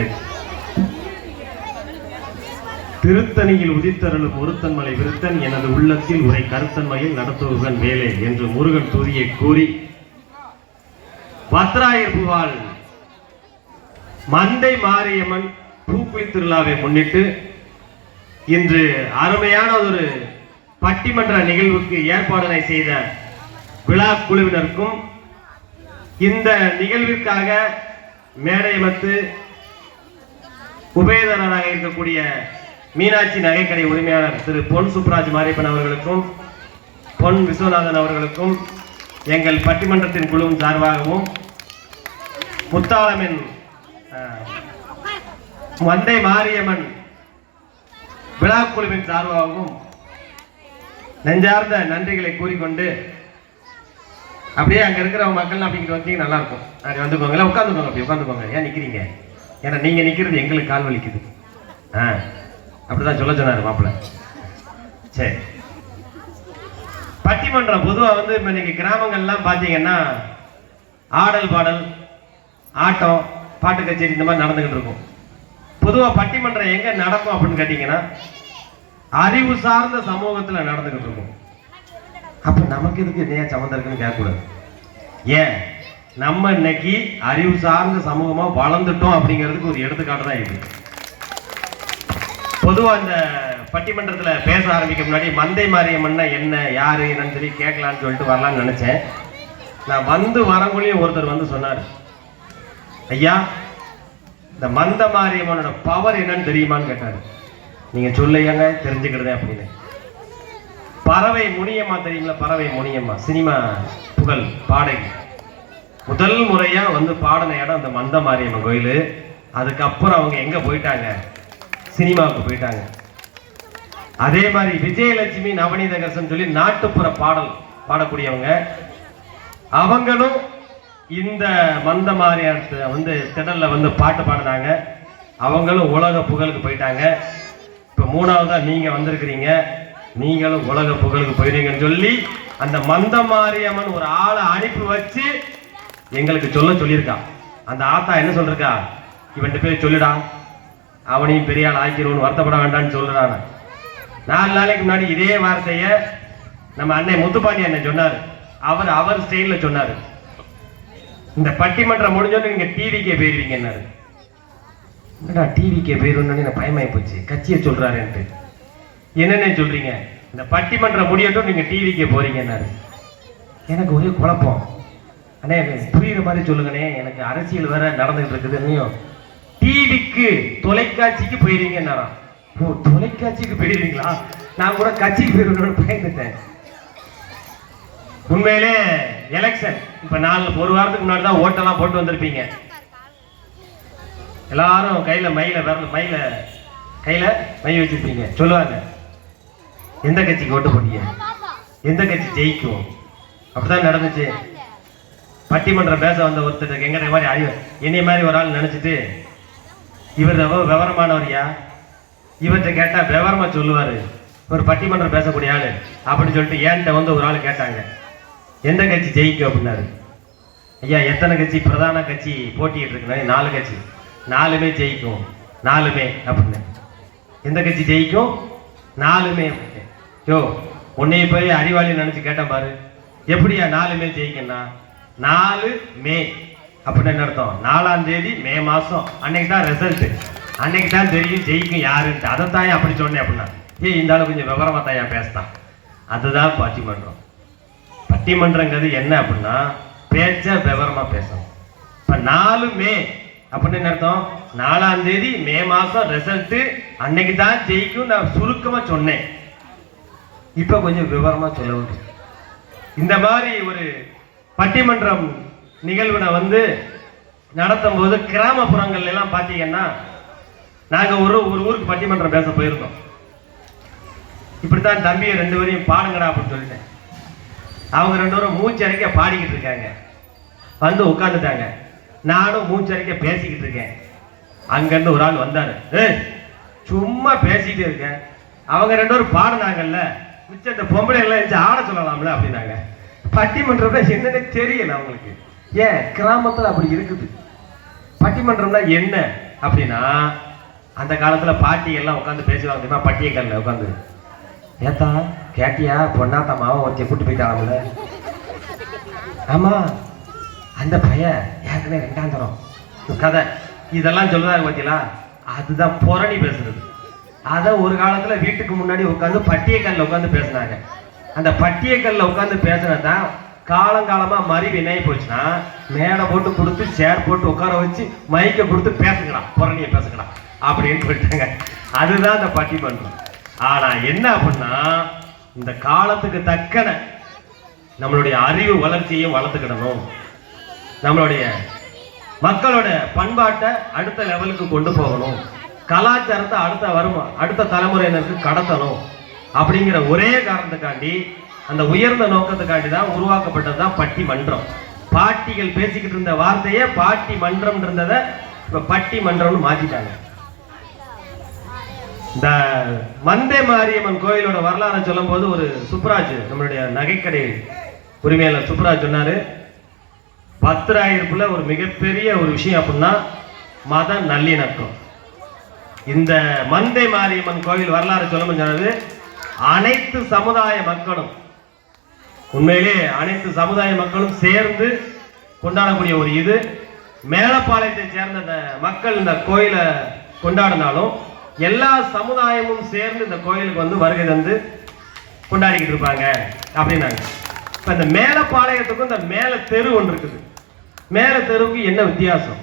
Message. திருத்தணியில் உதித்தருளும் ஒருத்தன்மலை விருத்தன் எனது உள்ளத்தில் உரை கருத்தன்மையில் நடத்துவன் வேலை என்று முருகன் துதியை கூறி பத்ராயிருப்புவாள் மந்தை மாரியம்மன் பூக்குழி திருவிழாவை முன்னிட்டு இன்று அருமையான ஒரு பட்டிமன்ற நிகழ்வுக்கு ஏற்பாடுகளை செய்த விழா குழுவினருக்கும் இந்த நிகழ்விற்காக மேடை அமைத்து உபயதாரராக இருக்கக்கூடிய மீனாட்சி நகைக்கடை உரிமையாளர் திரு பொன் சுப்ராஜ் மாரியப்பன் அவர்களுக்கும் பொன் விஸ்வநாதன் அவர்களுக்கும் எங்கள் பட்டிமன்றத்தின் குழுவின் சார்பாகவும் முத்தாளமின் மந்தை மாரியம்மன் விழாக்குழுவின் சார்பாகவும் நெஞ்சார்ந்த நன்றிகளை கூறிக்கொண்டு அப்படியே அங்க இருக்கிற மக்கள் அப்படிங்கிட்டு வந்தீங்க நல்லா இருக்கும். அப்படி வந்துக்கோங்க, உட்காந்துக்கோங்க, அப்படி உட்காந்துக்கோங்க. ஏன் நிக்கிறீங்க? ஏன்னா நீங்க நிக்கிறது எங்களுக்கு கால் வலிக்குது. அப்படிதான் சொல்ல சொன்னாரு மாப்பிள்ள. சரி, பட்டிமன்றம் பொதுவா வந்து இப்ப இன்னைக்கு கிராமங்கள்லாம் பாத்தீங்கன்னா ஆடல் பாடல் ஆட்டம் பாட்டு கச்சேரி இந்த மாதிரி நடந்துகிட்டு இருக்கும். பொதுவா பட்டிமன்றம் எங்க நடக்கும் அப்படின்னு கேட்டீங்கன்னா அறிவு சார்ந்த சமூகத்துல நடந்துகிட்டு இருக்கும். அப்ப நமக்கு இதுக்கு என்னையா சம்மந்தம் இருக்குன்னு கேட்கக்கூடாது. ஏன் நம்ம இன்னைக்கு அறிவு சார்ந்த சமூகமா வளர்ந்துட்டோம் அப்படிங்கிறதுக்கு ஒரு எடுத்துக்காட்டு தான் இது. பொதுவா இந்த பட்டிமன்றத்துல பேச ஆரம்பிக்க முன்னாடி மந்தை மாரியம்மன்னா என்ன, யாரு என்னன்னு சொல்லி கேட்கலான்னு சொல்லிட்டு வரலான்னு நினைச்சேன். நான் வந்து வரங்குள்ளேயும் ஒருத்தர் வந்து சொன்னார், ஐயா இந்த மந்த மாரியம்மனோட பவர் என்னன்னு தெரியுமான்னு கேட்டாரு. நீங்க சொல்லையாங்க தெரிஞ்சுக்கிறதே அப்படின்னு. பறவை முனியம்மா தெரியுங்களா? பறவை முனியம்மா சினிமா புகழ் பாடகி. முதல் முறையா வந்து பாடின இடம் அந்த மந்த மாரியம்மன் கோயில். அதுக்கப்புறம் அவங்க எங்க போயிட்டாங்க? சினிமாவுக்கு போயிட்டாங்க. அதே மாதிரி விஜயலட்சுமி நவநீதகரசன் சொல்லி நாட்டுப்புற பாடல் பாடக்கூடியவங்க, அவங்களும் இந்த மந்த மாரியத்தை வந்து திடல்ல வந்து பாட்டு பாடினாங்க. அவங்களும் உலக புகழுக்கு போயிட்டாங்க. இப்ப மூணாவதா நீங்க வந்திருக்கிறீங்க, நீங்களும் உலக புகழுக்கு போயிருங்கன்னு சொல்லி அந்த மந்த மாரியம்மன் ஒரு ஆளை அனுப்பி வச்சு எங்களுக்கு சொல்லியிருக்கா. அந்த ஆத்தா என்ன சொல்றா, இவன்ட்டு போய் சொல்லிடா, அவனையும் பெரிய ஆள் ஆக்கிடுவோன்னு வருத்தப்பட வேண்டாம்னு சொல்றான். 4 நாளைக்கு முன்னாடி இதே வார்த்தைய நம்ம அன்னை முத்துப்பாண்டி அண்ணன் சொன்னாரு. அவர் ஸ்டைல்ல சொன்னாரு, இந்த பட்டிமன்றம் முடிஞ்சோன்னு நீங்க டிவிக்கே போயிருவீங்கன்னாரு. என்னடா டிவிக்கே போயிருவோன்னு பயமாயி போச்சு, கட்சியை சொல்றாருன்ட்டு. என்னென்ன சொல்றீங்க? இந்த பட்டிமன்றம் முடியட்டும் நீங்க டிவிக்கே போறீங்கன்னாரு. எனக்கு ஒரே குழப்பம். அண்ணே புரியுற மாதிரி சொல்லுங்கண்ணே, எனக்கு அரசியல் வேற நடந்துகிட்டு இருக்குது. டிவிக்கு தொலைக்காட்சிக்கு போயிருவீங்கன்னாராம். ஓ, தொலைக்காட்சிக்கு போயிருவீங்களா? நான் கூட கட்சிக்கு போயிருவேன்னு பயந்துட்டேன். உண்மையிலே எலெக்ஷன் இப்ப ஒரு வாரத்துக்கு முன்னாடி தான் ஓட்டெல்லாம் போட்டு வந்திருப்பீங்க. எல்லாரும் கையில மை வச்சிருப்பீங்க. சொல்லுவாங்க, எந்த கட்சிக்கு ஓட்டு போட்டீங்க, எந்த கட்சி ஜெயிக்கும். அப்படிதான் நடந்துச்சு. பட்டிமன்றம் பேச வந்த ஒருத்தர் எங்க மாதிரி என்னைய மாதிரி ஒரு ஆள் நினைச்சிட்டு, இவர் விவரமானவரியா, இவர்கிட்ட கேட்டா விவரமா சொல்லுவாரு, ஒரு பட்டிமன்றம் பேசக்கூடிய ஆளு அப்படின்னு சொல்லிட்டு என்கிட்ட வந்து ஒரு ஆள் கேட்டாங்க, எந்த கட்சி ஜெயிக்கும் அப்படின்னாரு. ஐயா எத்தனை கட்சி பிரதான கட்சி போட்டிட்டு இருக்கு? 4 கட்சி, 4மே ஜெயிக்கும், 4மே அப்படின்னு. எந்த கட்சி ஜெயிக்கும்? 4மே. யோ உன்னைய போய் அறிவாளி நினைச்சு கேட்டேன் பாரு, எப்படியா 4மே ஜெயிக்கணும்னா? 4 மே அப்படின்னு என்ன அர்த்தம்? 4ஆம் தேதி மே மாசம் அன்னைக்கு தான் ரிசல்ட், அன்னைக்கு தான் தெரியும் ஜெயிக்கும் யாருன்ட்டு. அதைத்தான் அப்படி சொன்னேன் அப்படின்னா. இந்த ஆளு கொஞ்சம் விவரமா தான் பேசுதான். அதுதான் பட்டிமன்றம். பட்டிமன்றங்கிறது என்ன அப்படின்னா பேச்ச விவரமா பேசணும். இப்ப 4 மே அப்படின்னு என்ன அர்த்தம்? 4ஆம் தேதி மே மாசம் ரிசல்ட், அன்னைக்கு தான் ஜெயிக்கும் நான் சுருக்கமா சொன்னேன். இப்ப கொஞ்சம் விவரமா சொல்ல வேண்டும். இந்த மாதிரி ஒரு பட்டிமன்றம் நிகழ்வுனை வந்து நடத்தும் போது கிராமப்புறங்கள்ல எல்லாம் பாத்தீங்கன்னா, நாங்க ஒரு ஊருக்கு பட்டிமன்றம் பேச போயிருந்தோம். இப்படித்தான் தம்பியை 2 பேரையும் பாடுங்கடா அப்படின்னு சொல்லிட்டேன். அவங்க 2 பேரும் மூச்சரிக்க பாடிக்கிட்டு இருக்காங்க. வந்து உட்காந்துட்டாங்க. நானும் மூச்சரிக்க பேசிக்கிட்டு இருக்கேன். அங்கிருந்து ஒரு ஆள் வந்தாரு, சும்மா பேசிக்கிட்டு இருக்கேன். அவங்க 2 பேரும் பாடினாங்கல்ல, மிச்சம் இந்த பொம்பளை எல்லாம் ஆட சொல்லலாம்ல அப்படின்னாங்க. பட்டிமன்றம் என்னன்னு தெரியல அவங்களுக்கு. ஏன் கிராமத்துல அப்படி இருக்குது. பட்டிமன்றம்னா என்ன, அப்படின்னா அந்த காலத்துல பாட்டி எல்லாம் உட்காந்து பேசுவாங்க தெரியுமா? பட்டியக்கல்ல உட்காந்து, ஏத்தா கேட்டியா பொண்ணாத்தா மாவன் ஒருத்திய கூட்டு போயிட்டாங்கல்ல, ஆமா அந்த பையன் ஏற்கனவே 2ஆம் தரம் கதை இதெல்லாம் சொல்லுறாங்க பார்த்தீங்களா? அதுதான் புரணி பேசுறது. அதை ஒரு காலத்துல வீட்டுக்கு முன்னாடி உட்காந்து பட்டியக்கல்ல உட்காந்து பேசினாங்க. அந்த பட்டியக்கல்ல உட்காந்து பேசுனதான் காலங்காலமா மறி வினை போச்சுன்னா மேடை போட்டு கொடுத்து சேர் போட்டு உட்கார வச்சு மைக்க கொடுத்து பேசுக்கலாம், புரணியை பேசுக்கலாம் அப்படின்னு சொல்லிட்டாங்க. அதுதான் அந்த பட்டிமன்றம். ஆனா என்ன அப்படின்னா, இந்த காலத்துக்கு தக்கன நம்மளுடைய அறிவு வளர்ச்சியையும் வளர்த்துக்கிடணும், நம்மளுடைய மக்களோட பண்பாட்டை அடுத்த லெவலுக்கு கொண்டு போகணும், கலாச்சாரத்தை அடுத்த தலைமுறையினருக்கு கடத்தணும் அப்படிங்கிற ஒரே காரணத்துக்காண்டி, அந்த உயர்ந்த நோக்கத்துக்காண்டி தான் உருவாக்கப்பட்டதுதான் பட்டிமன்றம். பாட்டிகள் பேசிக்கிட்டு இருந்த வார்த்தையே பாட்டி மன்றம் இருந்ததை இப்ப பட்டி மன்றம்னு மாத்திட்டாங்க. இந்த மந்தை மாரியம்மன் கோயிலோட வரலாறு சொல்லும் போது ஒரு சுப்ராஜ், நம்மளுடைய நகைக்கடை உரிமையாளர் சுப்ராஜ் சொன்னாரு, பத்திராயிருப்புல ஒரு மிகப்பெரிய ஒரு விஷயம் அப்படின்னா மத நல்லிணக்கம். இந்த மந்தை மாரியம்மன் கோயில் வரலாறு சொல்லும் சொன்னது, அனைத்து சமுதாய மக்களும், உண்மையிலே அனைத்து சமுதாய மக்களும் சேர்ந்து கொண்டாடக்கூடிய ஒரு இது. மேலப்பாளையத்தை சேர்ந்த மக்கள் இந்த கோயிலை கொண்டாடினாலும் எல்லா சமுதாயமும் சேர்ந்து இந்த கோயிலுக்கு வந்து வருகை தந்து கொண்டாடிக்கிட்டு இருப்பாங்க அப்படின்னாங்க. இப்ப இந்த மேலப்பாளையத்துக்கும் இந்த மேல தெரு ஒன்று இருக்குது. மேல தெருவுக்கு என்ன வித்தியாசம்?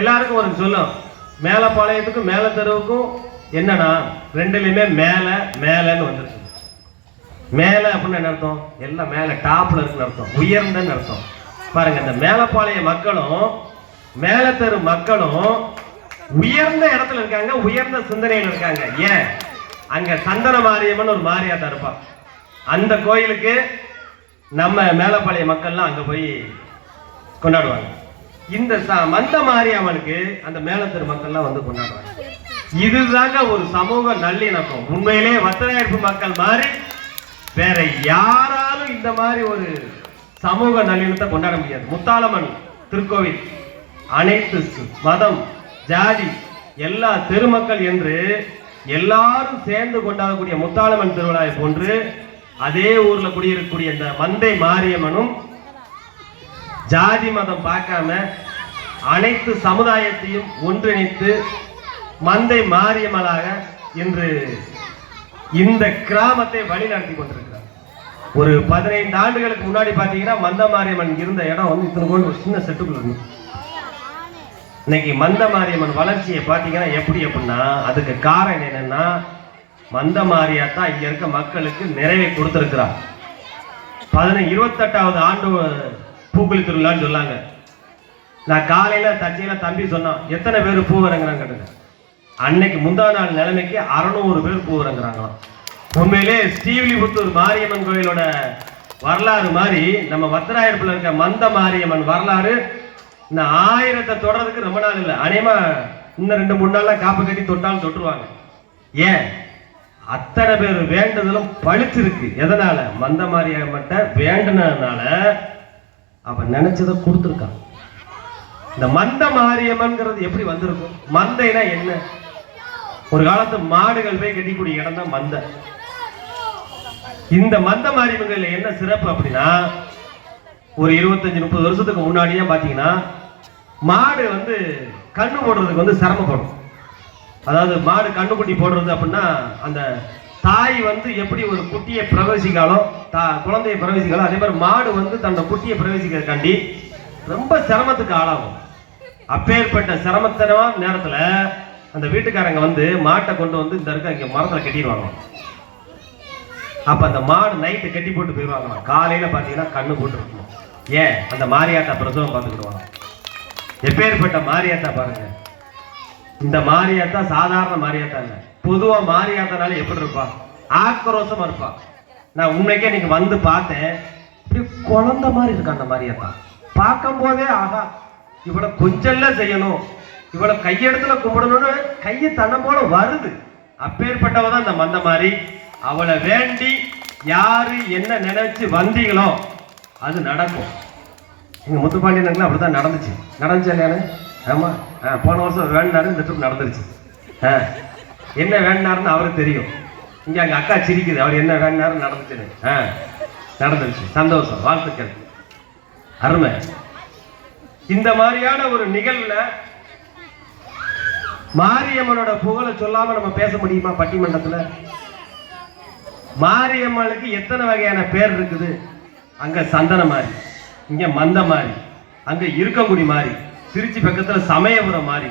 எல்லாருக்கும் ஒரு சொல்லும், மேலப்பாளையத்துக்கும் மேல தெருவுக்கும் என்னன்னா ரெண்டுலையுமே மேல மேலன்னு வந்துருக்கு. மேல அப்படின்னு என்ன அர்த்தம்? எல்லாம் மேல டாப்ல இருக்குன்னு அர்த்தம், உயர்ந்தன்னு அர்த்தம். பாருங்க, இந்த மேலப்பாளைய மக்களும் மேல தெரு மக்களும் உயர்ந்த இடத்துல இருக்காங்க, உயர்ந்த சிந்தனையில் இருக்காங்க. ஏன்? அங்க சந்தன மாரியம்மன் ஒரு மாரியாத்தா இருப்பா. அந்த கோயிலுக்கு நம்ம மேலப்பாளைய மக்கள்லாம் அங்க போய் கொண்டாடுவாங்க. இந்த மந்த மாரியம்மனுக்கு அந்த மேலத்தெரு மக்கள்லாம் வந்து கொண்டாடுவாங்க. இதுதாங்க ஒரு சமூக நல்லிணக்கம். உண்மையிலே வத்தனாயிருப்பு மக்கள் மாதிரி வேற யாராலும் இந்த மாதிரி ஒரு சமூக நல்லிணத்தை கொண்டாட முடியாது. முத்தாளம்மன் திருக்கோவில் அனைத்து மதம் ஜாதி எல்லா தெருமக்கள் என்று எல்லாரும் சேர்ந்து கொண்டாடக்கூடிய முத்தாளம்மன் திருவிழாவை போன்று அதே ஊர்ல குடியிருக்கக்கூடிய இந்த மந்தை மாரியம்மனும் ஜாதி மதம் பார்க்காம அனைத்து சமுதாயத்தையும் ஒன்றிணைத்து மந்தை மாரியம்மனாக இன்று இந்த கிராமத்தை வழிநடத்தி கொண்டிருக்கிறார். ஒரு 15 ஆண்டுகளுக்கு முன்னாடி பாத்தீங்கன்னா மந்த மாரியம்மன் இருந்த இடம் வந்து இத்தனை கோடி ஒரு சின்ன செட்டுக்குள்ள இருந்து. இன்னைக்கு மந்த மாரியம்மன் வளர்ச்சியை பாத்தீங்கன்னா எப்படி அப்படின்னா, அதுக்கு காரணம் என்னன்னா, மந்த மாரியாத்தா இங்க இருக்க மக்களுக்கு நிறைவை கொடுத்திருக்கிறார். 28வது ஆண்டு பூக்குழி திருவிழான்னு சொல்லாங்க. நான் காலையில தச்சியில தம்பி சொன்னான், எத்தனை பேர் பூ இறங்குறாங்க. அன்னைக்கு முந்தா நாள் நிலைமைக்கு 600 பேர் பூ இறங்குறாங்களாம். உண்மையிலே ஸ்ரீவில்லிபுத்தூர் மாரியம்மன் கோயிலோட வரலாறு மாதிரி நம்ம வத்தராயிருப்புல இருக்க மந்த மாரியம்மன் வரலாறு இந்த 1000 தொடறதுக்கு ரொம்ப நாள் இல்லை. அநேகமா இன்னும் 2-3 நாள்ல காப்பு கட்டி தொட்டாலும் தொட்டுருவாங்க. ஏன்? அத்தனை பேர் வேண்டுதலும் பழிச்சிருக்கு. எதனால? மந்த மாரியம்மன்ட்ட வேண்டுனதுனால அவன் நினைச்சதை கொடுத்துருக்கான். இந்த மந்த மாரியம்மன்ங்கிறது எப்படி வந்திருக்கும்? மந்தைனா என்ன? ஒரு காலத்து மாடுகள் போய் கட்டிக்கூடிய இடம் தான் மந்தை. இந்த மந்த மாரியம்மன்ல என்ன சிறப்பு அப்படின்னா, ஒரு 25-30 வருஷத்துக்கு முன்னாடியே பாத்தீங்கன்னா மாடு வந்து கண்ணு போடுறதுக்கு வந்து சிரமப்படும். அதாவது மாடு கண்ணுக்குட்டி போடுறது அப்படின்னா அந்த தாய் வந்து எப்படி ஒரு குட்டியை பிரவேசிக்காலும் குழந்தைய பிரவேசிக்காலும் அதே மாதிரி மாடு வந்து தன்னோட குட்டியை பிரவேசிக்கிறதுக்காண்டி ரொம்ப சிரமத்துக்கு ஆளாகும். அப்பேற்பட்ட சிரமத்தனமான நேரத்துல அந்த வீட்டுக்காரங்க வந்து மாட்டை கொண்டு வந்து இந்த இருக்க இங்க மரத்துல கட்டிடுவாங்க. அப்ப அந்த மாடு நைட்டு கட்டி போட்டு போயிடுவாங்களாம். காலையில பாத்தீங்கன்னா கண்ணு போட்டு இருக்கணும். ஏன்? அந்த மாரியாத்தா பிரசவம் பார்த்துக்கிடுவாங்க. எப்பேற்பட்ட மாரியாத்தா பாருங்க. இந்த மாரியாத்தா சாதாரண மாரியாத்தா இல்ல. பொதுவா மாரியாத்தானால எப்படி இருப்பா? ஆக்ரோஷமா இருப்பா. நான் உண்மைக்கே நீங்க வந்து பார்த்தேன், இப்படி குழந்தை மாதிரி இருக்கா அந்த மாரியாத்தா. பார்க்கும் போதே ஆகா இவ்வளவு கொஞ்சம்லாம் செய்யணும், இவ்வளவு கையெடுத்துல கும்பிடணும்னு கையை தன்னை போல வருது. அப்பேற்பட்டவதான் இந்த மந்த மாதிரி. அவளை வேண்டி யாரு என்ன நினைச்சு வந்தீங்களோ அது நடக்கும். எங்க முத்துப்பாண்டியனுக்குலாம் அப்படிதான் நடந்துச்சு இல்லையானு? ஆமா, போன வருஷம் வேண்டாரு, இந்த ட்ரிப் நடந்துருச்சு. என்ன வேண்டாருன்னு அவருக்கு தெரியும். இங்க அங்க அக்கா சிரிக்குது, அவர் என்ன வேண்டாரு நடந்துச்சுன்னு. நடந்துருச்சு, சந்தோஷம், வாழ்த்துக்கள், அருமை. இந்த மாதிரியான ஒரு நிகழ்வுல மாரியம்மனோட புகழை சொல்லாம நம்ம பேச முடியுமா? பட்டிமன்றத்துல மாரியம்மனுக்கு எத்தனை வகையான பேர் இருக்குது. அங்க சந்தன மாறி, இங்க மந்த மாறி, அங்க இருக்கங்குடி மாறி, திருச்சி பக்கத்துல சமயபுரம் மாறி,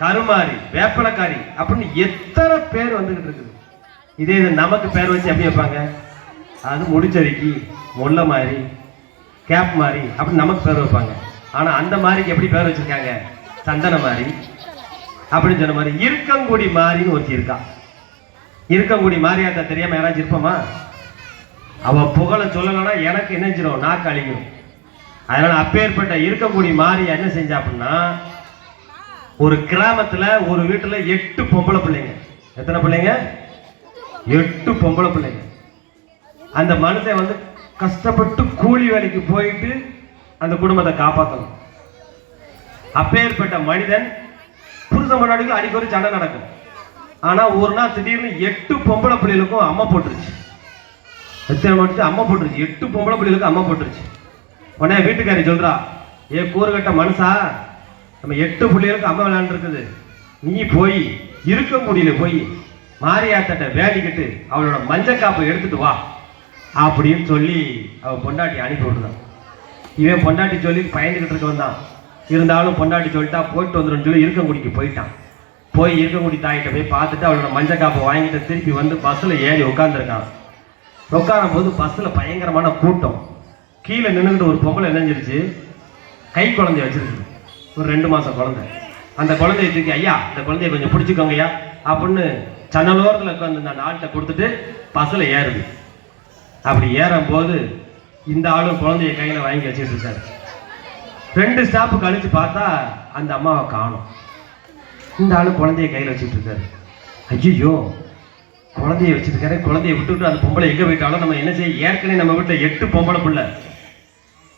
கருமாறி, வேப்பலக்காரி அப்படின்னு எத்தனை பேர் வந்துகிட்டு இருக்குது. இதே இது நமக்கு பேர் வச்சு எப்படி வைப்பாங்க? அது முடிச்சவிக்கி, முல்லை மாறி, கேப் மாறி அப்படின்னு நமக்கு பேர் வைப்பாங்க. ஆனா அந்த மாறிக்கு எப்படி பேர் வச்சிருக்காங்க? சந்தன மாறி அப்படின்னு சொன்ன மாதிரி. இருக்கங்குடி மாறின்னு ஒருத்தி இருக்கா. இருக்கங்குடி மாரியாத்தா தெரியாம யாராச்சும் இருப்போமா? அவ புகழை சொல்லலைன்னா எனக்கு என்ன செஞ்சிடும்? நாக்கு அழிக்கணும். அதனால அப்பேற்பட்ட இருக்கங்குடி மாறி என்ன செஞ்சா அப்படின்னா, ஒரு கிராமத்துல ஒரு வீட்டுல 8 பொம்பளை பிள்ளைங்க. எத்தனை பிள்ளைங்க? 8 பொம்பளை பிள்ளைங்க. அந்த மனுஷன் வந்து கஷ்டப்பட்டு கூலி வேலைக்கு போயிட்டு அந்த குடும்பத்தை காப்பாற்றணும். அப்பேற்பட்ட மனிதன் புருஷன் முன்னாடிக்கும் அடிக்கடி சண்டை நடக்கும். ஆனா ஒரு நாள் திடீர்னு 8 பொம்பளை பிள்ளைகளுக்கும் அம்மா போட்டுருச்சு. எத்தனை மட்டும் அம்மா போட்டுருச்சு? 8 பொம்பளை பிள்ளைகளுக்கும் அம்மா போட்டுருச்சு. உடனே வீட்டுக்காரி சொல்றா, ஏ கூறுகட்ட மனுஷா, நம்ம 8 பிள்ளைகளுக்கு அம்மா விளையாண்டு இருக்குது, நீ போய் இருக்க முடியல போய் மாரியாத்தட்ட வேண்டிக்கிட்டு அவளோட மஞ்சள் காப்பை எடுத்துட்டு வா அப்படின்னு சொல்லி அவ பொண்டாட்டி அனுப்பி விட்டுதான். இவன் பொண்டாட்டி சொல்லி பயந்துகிட்டு இருக்க வந்தான். இருந்தாலும் பொண்டாட்டி சொல்லிட்டா போயிட்டு வந்துடும் சொல்லி இருக்கங்குடிக்கு போயிட்டான். போய் இருக்கங்குடி தாயிட்ட போய் பார்த்துட்டு அவளோட மஞ்சள் காப்பை வாங்கிட்டு திருப்பி வந்து பஸ்ஸில் ஏறி உட்காந்துருக்கான். உட்காரும் போது பஸ்ஸில் பயங்கரமான கூட்டம். கீழே நின்றுக்கிட்டு ஒரு பொம்பளை நினைஞ்சிருச்சு, கை குழந்தைய வச்சிருக்கு, ஒரு 2 மாதம் குழந்தை. அந்த குழந்தைய தூக்கி, ஐயா இந்த குழந்தைய கொஞ்சம் பிடிச்சிக்கோங்க ஐயா அப்படின்னு சன்னலோரத்தில் உட்காந்து அந்த ஆள்கிட்ட கொடுத்துட்டு பஸ்ஸில் ஏறுது. அப்படி ஏறும்போது இந்த ஆளும் குழந்தைய கையில் வாங்கி வச்சுட்டு இருக்காரு. 2 ஸ்டாப்பு கழிச்சு பார்த்தா அந்த அம்மாவை காணும். இந்த ஆளு குழந்தைய கையில் வச்சுட்டு இருக்காரு. ஐயோ குழந்தைய வச்சிருக்காரு, குழந்தைய விட்டுட்டு அந்த பொம்பளை எங்க போயிட்டாலும் நம்ம என்ன செய்ய? ஏற்கனவே நம்ம வீட்டில் 8 பொம்பளை பிள்ளை,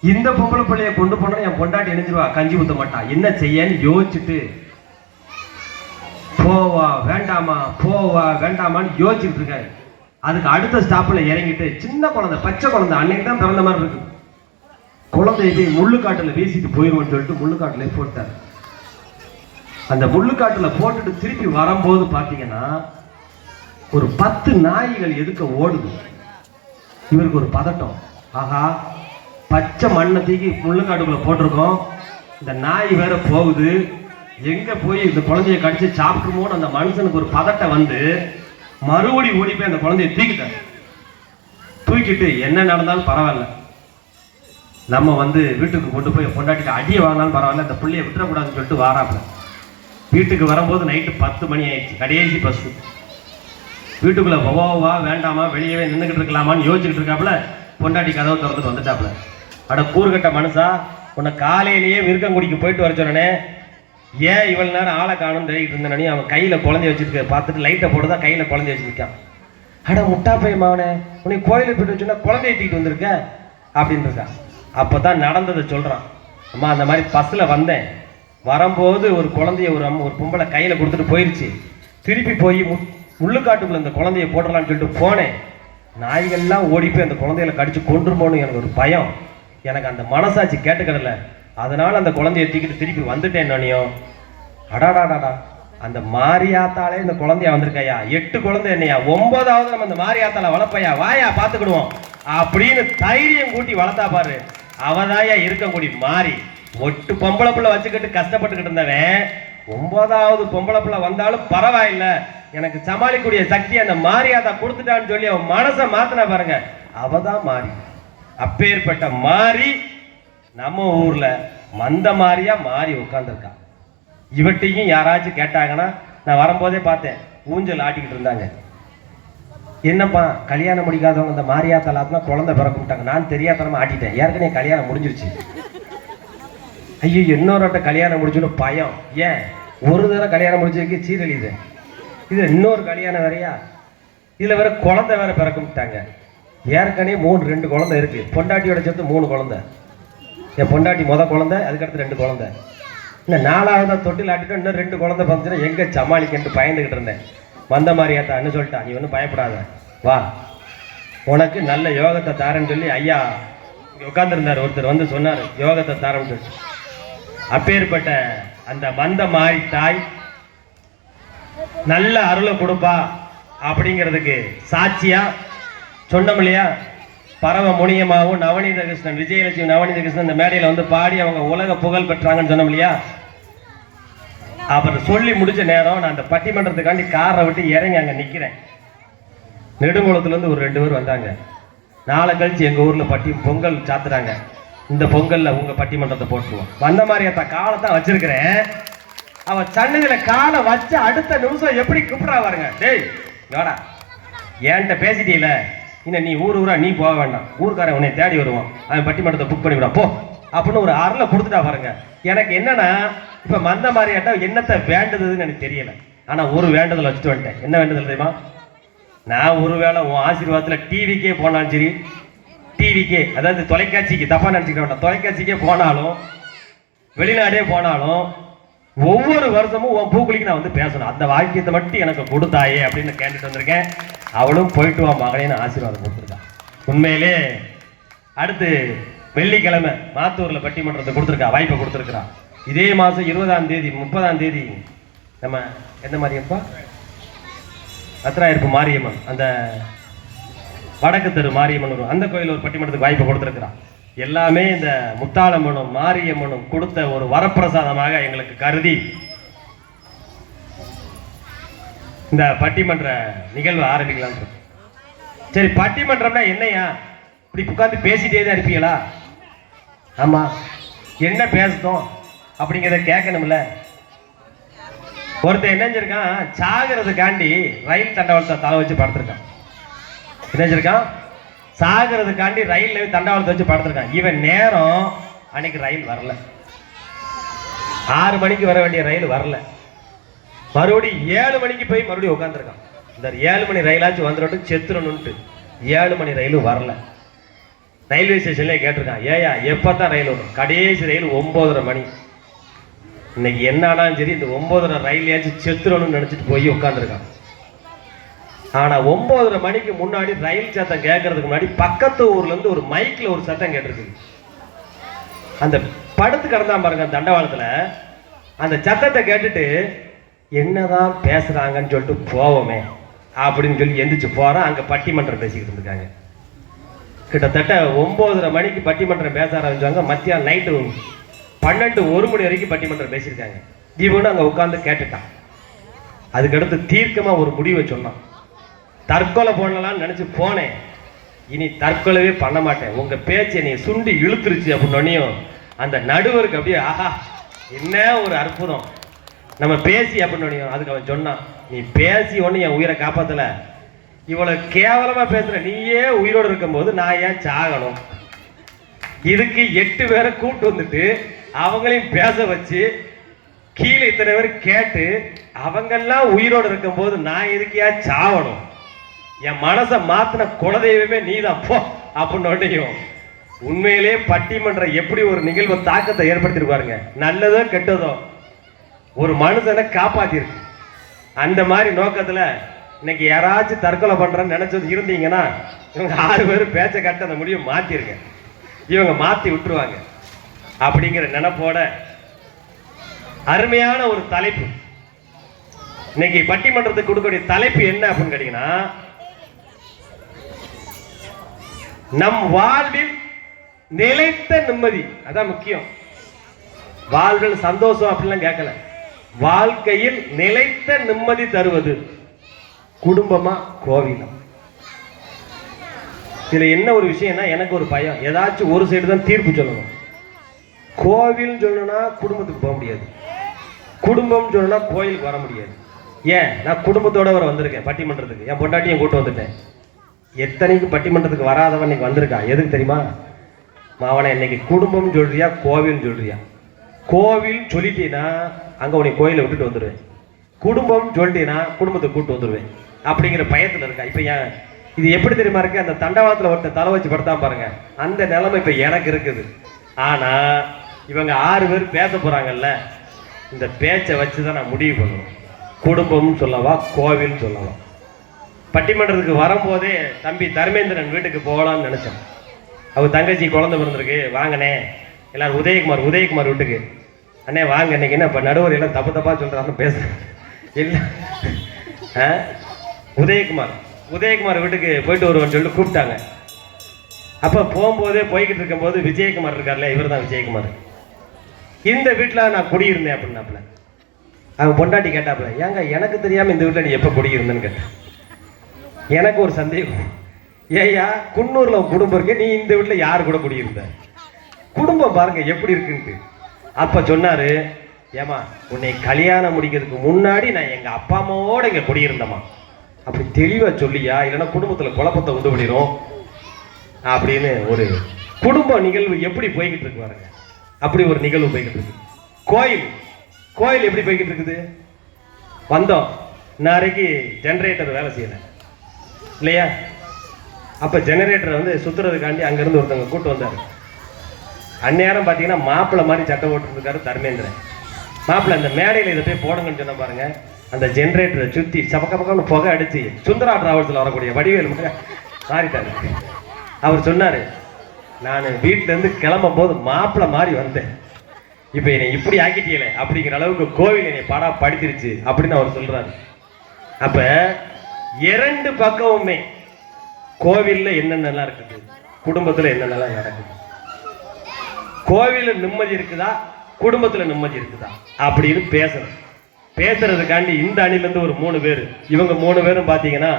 இந்த பொம்பளை பிள்ளைய கொண்டு போனா என் பொண்டாட்டி இணைஞ்சிருவா, கஞ்சி ஊத்த மாட்டா, என்ன செய்யன்னு யோசிச்சுட்டு போவா வேண்டாமா போவா வேண்டாமான்னு யோசிச்சுட்டு இருக்காரு. அதுக்கு அடுத்த ஸ்டாப்ல இறங்கிட்டு சின்ன குழந்தை, பச்சை குழந்தை, அன்னைக்கு தான் பிறந்த மாதிரி இருக்கு, குழந்தைய போய் முள்ளுக்காட்டுல வீசிட்டு போயிடுவோம்னு சொல்லிட்டு முள்ளுக்காட்டுல போட்டார். அந்த முள்ளுக்காட்டுல போட்டுட்டு திருப்பி வரும்போது பாத்தீங்கன்னா ஒரு 10 நாய்கள் எதுக்க ஓடுது. இவருக்கு ஒரு பதட்டம், ஆஹா பச்சை மண்ணை தூக்கி முள்ளுக்காட்டுக்குள்ள போட்டிருக்கோம், இந்த நாய் வேற போகுது, எங்க போய் இந்த குழந்தைய கடிச்சு சாப்பிட்டுமோன்னு அந்த மனுஷனுக்கு ஒரு பதட்டம் வந்து மறுபடி ஓடி போய் அந்த குழந்தைய தூக்கிட்டார். தூக்கிட்டு என்ன நடந்தாலும் பரவாயில்ல, நம்ம வந்து வீட்டுக்கு கொண்டு போய் பொண்டாட்டிட்டு அடியை வாங்கினாலும் பரவாயில்ல, இந்த பிள்ளைய விட்டுறக்கூடாதுன்னு சொல்லிட்டு வாராப்புல. வீட்டுக்கு வரும்போது நைட்டு 10 மணி ஆயிடுச்சு, கடைசி பஸ்ஸு. வீட்டுக்குள்ள வா வேண்டாமா வெளியவே நின்றுக்கிட்டு இருக்கலாமான்னு யோசிச்சுக்கிட்டு இருக்காப்புல. பொண்டாட்டி கதவை திறந்துட்டு வந்துட்டாப்புல. அட கூறுகட்ட மனுஷா, உன்னை காலையிலேயே விருக்கங்குடிக்கு போயிட்டு வர சொன்னே, ஏன் இவ்வளவு நேரம் ஆளை காணும்னு தெரிவிக்கிட்டு இருந்தனே? அவன் கையில குழந்தைய வச்சிருக்க பார்த்துட்டு லைட்டை போட்டுதான் கையில குழந்தைய வச்சிருக்கான். அட முட்டா பையன் மாவனே, உன்னை கோயிலுக்கு போயிட்டு வச்சுன்னா குழந்தைய தூக்கிட்டு வந்திருக்க அப்படின்னு இருக்கான். அப்பதான் நடந்ததை சொல்றான். அம்மா அந்த மாதிரி பஸ்ல வந்தேன், வரும்போது ஒரு குழந்தைய ஒரு பொம்பளை கையில கொடுத்துட்டு போயிருச்சு, திருப்பி போய் முள்ளுக்காட்டுக்குள்ள இந்த குழந்தைய போட்டலான்னு சொல்லிட்டு போனேன், நாய்கள்லாம் ஓடி போய் அந்த குழந்தைகளை கடிச்சு கொண்டுருமோன்னு எனக்கு ஒரு பயம், எனக்கு அந்த மனசாட்சி கேட்டுக்கிடல, அதனால அந்த குழந்தைய தூக்கிட்டு திருப்பி வந்துட்டேன். நானியும் அடாடாடாடா, அந்த மாரியாத்தாலே இந்த குழந்தைய வந்திருக்கையா, 8 குழந்தை என்னையா, 9வது நம்ம இந்த மாரியாத்தால வளர்ப்பையா, வாயா பாத்துக்கிடுவோம் அப்படின்னு தைரியம் கூட்டி வளர்த்தா பாரு. அவதாயா இருக்கக்கூடிய மாறி 8 பொம்பளை பிள்ளை வச்சுக்கிட்டு கஷ்டப்பட்டுக்கிட்டு இருந்தவன் 9வது பொம்பளை பிள்ளை வந்தாலும் பரவாயில்ல, எனக்கு சமாளிக்கூடிய சக்தி அந்த மாரியாத்தா கொடுத்துட்டான்னு சொல்லி அவன் மனசை மாத்தினா பாருங்க, அவதான் மாறி. அப்பேற்பட்ட மாறி நம்ம ஊர்ல மந்த மாறியா மாறி உட்கார்ந்துருக்கா. இவட்டையும் யாராச்சும் கேட்டாங்கன்னா, நான் வரும்போதே பார்த்தேன் ஊஞ்சல் ஆட்டிக்கிட்டு இருந்தாங்க. என்னப்பா கல்யாணம் முடிக்காதவங்க இந்த மாரியாத்தாலாத்தான் குழந்தை பிறக்கும்ட்டாங்க. நான் தெரியாதனமா ஆட்டிட்டேன், ஏற்கனவே கல்யாணம் முடிஞ்சிருச்சு. ஐயோ இன்னொரு கல்யாணம் முடிச்சுன்னு பயம். ஏன் ஒரு தடவை கல்யாணம் முடிச்சதுக்கு சீரழியுது, இது இன்னொரு கல்யாணம் வேறையா, இதுல வேற குழந்தை வேற பிறக்கும்ட்டாங்க. ஏற்கனவே 2 குழந்தை இருக்கு, பொண்டாட்டியோட சேர்த்து 3 குழந்தை. என் பொண்டாட்டி முத குழந்தை, அதுக்கடுத்து 2 குழந்தை. இந்த 4வது தொட்டில் ஆட்டிட்டு இன்னும் 2 குழந்தை வந்துச்சுன்னா எங்கே சமாளிக்கன்ட்டு பயந்துக்கிட்டு இருந்தேன். வந்த மாதிரியாத்தான்னு சொல்லிட்டான், நீ ஒன்றும் பயப்படாத, வா உனக்கு நல்ல யோகத்தை தாரேன்னு சொல்லி ஐயா உட்காந்துருந்தார். ஒருத்தர் வந்து சொன்னார் யோகத்தை தாரேன்னு சொல்லி. அப்பேற்பட்ட அந்த மந்த மாறி தாய் நல்ல அருளை கொடுப்பா அப்படிங்கிறதுக்கு சாட்சியா சொன்னோம் இல்லையா. பரவ முனியமாவும் நவநீத கிருஷ்ணன், விஜயலட்சுமி நவநீத கிருஷ்ணன் இந்த மேடையில் வந்து பாடி அவங்க உலக புகழ் பெற்றாங்கன்னு சொன்னோம் இல்லையா. அப்புறம் சொல்லி முடிச்ச நேரம் நான் அந்த பட்டிமன்றத்துக்காண்டி காரை விட்டு இறங்கி அங்கே நிற்கிறேன். நெடுங்குளத்துலேருந்து ஒரு 2 பேர் வந்தாங்க. நாளை கழிச்சு எங்கள் ஊரில் பொங்கல் சாத்துறாங்க. இந்த பொங்கலில் உங்கள் பட்டிமன்றத்தை போட்டுருவோம். வந்த மாதிரி காலத்தான் வச்சிருக்கிறேன். அவன் சன்னதியில் காலை வச்சு அடுத்த நிமிஷம் எப்படி கூப்பிட்றா பாருங்க. டேய் வாடா, என்கிட்ட பேசிட்டீல, இன்னும் நீ ஊரா நீ போக வேண்டாம், ஊருக்காரன் உன்னை தேடி வருவான், அவன் பட்டிமன்றத்தை புக் பண்ணிவிடா போ அப்படின்னு ஒரு அருளை கொடுத்துட்டா பாருங்க. எனக்கு என்னன்னா இப்போ மந்த மாதிரியாட்டா என்னத்தை வேண்டுதுன்னு எனக்கு தெரியல. ஆனால் ஒரு வேண்டுதல் வச்சுட்டு வந்துட்டேன். என்ன வேண்டுதல் தெரியுமா? நான் ஒருவேளை உன் ஆசீர்வாதத்தில் டிவிக்கே போனாலும் சரி, டிவிக்கே அதாவது தொலைக்காட்சிக்கு, தப்பா நினச்சிக்க வேண்டாம், தொலைக்காட்சிக்கே போனாலும் வெளிநாடே போனாலும் ஒவ்வொரு வருஷமும் உன் பூக்குழிக்கு நான் வந்து பேசணும். அந்த வாக்கியத்தை மட்டும் எனக்கு கொடுத்தாயே அப்படின்னு கேட்டுட்டு வந்திருக்கேன். அவளும் போயிட்டு வா மகனேன்னு ஆசீர்வாதம் கொடுத்துருக்கான். உண்மையிலே அடுத்து வெள்ளிக்கிழமை மாத்தூரில் பட்டிமன்றத்தை கொடுத்துருக்கா, வாய்ப்பை கொடுத்துருக்குறான். இதே மாதம் 20ஆம் தேதி 30ஆம் தேதி நம்ம எந்த மாரியப்பா அத்திராயிருப்பு மாரியம்மன், அந்த வடக்கு தெரு மாரியம்மன், அந்த கோயில் ஒரு பட்டிமன்றத்துக்கு வாய்ப்பை கொடுத்துருக்குறான். எல்லாமே இந்த முத்தாளம்மனும் மாரியம்மனும் கொடுத்த ஒரு வரப்பிரசாதமாக எங்களுக்கு கருதி இந்த பட்டிமன்ற நிகழ்வு ஆரம்பிக்கலாம். சரி, பட்டிமன்றம்னா என்னையா இப்படி உட்காந்து பேசிட்டே தான் இருப்பீங்களா? ஆமா, என்ன பேசணும் அப்படிங்கிறத கேட்கணும்ல. ஒருத்தர் என்ன செஞ்சிருக்கான், சாகிறதுக்காண்டி ரயில் தண்டவாளத்தை தலை வச்சு படுத்திருக்கான். என்ன செஞ்சிருக்கான், சாகிறதுக்காண்டி ரயில்ல தண்டவாளத்தை வச்சு படுத்திருக்கான். இவன் நேரம் அன்னைக்கு ரயில் வரல, 6 மணிக்கு வர வேண்டிய ரயில் வரல. மறுபடியும் 7 மணிக்கு போய் மறுபடியும் உட்காந்துருக்கான். இந்த 7 மணி ரயிலாச்சும் வந்துட்டு செத்துறணுன்ட்டு 7 மணி ரயிலும் வரல. ரயில்வே ஸ்டேஷன்ல கேட்டிருக்கான், ஏயா எப்பதான் ரயில் வரும்? கடைசி ரயில் 9:30 மணி. இன்னைக்கு என்னாலும் சரி இந்த 9:30 ரயிலையாச்சும் செத்துறணும்னு நினைச்சிட்டு போய் உட்காந்துருக்கான். ஆனா 9:30 மணிக்கு முன்னாடி ரயில் சத்தம் கேட்கறதுக்கு முன்னாடி பக்கத்து ஊர்ல இருந்து ஒரு மைக்ல ஒரு சத்தம் கேட்டிருக்கு. அந்த படுத்து கிடந்தான் பாருங்க தண்டவாளத்துல, அந்த சத்தத்தை கேட்டுட்டு என்னதான் பேசுறாங்கன்னு சொல்லிட்டு போவோமே அப்படின்னு சொல்லி எந்திரிச்சு போறான். அங்க பட்டிமன்றம் பேசிக்கிட்டு இருக்காங்க. கிட்டத்தட்ட 9:30 மணிக்கு பட்டிமன்றம் பேச ஆரம்பிச்சாங்க. மத்தியானம் நைட்டு 12-1 மணி வரைக்கும் பட்டிமன்றம் பேசியிருக்காங்க. இவனு அங்க உட்காந்து கேட்டுட்டான். அதுக்கடுத்து தீர்க்கமா ஒரு முடிவை சொன்னான். தற்கொலை பண்ணலாம்னு நினைச்சு போனேன், இனி தற்கொலைவே பண்ண மாட்டேன், உங்க பேச்சை நீ சுண்டி இழுத்துருச்சு அப்படின்னோனையும் அந்த நடுவருக்கு அப்படியே ஆஹா என்ன ஒரு அற்புதம் நம்ம பேசி அப்படின்னோனையும். அதுக்கு அவன் சொன்னான், நீ பேசி ஒன்று என் உயிரை காப்பாத்தல, இவ்வளவு கேவலமா பேசுற நீயே உயிரோடு இருக்கும் போது நான் ஏன் சாகணும்? இதுக்கு 8 பேரை கூட்டு வந்துட்டு அவங்களையும் பேச வச்சு கீழே இத்தனை பேர் கேட்டு அவங்கெல்லாம் உயிரோடு இருக்கும் போது நான் எதுக்கையா சாவணும்? என் மனசை மாத்தின குலதெய்வமே நீதான் போ அப்படின்னோடையும். உண்மையிலே பட்டிமன்றம் எப்படி ஒரு நிகழ்வு தாக்கத்தை ஏற்படுத்திருப்பாருங்க. நல்லதோ கெட்டதோ ஒரு மனுஷனை காப்பாத்திருக்கு. அந்த மாதிரி நோக்கத்துல இன்னைக்கு யாராச்சும் தற்கொலை பண்றேன்னு நினைச்சது இருந்தீங்கன்னா இவங்க 6 பேர் பேச்ச கட்ட அந்த முடிவை மாத்திருங்க, இவங்க மாத்தி விட்டுருவாங்க அப்படிங்கிற நினைப்போட அருமையான ஒரு தலைப்பு. இன்னைக்கு பட்டிமன்றத்துக்கு கொடுக்கக்கூடிய தலைப்பு என்ன அப்படின்னு கேட்டீங்கன்னா, நம் வாழ்வில் நிலைத்த நிம்மதி. அதான் முக்கியம். வாழ்வில் சந்தோஷம் அப்படிலாம் கேட்கல, வாழ்க்கையில் நிலைத்த நிம்மதி தருவது குடும்பமா கோவிலம். இதுல என்ன ஒரு விஷயம்னா, எனக்கு ஒரு பயம், ஏதாச்சும் ஒரு சைடு தான் தீர்ப்பு சொல்லணும். கோவில் சொல்லணும்னா குடும்பத்துக்கு போக முடியாது, குடும்பம் சொல்லணும்னா கோயிலுக்கு வர முடியாது. ஏன், நான் குடும்பத்தோட வர வந்திருக்கேன் பட்டிமன்றத்துக்கு, என் பொண்டாட்டியும் கூட்டு வந்துட்டேன். எத்தனைக்கு பட்டிமன்றத்துக்கு வராதவன் இன்னைக்கு வந்திருக்கா, எதுக்கு தெரியுமா? மாவனை இன்னைக்கு குடும்பம் சொல்றியா கோவில் சொல்றியா? கோவில் சொல்லிட்டீங்கன்னா அங்க உன்னை கோயிலை விட்டுட்டு வந்துடுவேன், குடும்பம் சொல்லிட்டீங்கன்னா குடும்பத்தை கூட்டு வந்துடுவேன் அப்படிங்கிற பயத்துல இருக்கா. இப்ப ஏன் இது எப்படி தெரியுமா இருக்கு, அந்த தண்டவாளத்துல ஒருத்தர் தலை வச்சு படுத்தா பாருங்க, அந்த நிலைமை இப்ப எனக்கு இருக்குது. ஆனா இவங்க 6 பேர் பேச போறாங்கல்ல, இந்த பேச்சை வச்சு தான் நான் முடிவு பண்ணுவேன். குடும்பம்னு சொல்லவா, கோவில்னு சொல்லவா. பட்டிமன்றத்துக்கு வரும்போதே தம்பி தர்மேந்திரன் வீட்டுக்கு போகலான்னு நினச்சேன். அவர் தங்கச்சி குழந்தை பிறந்திருக்கு, வாங்கண்ணே எல்லாரும் உதயகுமார் வீட்டுக்கு. அண்ணே வாங்க, இன்னைக்கு என்ன இப்போ நடுவர் எல்லாம் தப்பாக சொல்கிறாருன்னு பேசுகிறேன். இல்லை உதயகுமார் வீட்டுக்கு போயிட்டு வருவோன்னு சொல்லிட்டு கூப்பிட்டாங்க. அப்போ போகும்போதே போய்கிட்டு இருக்கும்போது விஜயகுமார் இருக்கார்ல, இவர் தான் விஜயகுமார். இந்த வீட்டில் நான் குடியிருந்தேன் அப்படின்னாப்புல. அவன் பொண்டாட்டி கேட்டாப்புல, ஏங்க எனக்கு தெரியாமல் இந்த வீட்டில் நீ எப்போ குடியிருந்தேன்னு கேட்டேன். எனக்கு ஒரு சந்தேகம், ஏய்யா குன்னூரில் குடும்பம் இருக்கு, நீ இந்த வீட்டில் யார் கூட குடியிருந்த? குடும்பம் பாருங்க எப்படி இருக்குன்ட்டு. அப்போ சொன்னார், ஏமா உன்னை கல்யாணம் முடிக்கிறதுக்கு முன்னாடி நான் எங்கள் அப்பா அம்மாவோட இங்கே குடியிருந்தேம்மா. அப்படி தெளிவாக சொல்லியா, இல்லைன்னா குடும்பத்தில் குழப்பத்தை உண்டு பண்ணிடும் அப்படின்னு. ஒரு குடும்ப நிகழ்வு எப்படி போய்கிட்டு இருக்கு பாருங்க. அப்படி ஒரு நிகழ்வு போய்கிட்டு இருக்கு. கோயில் எப்படி போய்கிட்டு இருக்குது. வந்தோம், நாளைக்கு ஜெனரேட்டர் வேலை செய்யலை இல்லையா. அப்போ ஜெனரேட்டரை வந்து சுற்றுறதுக்காண்டி அங்கேருந்து ஒருத்தவங்க கூட்டு வந்தார். அந்நேரம் பார்த்தீங்கன்னா மாப்பிள்ளை மாதிரி சட்டை போட்டுருக்காரு தர்மேந்திரன். மாப்பிள்ளை அந்த மேடையில் இதை போய் போடுங்கன்னு சொன்ன பாருங்க. அந்த ஜெனரேட்டரை சுற்றி சபக்க புகை அடித்து சுந்தரா டிராவல்ஸில் வரக்கூடிய வடிவேல் மாறிட்டாரு. அவர் சொன்னார், நான் வீட்டிலேருந்து கிளம்பும் போது மாப்பிள்ளை மாதிரி வந்தேன், இப்போ என்னை இப்படி ஆக்கிட்டீங்களே அப்படிங்கிற அளவுக்கு கோவில் என்னை பாடா படித்திருச்சு அப்படின்னு அவர் சொல்கிறாரு. அப்போ இரண்டு பக்கமுமே கோவிலில் என்னென்னலாம் இருக்குது, குடும்பத்தில் என்னென்னலாம் நடக்குது, கோவிலில் நிம்மதி இருக்குதா, குடும்பத்தில் நிம்மதி இருக்குதா அப்படின்னு பேசுறதுக்காண்டி இந்த அணிலேருந்து ஒரு 3 பேர், இவங்க 3 பேரும் பார்த்தீங்கன்னா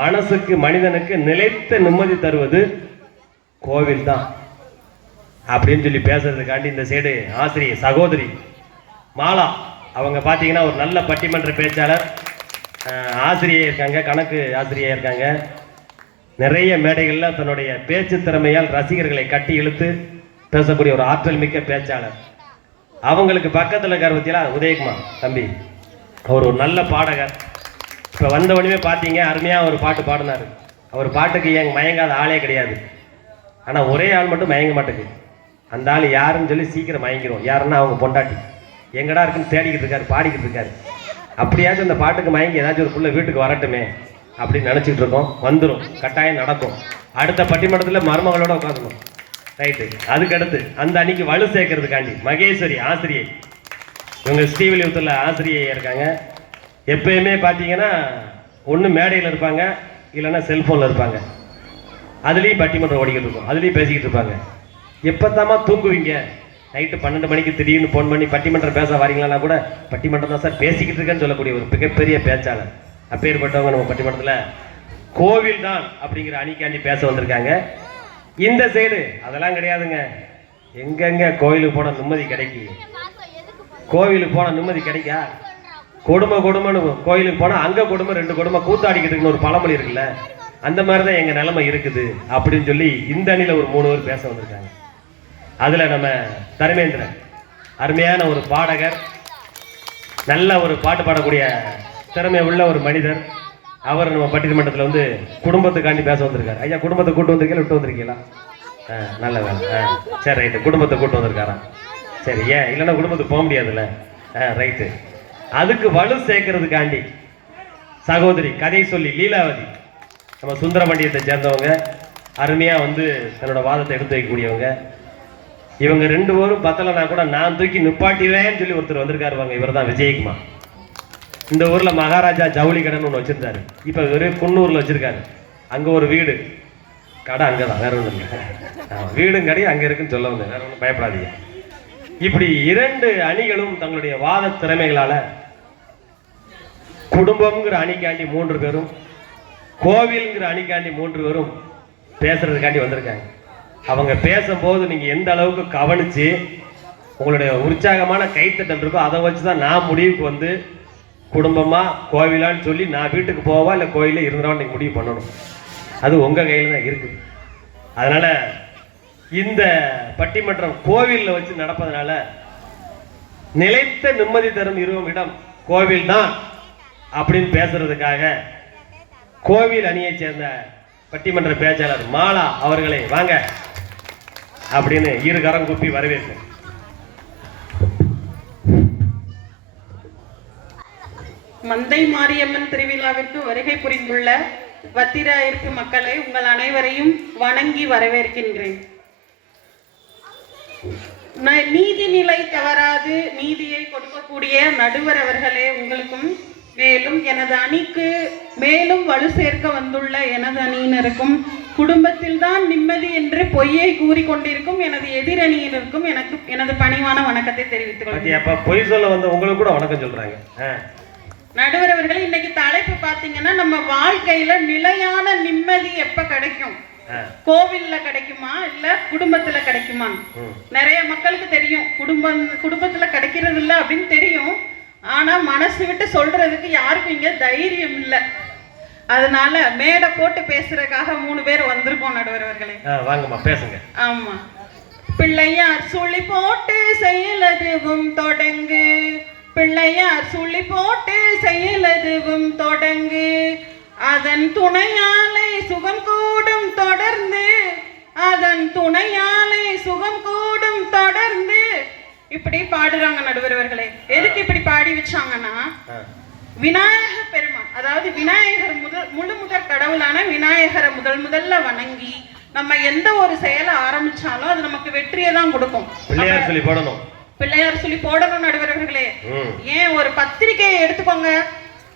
மனசுக்கு மனிதனுக்கு நிலைத்த நிம்மதி தருவது கோவில் தான் அப்படின்னு சொல்லி பேசுறதுக்காண்டி இந்த சைடு ஆசிரியர் சகோதரி மாலா அவங்க பார்த்தீங்கன்னா ஒரு நல்ல பட்டிமன்ற பேச்சாளர், ஆசிரியை இருக்காங்க, கணக்கு ஆசிரியை இருக்காங்க. நிறைய மேடைகளில் தன்னுடைய பேச்சு திறமையால் ரசிகர்களை கட்டி இழுத்து பேசக்கூடிய ஒரு ஆற்றல் மிக்க பேச்சாளர். அவங்களுக்கு பக்கத்தில் இருக்கார் பத்தியா உதயகுமார் தம்பி, அவர் ஒரு நல்ல பாடகர். இப்போ வந்தவனுமே பார்த்தீங்க அருமையாக ஒரு பாட்டு பாடினார். அவர் பாட்டுக்கு ஏன் மயங்காத ஆளே கிடையாது. ஆனால் ஒரே ஆள் மட்டும் மயங்க மாட்டேங்குது. அந்த ஆள் யாருன்னு சொல்லி சீக்கிரம் மயங்கிடும். யாருன்னா அவங்க பொண்டாட்டி எங்கடா இருக்குன்னு தேடிக்கிட்டு இருக்காரு, பாடிக்கிட்டு இருக்காரு. அப்படியாச்சும் அந்த பாட்டுக்கு மயங்கி ஏதாச்சும் ஒரு புள்ள வீட்டுக்கு வரட்டுமே அப்படின்னு நினச்சிக்கிட்டு இருக்கோம். வந்துடும், கட்டாயம் நடக்கும். அடுத்த பட்டிமன்றத்தில் மருமகளோட உட்காந்துடும். ரைட்டு. அதுக்கடுத்து அந்த அன்னைக்கு வலு சேர்க்கறதுக்காண்டி மகேஸ்வரி ஆசிரியை, இவங்க ஸ்ரீவில்லிபுத்தூரில் ஆசிரியை இருக்காங்க. எப்பயுமே பார்த்தீங்கன்னா ஒன்று மேடையில் இருப்பாங்க, இல்லைன்னா செல்ஃபோனில் இருப்பாங்க. அதுலேயும் பட்டிமன்றம் ஓடிக்கிட்டு இருக்கும், அதுலேயும் பேசிக்கிட்டு இருப்பாங்க. எப்போத்தாமா தூங்குவீங்க? நைட்டு 12 மணிக்கு திடீர்னு ஃபோன் பண்ணி பட்டிமன்றம் பேச வரீங்களான்னா கூட பட்டிமன்றம் தான் சார் பேசிக்கிட்டு இருக்கேன்னு சொல்லக்கூடிய ஒரு மிகப்பெரிய பேச்சாளர். அப்பேற்பட்டவங்க நம்ம பட்டிமன்றத்தில் கோவில் தான் அப்படிங்கிற அணிக்காண்டி பேச வந்திருக்காங்க. இந்த சைடு அதெல்லாம் கிடையாதுங்க. எங்கெங்க கோவிலுக்கு போனால் நிம்மதி கிடைக்கி? கோவிலுக்கு போனால் நிம்மதி கிடைக்கா? கொடுமைன்னு கோயிலுக்கு போனால் அங்கே கொடுமை 2 கொடுமை கூத்தாடிக்கிட்டு ஒரு பழமொழி இருக்குல்ல, அந்த மாதிரி தான் எங்கள் நிலைமை இருக்குது அப்படின்னு சொல்லி இந்த அணியில் ஒரு 3 பேர் பேச வந்திருக்காங்க. அதில் நம்ம தர்மேந்திரன் அருமையான ஒரு பாடகர், நல்ல ஒரு பாட்டு பாடக்கூடிய திறமை உள்ள ஒரு மனிதர். அவர் நம்ம பட்டிமன்றத்தில் வந்து குடும்பத்துக்காண்டி பேச வந்திருக்காரு. ஐயா குடும்பத்தை கூட்டு வந்திருக்கீங்களா விட்டு வந்திருக்கீங்களா? நல்ல வேலை. சரி ரைட்டு, குடும்பத்தை கூட்டு வந்திருக்காராம். சரி, ஏன் இல்லைன்னா குடும்பத்துக்கு போக முடியாதுல்ல. ரைட்டு. அதுக்கு வலு சேர்க்கறதுக்காண்டி சகோதரி கதை சொல்லி லீலாவதி, நம்ம சுந்தரமண்டியத்தை சேர்ந்தவங்க, அருமையாக வந்து தன்னோட வாதத்தை எடுத்து வைக்கக்கூடியவங்க. இவங்க 2 பேரும் பத்தலைனா கூட நான் தூக்கி நிப்பாட்டிடுவேன்னு சொல்லி ஒருத்தர் வந்திருக்காருவாங்க. இவர் தான் விஜயகுமார். இந்த ஊரில் மகாராஜா ஜவுளி கடைன்னு ஒன்று வச்சுருந்தாரு. இப்போ இவர் குன்னூரில் வச்சுருக்காரு. அங்கே ஒரு வீடு கடை அங்கே தான், வேற ஒன்றும் இல்லை. வீடும் கடை அங்கே இருக்குன்னு சொல்ல வந்தேன், வேற ஒன்றும் பயப்படாதீங்க. இப்படி 2 அணிகளும் தங்களுடைய வாத திறமைகளால் குடும்பம்ங்கிற அணிக்காண்டி 3 பேரும், கோவில்ங்கிற அணிக்காண்டி 3 பேரும் பேசுறதுக்காண்டி வந்திருக்காங்க. அவங்க பேசும்போது நீங்கள் எந்த அளவுக்கு கவனித்து உங்களுடைய உற்சாகமான கைத்தட்டல் இருக்கோ அதை வச்சு தான் நான் முடிவுக்கு வந்து குடும்பமா கோவிலான்னு சொல்லி நான் வீட்டுக்கு போவா இல்லை கோயிலில் இருந்தவா நீங்கள் முடிவு பண்ணணும். அது உங்கள் கையில் தான் இருக்குது. அதனால் இந்த பட்டிமன்றம் கோவிலில் வச்சு நடப்பதனால நிலைத்த நிம்மதி தரும் இடம் கோவில் தான் அப்படின்னு பேசுறதுக்காக கோவில் அணியைச் சேர்ந்த பட்டிமன்ற பேச்சாளர் மாலா அவர்களை வாங்க அப்படின்னு 2 கரம் கூப்பி வரவேற்போம். மந்தை மாரியம்மன் திருவிழாவிற்கு வருகை புரிந்துள்ள வத்திராயிருப்பு மக்களை உங்கள் அனைவரையும் வணங்கி வரவேற்கின்றேன். நீதிநிலை தவறாது நீதியை கொடுக்கக்கூடிய நடுவர் அவர்களே உங்களுக்கும், மேலும் எனது அணிக்கு மேலும் வலு சேர்க்க வந்துள்ள எனது அணியினருக்கும், குடும்பத்தில் தான் நிம்மதி என்று பொய்யை கூறிக்கொண்டிருக்கும் எனது எதிரணியினருக்கும் எனது பணிவான வணக்கத்தை தெரிவித்துக் கொள்கிறேன். பொய் சொல்ல வந்து உங்களுக்கு கூட வணக்கம் சொல்றாங்க. நடுவர் அவர்கள், இன்னைக்கு தலைப்பு பாத்தீங்கன்னா நம்ம வாழ்க்கையில நிலையான நிம்மதி எப்ப கிடைக்கும்? கோவில்ல கிடைக்குமா இல்ல குடும்பத்துல கிடைக்குமா? நிறைய மக்களுக்கு தெரியும் குடும்பத்துல கிடைக்கிறது இல்ல அப்படின்னு தெரியும். ஆனா மனசு விட்டு சொல்றதுக்கு யாருக்கும் இங்க தைரியம் இல்ல. அதனால மேடை போட்டு பேசுறதுக்காக 3 பேர் வந்திருக்கோம் நடுவர் அவர்களே. வாங்கம்மா பேசுங்க. ஆமா, பிள்ளையார் சுழி போட்டு செயலதுவும் தொடங்கு, பிள்ளையார் சுழி போட்டு செயலதுவும் தொடங்கு, அதன் துணையாலை சுகம் கூடும் தொடர்ந்து, அதன் துணையாலை சுகம் கூடும் தொடர்ந்து. இப்படி பாடுறாங்க நடுவர்களே. எதுக்கு இப்படி பாடி வச்சாங்கன்னா, விநாயக பெருமான், அதாவது விநாயகர் முதற் கடவுளான விநாயகரை முதல்ல வணங்கி நம்ம எந்த ஒரு செயலை ஆரம்பிச்சாலும் அது நமக்கு வெற்றியை தான் கொடுக்கும். பிள்ளையார் சொல்லி போடணும், பிள்ளையார் சொல்லி போடணும் நடுவர்களே. ஏன், ஒரு பத்திரிகையை எடுத்துக்கோங்க,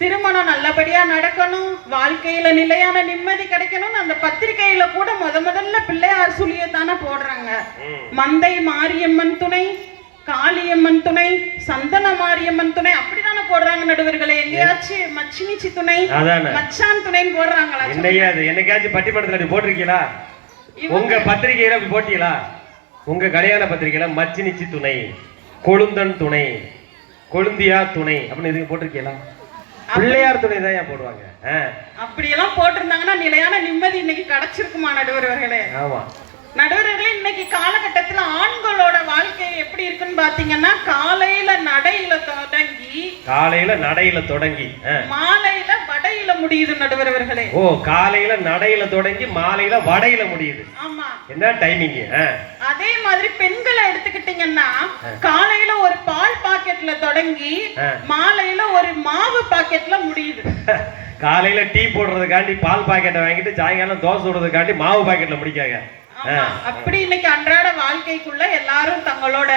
திருமணம் நல்லபடியா நடக்கணும், வாழ்க்கையில நிலையான நிம்மதி கிடைக்கணும், அந்த பத்திரிகையில கூட முதல்ல பிள்ளையார் சொல்லியை தானே போடுறாங்க. மந்தை மாரியம்மன் துணை, காளியம்மன் துணை, சந்தன மாரியம்மன் துணை, அப்படித்தானே போடுறாங்க நடுவர்களே. எங்கேயாச்சும் மச்சினிச்சி துணை, மச்சான் துணைன்னு போடுறாங்களா? என்னைக்காச்சும் பட்டிமன்றத்துல போட்டிருக்கீங்களா? உங்க பத்திரிகையில போட்டீங்களா? உங்க கல்யாண பத்திரிகையில மச்சினிச்சி துணை, கொழுந்தன் துணை, கொழுந்தியா துணை அப்படின்னு இதுக்கு போட்டிருக்கீங்களா? பிள்ளையார் துணை தான் ஏன் போடுவாங்க? அப்படியெல்லாம் போட்டிருந்தாங்கன்னா நிலையான நிம்மதி இன்னைக்கு கிடைச்சிருக்குமா நடுவர்களே? ஆமா நடுவர்களே, இன்னைக்கு காலகட்டத்துல ஆண்களோட வாழ்க்கை எப்படி இருக்குன்னு பாத்தீங்கன்னா, காலையில நடையில தொடங்கி மாலையில வடையில முடியுது நடுவர்களே. ஓ, காலையில நடையில தொடங்கி மாலையில வடையில முடியுது. ஆமா, என்ன டைமிங்? அதே மாதிரி பெண்களை எடுத்துக்கிட்டீங்கன்னா, காலையில ஒரு பால் பாக்கெட்ல தொடங்கி மாலையில ஒரு மாவு பாக்கெட்ல முடியுது. காலையில டீ போடுறதுக்காண்டி பால் பாக்கெட்டை வாங்கிட்டு சாயங்காலம் தோசை போடுறதுக்காண்டி மாவு பாக்கெட்ல முடிக்காங்க. அப்படி இன்னைக்கு அன்றாட வாழ்க்கைக்குள்ள எல்லாரும் தங்களோட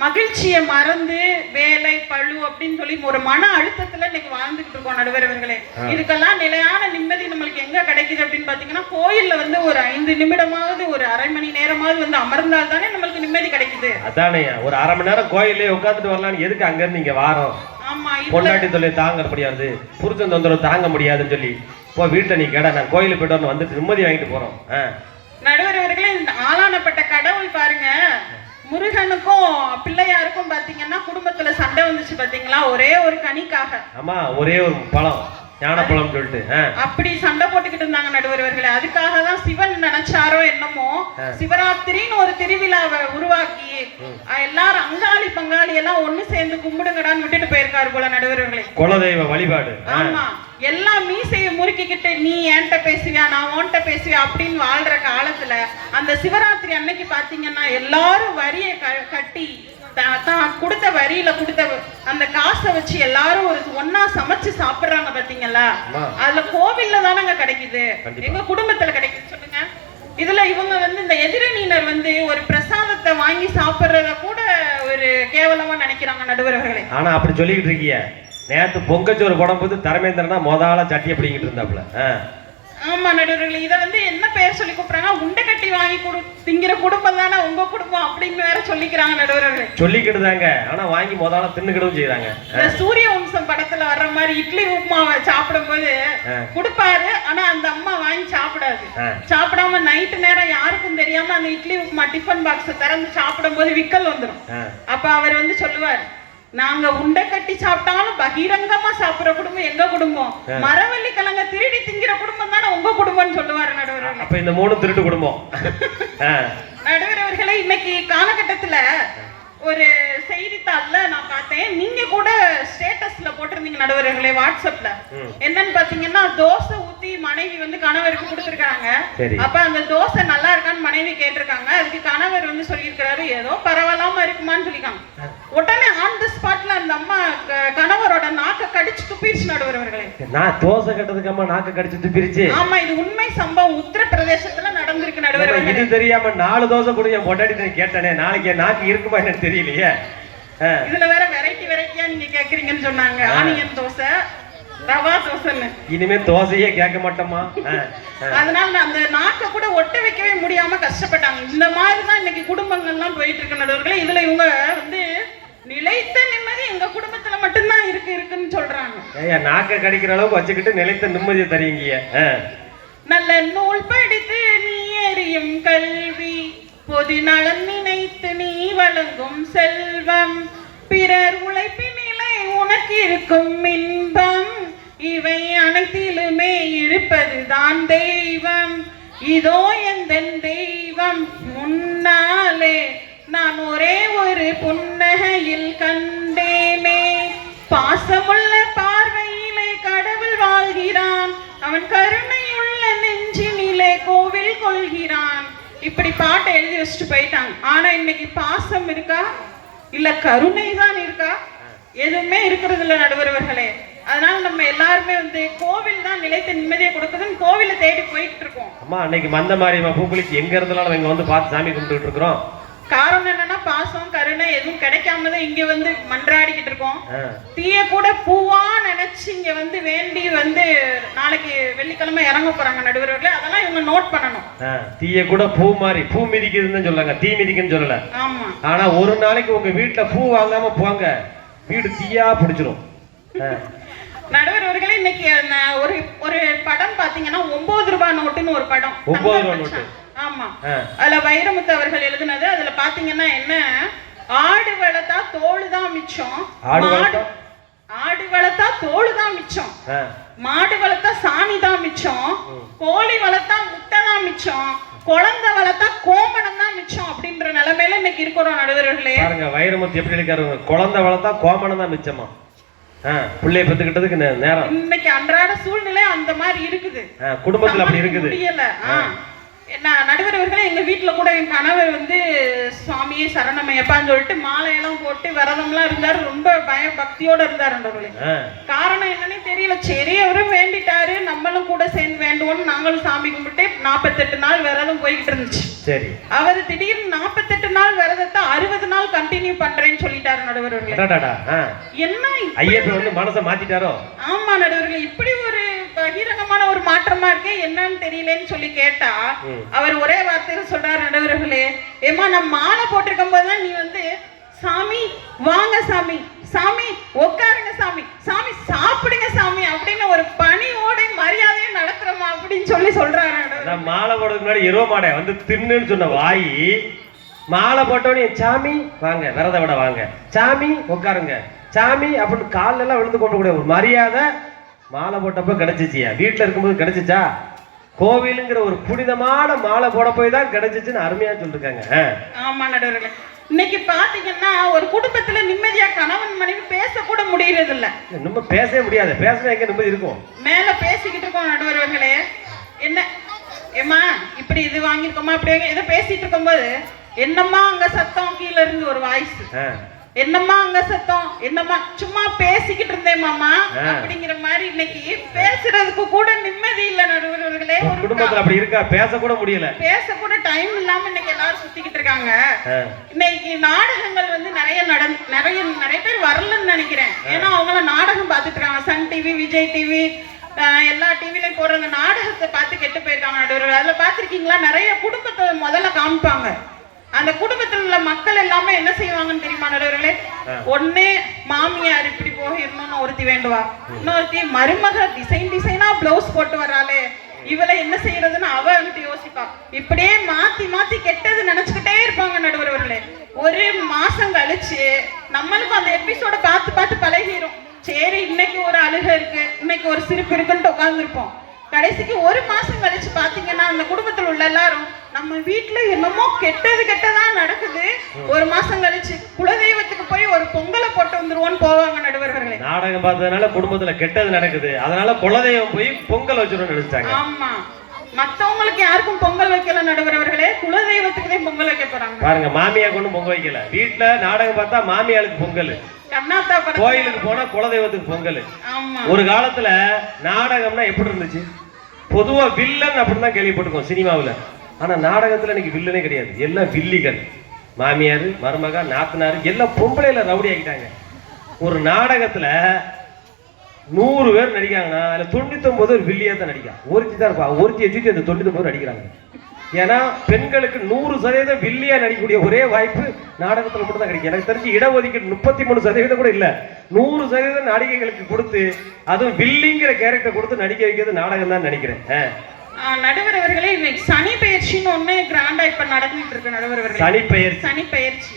மகிழ்ச்சியை மறந்து வேலை பழு அப்படின்னு சொல்லி ஒரு மன அழுத்தத்துல இன்னைக்கு வாழ்ந்துகிட்டு இருக்கோம் நடுவர்களே. இதுக்கெல்லாம் நிலையான நிம்மதி நம்மளுக்கு எங்க கிடைக்குது அப்படின்னு பாத்தீங்கன்னா, கோயில்ல வந்து ஒரு 5 நிமிடமாவது, ஒரு அரை மணி நேரமாவது வந்து அமர்ந்தால் தானே நம்மளுக்கு நிம்மதி கிடைக்குது. அதானே, ஒரு அரை மணி நேரம் கோயிலே உட்காந்துட்டு வரலான்னு எதுக்கு அங்க இருந்து இங்க வாரோம்? பொண்டாட்டி தொழிலை தாங்க முடியாது, புருஷன் தொந்தரவு தாங்க முடியாதுன்னு சொல்லி போ வீட்டுல நீ கேட, நான் கோயிலுக்கு போயிட்டு வந்துட்டு நிம்மதி வாங்கிட்டு போறோம். நடுவர்களே, ஆளானப்பட்ட கடவுள் பாருங்க, முருகனுக்கும் பிள்ளையாருக்கும் பாத்தீங்கன்னா குடும்பத்துல சண்டை வந்துச்சு பாத்தீங்களா, ஒரே ஒரு கனிக்காக. ஆமா, ஒரே ஒரு பழம், ஞானப்பழம் சொல்லிட்டு அப்படி சண்டை போட்டுக்கிட்டு இருந்தாங்க நடுவர்களே. அதுக்காக தான் சிவன் நினைச்சாரோ என்னமோ, சிவராத்திரின்னு ஒரு திருவிழாவை உருவாக்கி எல்லாரும் அங்காளி பங்காளி எல்லாம் ஒண்ணு சேர்ந்து கும்பிடுங்கடான்னு விட்டுட்டு போயிருக்காரு போல நடுவர்களே. குலதெய்வ வழிபாடு. ஆமா, எல்லாம் மீசையை முறுக்கிக்கிட்டு நீ என்கிட்ட பேசுவியா நான் உன்கிட்ட பேசுவியா அப்படின்னு வாழ்ற காலத்துல அந்த சிவராத்திரி அன்னைக்கு பாத்தீங்கன்னா எல்லாரும் வரியை கட்டி தான் கொடுத்த வரியில கொடுத்த அந்த காசை வச்சு எல்லாரும் ஒரு ஒன்னா சமைச்சு சாப்பிடுறாங்க பாத்தீங்களா? அதுல கோவில்ல தானங்க கிடைக்குது, எங்க குடும்பத்துல கிடைக்குது சொல்லுங்க. இதுல இவங்க வந்து இந்த எதிரணியினர் வந்து ஒரு பிரசாதத்தை வாங்கி சாப்பிடுறத கூட ஒரு கேவலமா நினைக்கிறாங்க நடுவர்களே. ஆனா அப்படி சொல்லிக்கிட்டு இருக்கீங்க. நேத்து பொங்கச்சோறு போடும்போது தரமேந்திரனா மொதல சட்டியை பிடிக்கிட்டு இருந்தாப்புல. ஆமா நடுவர்களே, இதை வந்து என்ன பேர் சொல்லி கூப்பிடுறாங்க, உண்டை கட்டி வாங்கி திங்கிற குடும்பம் தானே உங்க குடும்பம் அப்படின்னு வேற சொல்லிக்கிறாங்க நடுவர்களே. சொல்லிக்கிட்டுதாங்க, ஆனா வாங்கி முதல்ல தின்னுக்கிடும் செய்யறாங்க. இந்த சூரிய வம்சம் படத்துல வர்ற மாதிரி இட்லி உப்புமாவை சாப்பிடும் போது கொடுப்பாரு, ஆனா அந்த அம்மா வாங்கி சாப்பிடாது. சாப்பிடாம நைட்டு நேரம் யாருக்கும் தெரியாம அந்த இட்லி உப்புமா டிஃபன் பாக்ஸ் திறந்து சாப்பிடும் போது விக்கல் வந்துடும். அப்ப அவர் வந்து சொல்லுவார், நாங்க உண்டை கட்டி சாப்பிட்டாலும் பகிரங்கமா சாப்பிடுற குடும்பம் எங்க குடும்பம், மரவள்ளி கிழங்க திருடி திங்கிற குடும்பம் தானே உங்க குடும்பம்னு சொல்லுவாரு நடுவர்களே. அப்ப இந்த 3 திருட்டு குடும்பம். நடுவர்களே, இன்னைக்கு காலகட்டத்துல ஒரு செய்தித்தாள்ல நான் பார்த்தேன், நீங்க கூட ஸ்டேட்டஸ்ல போட்டிருந்தீங்க நடுவர்களே வாட்ஸ்அப்ல. என்னன்னு பாத்தீங்கன்னா, தோசை ஊத்தி மனைவி வந்து கணவருக்கு கொடுத்துருக்காங்க. அப்ப அந்த தோசை நல்லா இருக்கான்னு மனைவி கேட்டிருக்காங்க. அதுக்கு கணவர் வந்து சொல்லியிருக்கிறாரு, ஏதோ பரவாயில்லாம இருக்குமான்னு சொல்லிருக்காங்க. உடனே ஆன் தி ஸ்பாட்ல அந்த அம்மா கணவரோட நாக்க கடிச்சுட்டு துப்பிடுச்சு நடுவர் அவர்களே. நான் தோசை கட்டதுக்கு நாக்கு கடிச்சு துப்பிருச்சு. ஆமா, இது உண்மை சம்பவம். உத்தரப்பிரதேசத்துல நடந்திருக்கு நடுவர் அவர்களே. இது தெரியாம 4 தோசை கூட என் பொண்டாட்டி கேட்டனே, நாளைக்கு என் நாக்கு இருக்குமா எனக்கு தெரியலையே. இதுல வேற வெரைட்டியா நீங்க கேக்குறீங்கன்னு சொன்னாங்க. ஆனியன் தோசை, ரவா தோசைன்னு. இனிமே தோசையே கேட்க மாட்டோமா? அதனால அந்த நாக்க கூட ஒட்ட வைக்கவே முடியாம கஷ்டப்பட்டாங்க. இந்த மாதிரிதான் இன்னைக்கு குடும்பங்கள்லாம் போயிட்டு இருக்க நடுவர்களே. இதுல இவங்க வந்து நிலைத்த நிம்மதி எங்க குடும்பத்துல மட்டும்தான் இருக்குன்னு சொல்றாங்க. ஏய், நாக்க கடிக்கிற அளவுக்கு வச்சுக்கிட்டு நிலைத்த நிம்மதியை தரீங்க. நல்ல நூல் படித்து நீ எறியும் கல்வி, பொது நலன் நினைத்து நீ வழங்கும் செல்வம், பிறர் உழைப்பினிலே உனக்கு இருக்கும் இன்பம், இவை அனைத்திலுமே இருப்பதுதான் தெய்வம். இதோ எந்த தெய்வம் முன்னாலே நான் ஒரே ஒரு புன்னகையில் கண்டேனே, பாசமுள்ள பார்வையிலே கடவுள் வாழ்கிறான், அவன் கருணையுள்ள நெஞ்சினிலே கோவில் கொள்கிறான். இப்படி பாட்டை எழுதி வச்சுட்டு போயிட்டாங்க. ஆனா இன்னைக்கு பாசம் இருக்கா இல்ல கருணை தான் இருக்கா? எதுவுமே இருக்கிறது இல்ல நடுவர்களே. அதனால நம்ம எல்லாருமே வந்து கோவில் தான் நிலைத்த நிம்மதியை கொடுக்குதுன்னு கோவிலை தேடி போயிட்டு இருக்கோம். அம்மா, அன்னைக்கு மந்த மாரியம்மா பூக்குளிக்கு எங்க இருந்தாலும் இங்க வந்து பார்த்து சாமி கும்பிட்டு இருக்கிறோம். காரணம் என்னன்னா பாசம் கருணை எதுவும் கிடைக்காம தான் இங்க வந்து மன்றாடிக்கிட்டு இருக்கோம். தீய கூட பூவா நினைச்சு இங்க வந்து வேண்டி வந்து நாளைக்கு வெள்ளிக்கிழமை இறங்க போறாங்க நடுவர்களே. அதெல்லாம் இவங்க நோட் பண்ணணும். தீய கூட பூ மாதிரி பூ மிதிக்குதுன்னு சொல்றாங்க, தீ மிதிக்குன்னு சொல்லல. ஆமா, ஆனா ஒரு நாளைக்கு உங்க வீட்டுல பூ வாங்காம போங்க, வீடு தீயா பிடிச்சிரும். நடுவர்களே, இன்னைக்கு ஒரு ஒரு படம் பாத்தீங்கன்னா 9 ரூபாய் நோட்டுன்னு ஒரு படம். 9 ரூபாய் நோட்டு. ஆமா, அதுல வைரமுத்து அவர்கள் எழுதுனது. அதுல பாத்தீங்கன்னா என்ன, ஆடு வளர்த்தா தோல் தான் மிச்சம், ஆடு வளர்த்தா தோல் தான் மிச்சம், மாடு வளர்த்தா சாணி தான் மிச்சம், கோழி வளர்த்தா முட்டை தான் மிச்சம், குழந்தை வளர்த்தா கோமணம் தான் மிச்சம் அப்படின்ற நிலைமையில இன்னைக்கு இருக்கிறோம் நடுவர்களே. பாருங்க வைரமுத்து எப்படி இருக்காரு, குழந்தை வளர்த்தா கோமணம் தான் மிச்சமா. பிள்ளைய பெத்துக்கிட்டதுக்கு நேரம். இன்னைக்கு அன்றாட சூழ்நிலை அந்த மாதிரி இருக்குது, குடும்பத்துல அப்படி இருக்குது. நடுவர்களே, எங்க வீட்டுல கூட என் கணவர் வந்து சுவாமியே சரணமையப்பான்னு சொல்லிட்டு மாலையெல்லாம் போட்டு விரதம்லாம் இருந்தாரு. ரொம்ப பயபக்தியோட இருந்தாரு. காரணம் என்னன்னு தெரியல. சரி, அவரும் வேண்டிட்டாரு, நம்மளும் கூட சேர்ந்து வேண்டுவோம். நாங்களும் சாமி கும்பிட்டு 48 நாள் விரதம் போய்கிட்டு இருந்துச்சு. சரி, அவர் திடீர்னு 48 நாள் விரதத்தை 60 நாள் கண்டினியூ பண்றேன்னு சொல்லிட்டாரு நடுவர்களே. என்ன ஐயப்பன் வந்து மனசை மாத்திட்டாரோ? ஆமா நடுவர்களே, இப்படி ஒரு பகிரங்கமான ஒரு மாற்றமா இருக்கே, என்னன்னு தெரியலன்னு சொல்லி கேட்டா அவர் ஒரே வார்த்தையில சொல்றாரு நடுவர்களே, ஏமா நான் மாலை போட்டிருக்கும் போதுதான் நீ வந்து சாமி வாங்க சாமி, சாமி உட்காருங்க சாமி, சாமி சாப்பிடுங்க சாமி அப்படின்னு ஒரு பணியோட மரியாதையை நடத்துறோமா அப்படின்னு சொல்லி சொல்றாரு. மாலை போடுறதுக்கு முன்னாடி எருவ மாடை வந்து தின்னுன்னு சொன்ன வாயி, மாலை போட்டோடனே சாமி வாங்க விரத விட வாங்க, சாமி உட்காருங்க, சாமி அப்படின்னு காலில் எல்லாம் விழுந்து கொண்டு கூட ஒரு மரியாதை மாலை போட்டப்ப கிடைச்சிச்சியா? வீட்டுல இருக்கும்போது கிடைச்சிச்சா? கோவிலுங்கிற ஒரு புனிதமான மாலை போட போய் தான் கிடைச்சிச்சுன்னு அருமையா சொல்லிருக்காங்க. ஆமா நடுவர்களே, இன்னைக்கு பாத்தீங்கன்னா ஒரு குடும்பத்துல நிம்மதியா கணவன் மனைவி பேச கூட முடியறது இல்ல. நம்ம பேசவே முடியாது, பேசினா எங்க நிம்மதி இருக்கும்? மேல பேசிக்கிட்டு இருக்கோம் நடுவர்களே. என்ன ஏமா இப்படி இது வாங்கிருக்கோமா அப்படி இதை பேசிட்டு இருக்கும்போது என்னம்மா அங்க சத்தம், கீழே இருந்து ஒரு வாய்ஸ், என்னம்மா அங்க சத்தம், என்னம்மா சும்மா பேசிக்கிட்டு இருந்தேன் மாமா அப்படிங்கிற மாதிரி. இன்னைக்கு பேசுறதுக்கு கூட நிம்மதி இல்ல நடுவர்களே. ஒரு குடும்பத்துல அப்படி இருக்கா, பேச கூட முடியல, பேச கூட டைம் இல்லாம இன்னைக்கு எல்லாரும் சுத்திக்கிட்டு இருக்காங்க. இன்னைக்கு நாடகங்கள் வந்து நிறைய பேர் வரலன்னு நினைக்கிறேன். ஏன்னா அவங்கள நாடகம் பார்த்துட்டு இருக்காங்க. சன் டிவி, விஜய் டிவி, எல்லா டிவிலையும் போடுற நாடகத்தை பார்த்து கெட்டு போயிருக்காங்க நடுவர்கள். அதுல பாத்திருக்கீங்களா, நிறைய குடும்பத்தை முதல்ல காமிப்பாங்க. அந்த குடும்பத்தில் உள்ள மக்கள் எல்லாமே என்ன செய்வாங்கன்னு தெரியுமா நடுவர்களே? ஒண்ணு மாமியார் இப்படி போயிடணும்னு ஒருத்தி வேண்டுவா, இன்னொருத்தி மருமக டிசைனா பிளவுஸ் போட்டு வர்றாளே இவளை என்ன செய்யறதுன்னு அவ வந்துட்டு யோசிப்பா. இப்படியே மாத்தி மாத்தி கெட்டது நினைச்சுக்கிட்டே இருப்பாங்க நடுவர்களே. ஒரு மாசம் கழிச்சு நம்மளுக்கும் அந்த எபிசோட பார்த்து பார்த்து பழகிரும். சரி, இன்னைக்கு ஒரு அழுகை இருக்கு, இன்னைக்கு ஒரு சிரிப்பு இருக்குன்னு உட்கார்ந்து இருப்போம். கடைசிக்கு ஒரு மாசம் கழிச்சு பாத்தீங்கன்னா அந்த குடும்பத்தில் உள்ள எல்லாரும் நம்ம வீட்டுல என்னமோ கெட்டதா நடக்குது. ஒரு மாசம் கழிச்சு குலதெய்வத்துக்கு போய் ஒரு பொங்கலை போட்டு வந்துருவோன்னு போவாங்க நடுவர்களே. நாடகம் பார்த்ததுனால குடும்பத்துல கெட்டது நடக்குது, அதனால குலதெய்வம் போய் பொங்கல் வச்சிருவோம்னு நினைச்சாங்க. ஆமா, மத்தவங்களுக்கு யாருக்கும் பொங்கல் வைக்கல நடுவர் அவர்களே, குலதெய்வத்துக்கு தான் பொங்கல் வைக்க போறாங்க. பாருங்க, மாமியா கொண்டு பொங்கல் வைக்கல. வீட்டுல நாடகம் பார்த்தா மாமியாளுக்கு பொங்கல், கோயிலுக்கு போனா குலதெய்வத்துக்கு பொங்கல். ஒரு காலத்துல நாடகம்னா எப்படி இருந்துச்சு? பொதுவா வில்லன் அப்படின்னு தான் கேள்விப்பட்டிருக்கோம் சினிமாவில். ஆனா நாடகத்துல இன்னைக்கு வில்லனே கிடையாது, எல்லாம் வில்லிகள். மாமியார், மருமகா, நாத்தனார் எல்லாம் பொம்பளையில ரவுடி ஆகிட்டாங்க. ஒரு நாடகத்துல 100 பேர் நடிக்காங்கன்னா அதுல 99 ஒரு வில்லியா தான் நடிக்கான். ஒருத்தி தான் இருப்பா, ஒருத்தியை சுற்றி அந்த 99 நடிக்கிறாங்க. ஏன்னா பெண்களுக்கு 100% வில்லியா நடிக்கக்கூடிய ஒரே வாய்ப்பு நாடகத்துல மட்டும் தான் கிடைக்கும். எனக்கு தெரிஞ்சு இடஒதுக்கீடு 33% கூட இல்ல, 100% நடிகைகளுக்கு கொடுத்து, அதுவும் வில்லிங்கிற கேரக்டர் கொடுத்து நடிக்க வைக்கிறது நாடகம் தான் நினைக்கிறேன். நடுவர் அவர்களே, இன்னைக்கு சனி பெயர்ச்சின்னு ஒண்ணு கிராண்டா இப்ப நடந்துட்டு இருக்கு நடுவர் அவர்களே. சனி பெயர்ச்சி.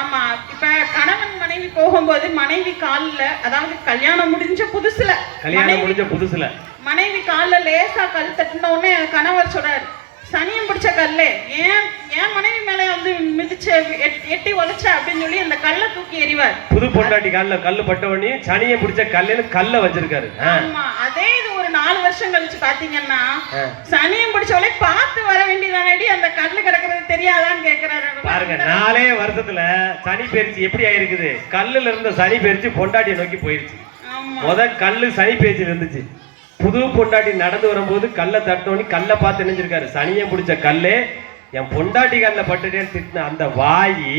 ஆமா, இப்ப கணவன் மனைவி போகும்போது மனைவி கால்ல, அதாவது கல்யாணம் முடிஞ்ச புதுசுல மனைவி கால்ல லேசா கல் தட்டின உடனே கணவர் சொல்றாரு, சனியம் பிடிச்ச கல்லே ஏன் மனைவி மேல வந்து மிதிச்ச எட்டி உழைச்ச அப்படின்னு சொல்லி அந்த கல்லை தூக்கி எறிவார். புது பொண்டாட்டி கால்ல கல்லு பட்டவனே சனியம் பிடிச்ச கல்லுன்னு கல்ல வச்சிருக்காரு. ஆமா, அதே இது ஒரு 4 வருஷம் கழிச்சு பாத்தீங்கன்னா சனியம் பிடிச்சவளை பார்த்து வர வேண்டியதானடி, அந்த கல்லு கிடக்குறது தெரியாதான்னு கேக்குறாரு. பாருங்க, 4 வருஷத்துல சனி பெயர்ச்சி எப்படி ஆயிருக்குது? கல்லுல இருந்த சனி பெயர்ச்சி பொண்டாட்டியை நோக்கி போயிருச்சு. கல்லு சனி பெயர்ச்சியில் இருந்துச்சு. புது பொண்டாட்டி நடந்து வரும்போது கல்லை தட்டோன்னு கல்லை பார்த்து நினைஞ்சிருக்காரு. சனியை பிடிச்ச கல்லே என் பொண்டாட்டி கல்ல பட்டுட்டேன்னு திட்டின அந்த வாயி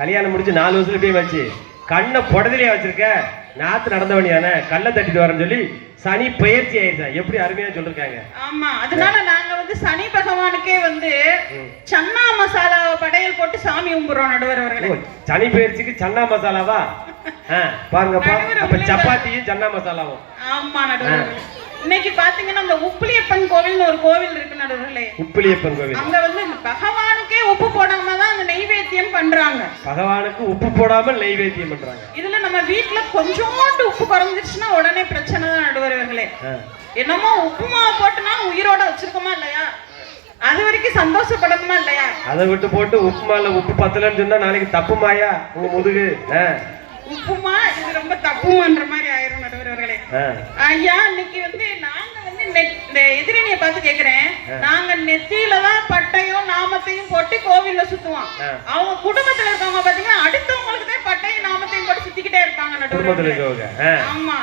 கல்யாணம் முடிச்சு 4 வருஷத்துல போய் வச்சு கண்ணை புடதிலேயே வச்சிருக்க, நாத்து நடந்தவனியான கல்லை தட்டிட்டு வரேன்னு சொல்லி சனி பெயர்ச்சி ஆயிடுச்சா. எப்படி அருமையா சொல்லிருக்காங்க. ஆமா, அதனால நாங்க வந்து சனி பகவானுக்கே வந்து சன்னா மசாலா படையல் போட்டு சாமி கும்பிடுறோம் நடுவர் அவர்களே. சனி பெயர்ச்சிக்கு சன்னா மசாலாவா? பாருங்கப்பா, அப்ப சப்பாத்தியும் சன்னா மசாலாவும். ஆமா நடுவர், இன்னைக்கு பாத்தீங்கன்னா அந்த உப்பிலியப்பன் கோவில்னு ஒரு கோவில் இருக்கு நடுவர்களே. உப்பிலியப்பன் கோவில், அங்க வந்து பகவானுக்கே உப்பு போடாம தான் அந்த நெய்வேத்தியம் பண்றாங்க. பகவானுக்கு உப்பு போடாம நெய்வேத்தியம் பண்றாங்க. இதுல நம்ம வீட்டுல கொஞ்சோண்டு உப்பு குறைஞ்சிருச்சுன்னா உடனே பிரச்சனை தான் நடுவர்களே. என்னமோ உப்புமா போட்டுனா உயிரோட வச்சிருக்கோமா இல்லையா, அது வரைக்கும் சந்தோஷப்படணுமா இல்லையா? அதை விட்டு போட்டு உப்புமால உப்பு பத்தலன்னு சொன்னா நாளைக்கு தப்புமாயா உங்க முதுகு? உப்புமா இது ரொம்ப தப்புமான்ற மாதிரி ஆயிரும் நடுவர்களே. ஐயா, இன்னைக்கு வந்து நாங்க வந்து இந்த எதிரணியை பார்த்து கேக்குறேன், நாங்க நெத்தியில தான் பட்டையும் நாமத்தையும் போட்டு கோவில்ல சுத்துவோம். அவங்க குடும்பத்துல இருக்கவங்க பாத்தீங்கன்னா அடுத்தவங்களுக்கு தான் பட்டையும் நாமத்தையும் போட்டு சுத்திக்கிட்டே இருப்பாங்க நடுவர்களே. ஆமா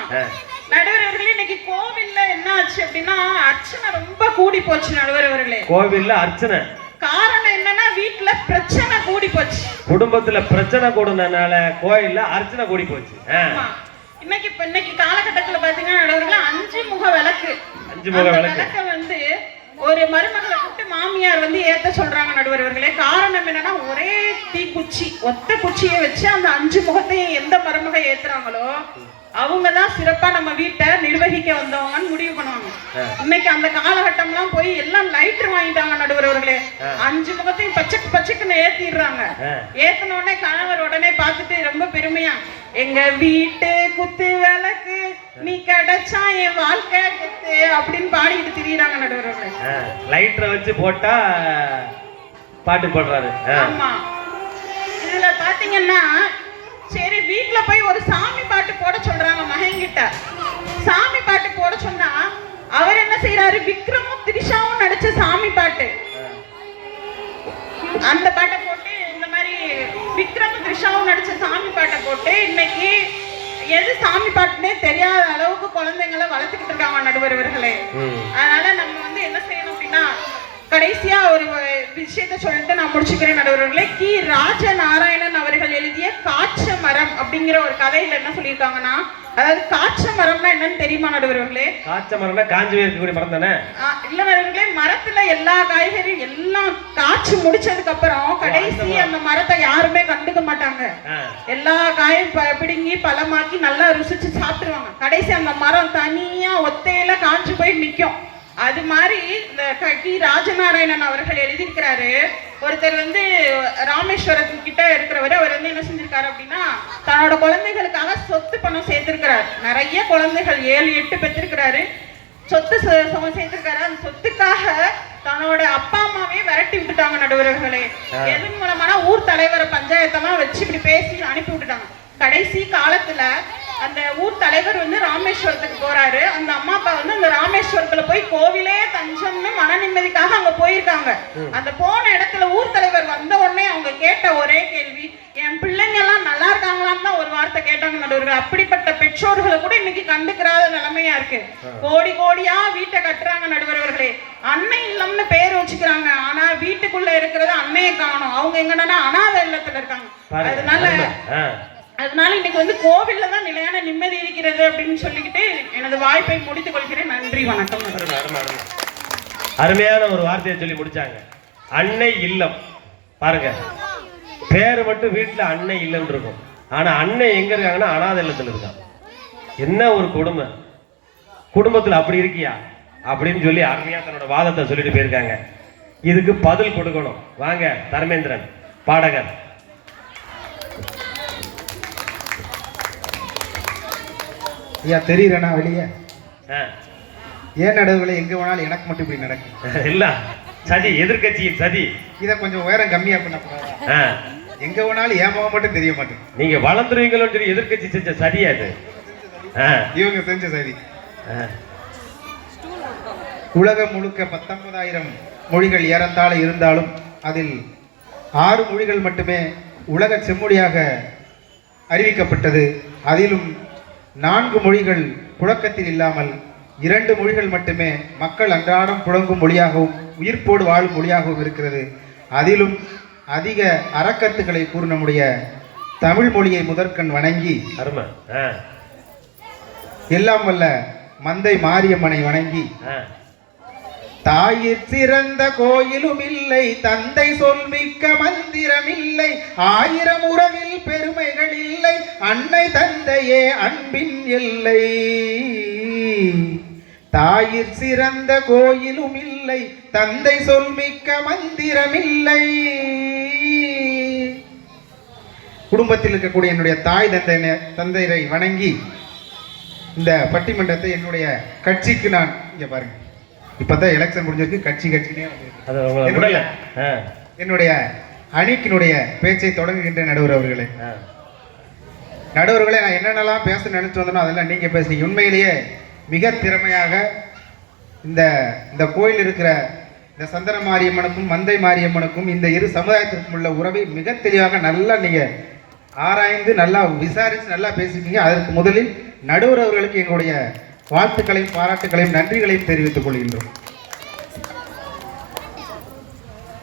நடுவர்களே, இன்னைக்கு கோவில்ல என்ன ஆச்சு அப்படின்னா அர்ச்சனை ரொம்ப கூடி போச்சு நடுவர்களே. கோவில்ல அர்ச்சனை காரணம் என்னன்னா வீட்டுல பிரச்சனை கூடி போச்சு. குடும்பத்துல பிரச்சனை கூடுனனால கோயில்ல அர்ச்சனை கூடி போச்சு. இன்னைக்கு காலகட்டத்துல பாத்தீங்கன்னா நடுவர்களே 5 முக விளக்கு வந்து ஒரு மருமகளை கூப்பிட்டு மாமியார் வந்து ஏத்த சொல்றாங்க நடுவர்களே. காரணம் என்னன்னா ஒரே தீக்குச்சி, ஒத்த குச்சியை வச்சு அந்த 5 முகத்தையும் எந்த மருமகை ஏத்துறாங்களோ அவங்கதான் சிறப்பா நம்ம வீட்டை நிர்வகிக்க வந்தவங்கன்னு முடிவு பண்ணுவாங்க. இன்னைக்கு அந்த காலகட்டம்லாம் போய் எல்லாம் லைட்டர் வாங்கிட்டாங்க நடுவர்களே. 5 முகத்தையும் பச்சைக்குன்னு ஏத்திடுறாங்க. ஏத்தின உடனே கணவர் உடனே பார்த்துட்டு ரொம்ப பெருமையா, எங்க வீட்டு குத்து விளக்கு நீ கிடைச்சா என் வாழ்க்கை குத்து அப்படின்னு பாடிட்டு திரியிறாங்க நடுவர்களே. லைட்டரை வச்சு போட்டா பாட்டு போடுறாரு. ஆமா, இதுல பாத்தீங்கன்னா சரி வீட்டுல போய் ஒரு சாமி பாட்டு போட சொல்றாங்க மகன்கிட்ட. சாமி பாட்டு போட சொன்னா அவர் என்ன செய்யறாரு, விக்ரமும் திரிஷாவும் நடிச்ச சாமி பாட்டு, அந்த பாட்டை போட்டு இந்த மாதிரி விக்ரமும் திரிஷாவும் நடிச்ச சாமி பாட்டை போட்டு இன்னைக்கு எது சாமி பாட்டுன்னே தெரியாத அளவுக்கு குழந்தைங்களை வளர்த்துக்கிட்டு இருக்காங்க நடுவர்களே. அதனால நம்ம வந்து என்ன செய்யணும் அப்படின்னா, கடைசியா ஒரு விஷயத்த சொல்லிட்டு நான் முடிச்சுக்கிறேன் நடுவர்களே. கி ராஜநாராயணன் அவர்கள் எழுதிய காய்ச்ச மரம் அப்படிங்கிற ஒரு கதையில என்ன சொல்லியிருக்காங்கன்னா, அதாவது காய்ச்ச மரம்னா என்னன்னு தெரியுமா நடுவர்களே? காய்ச்ச மரம்னா காஞ்சி இருக்கக்கூடிய மரம் தானே? இல்ல நடுவர்களே, மரத்துல எல்லா காய்கறியும் எல்லாம் காய்ச்சி முடிச்சதுக்கு அப்புறம் கடைசி அந்த மரத்தை யாருமே கண்டுக்க மாட்டாங்க. எல்லா காயும் பிடுங்கி பழமாக்கி நல்லா ருசிச்சு சாப்பிடுவாங்க. கடைசி அந்த மரம் தனியா ஒத்தையில காஞ்சு போய் நிக்கும். அது மாதிரி இந்த கி ராஜநாராயணன் அவர்கள் எழுதியிருக்கிறாரு. ஒருத்தர் வந்து ராமேஸ்வரத்து கிட்ட இருக்கிறவரு, அவர் வந்து என்ன செஞ்சிருக்காரு அப்படின்னா தன்னோட குழந்தைகளுக்காக சொத்து பணம் சேர்த்திருக்கிறார். நிறைய குழந்தைகள் 7-8 பெற்றிருக்கிறாரு. சொத்து சேர்த்திருக்காரு. அந்த சொத்துக்காக தன்னோட அப்பா அம்மாவே விரட்டி விட்டுட்டாங்க நடுவர்களே. எதன் மூலமான ஊர் தலைவரை பஞ்சாயத்தெல்லாம் வச்சு இப்படி பேசி அனுப்பி விட்டுட்டாங்க. கடைசி காலத்துல அந்த ஊர் தலைவர் வந்து ராமேஸ்வரத்துக்கு போறாரு. அந்த அம்மா அப்பா வந்து அந்த ராமேஸ்வரம் ராமேஸ்வரத்துல போய் கோவிலே தஞ்சம்னு மன நிம்மதிக்காக அங்க போயிருக்காங்க. அந்த போன இடத்துல ஊர் தலைவர் வந்த உடனே அவங்க கேட்ட ஒரே கேள்வி, என் பிள்ளைங்க எல்லாம் நல்லா இருக்காங்களான்னு தான் ஒரு வார்த்தை கேட்டாங்க நடுவர்கள். அப்படிப்பட்ட பெற்றோர்களை கூட இன்னைக்கு கண்டுக்கிறாத நிலைமையா இருக்கு. கோடி கோடியா வீட்டை கட்டுறாங்க நடுவர்களே, அன்னை இல்லம்னு பேர் வச்சுக்கிறாங்க, ஆனா வீட்டுக்குள்ள இருக்கிறது அன்னையை காணும். அவங்க எங்கன்னா அனாதை இல்லத்துல இருக்காங்க. அதனால இன்னைக்கு வந்து கோவில்ல தான் நிலையான நிம்மதி இருக்கிறது அப்படின்னு சொல்லிக்கிட்டு எனது வாய்ப்பை முடித்துக் கொள்கிறேன். நன்றி, வணக்கம். அருமையான ஒரு வார்த்தையை சொல்லி முடிச்சாங்க, அன்னை இல்லம். பாருங்க, பேரு மட்டும் வீட்டுல அன்னை இல்லம் இருக்கும், ஆனா அன்னை எங்க இருக்காங்கன்னா அனாதை இல்லத்துல இருக்காங்க. என்ன ஒரு கொடுமை, குடும்பத்துல அப்படி இருக்கியா அப்படின்னு சொல்லி அருமையா தன்னோட வாதத்தை சொல்லிட்டு போயிருக்காங்க. இதுக்கு பதில் கொடுக்கணும். வாங்க தர்மேந்திரன் பாடகர். ஐயா தெரியுறேனா வெளியே? ஏன் நடுவுகளை எங்க வேணாலும் எனக்கு மட்டும் இப்படி நடக்கும் இல்ல சதி, எதிர்கட்சியின் சதி. இதை கொஞ்சம் உயரம் கம்மியா பண்ண கூடாதா? எங்க வேணாலும் ஏன் முகம் மட்டும் தெரிய மாட்டேன். நீங்க வளர்ந்துருவீங்களோ சொல்லி எதிர்கட்சி செஞ்ச சதியா இது? இவங்க செஞ்ச சதி. உலகம் முழுக்க 19,000 மொழிகள் ஏறத்தாழ இருந்தாலும் அதில் 6 மொழிகள் மட்டுமே உலக செம்மொழியாக அறிவிக்கப்பட்டது. அதிலும் 4 மொழிகள் புழக்கத்தில் இல்லாமல் 2 மொழிகள் மட்டுமே மக்கள் அன்றாடம் புழங்கும் மொழியாகவும் உயிர்ப்போடு வாழும் மொழியாகவும் இருக்கிறது. அதிலும் அதிக அறக்கருத்துக்களை கூறும் நம்முடைய தமிழ் மொழியை முதற்கண் வணங்கி எல்லாம் வல்ல மந்தை மாரியம்மனை வணங்கி, தாயிற் சிறந்த கோயிலும் இல்லை, தந்தை சொல்மிக்க மந்திரம் இல்லை, 1000 உறவில் பெருமைகள் இல்லை, அன்னை தந்தையே அன்பின் எல்லை. தாயிற் சிறந்த கோயிலும் இல்லை, தந்தை சொல்மிக்க மந்திரம் இல்லை. குடும்பத்தில் இருக்கக்கூடிய என்னுடைய தாய் தந்தையரை வணங்கி இந்த பட்டிமன்றத்தை என்னுடைய கட்சிக்கு நான் இங்க பாருங்க, இப்பதான் எலெக்ஷன் முடிஞ்சிருக்கு, கட்சினே என்னுடைய அணிக்கினுடைய பேச்சை தொடங்குகின்ற நடுவர் அவர்களே. நடுவர்களே, நான் என்னென்னலாம் பேச நினைச்சு வந்தனோ அதெல்லாம் நீங்க பேசுறீங்க. உண்மையிலேயே மிக திறமையாக இந்த கோயில் இருக்கிற இந்த சந்தன மாரியம்மனுக்கும் மந்தை மாரியம்மனுக்கும் இந்த இரு சமுதாயத்திற்கும் உள்ள உறவை மிக தெளிவாக நல்லா நீங்க ஆராய்ந்து நல்லா விசாரித்து நல்லா பேசிருக்கீங்க. அதற்கு முதலில் நடுவர் அவர்களுக்கு எங்களுடைய வாழ்த்துக்களையும் பாராட்டுகளையும் நன்றிகளையும் தெரிவித்துக் கொள்கின்றோம்.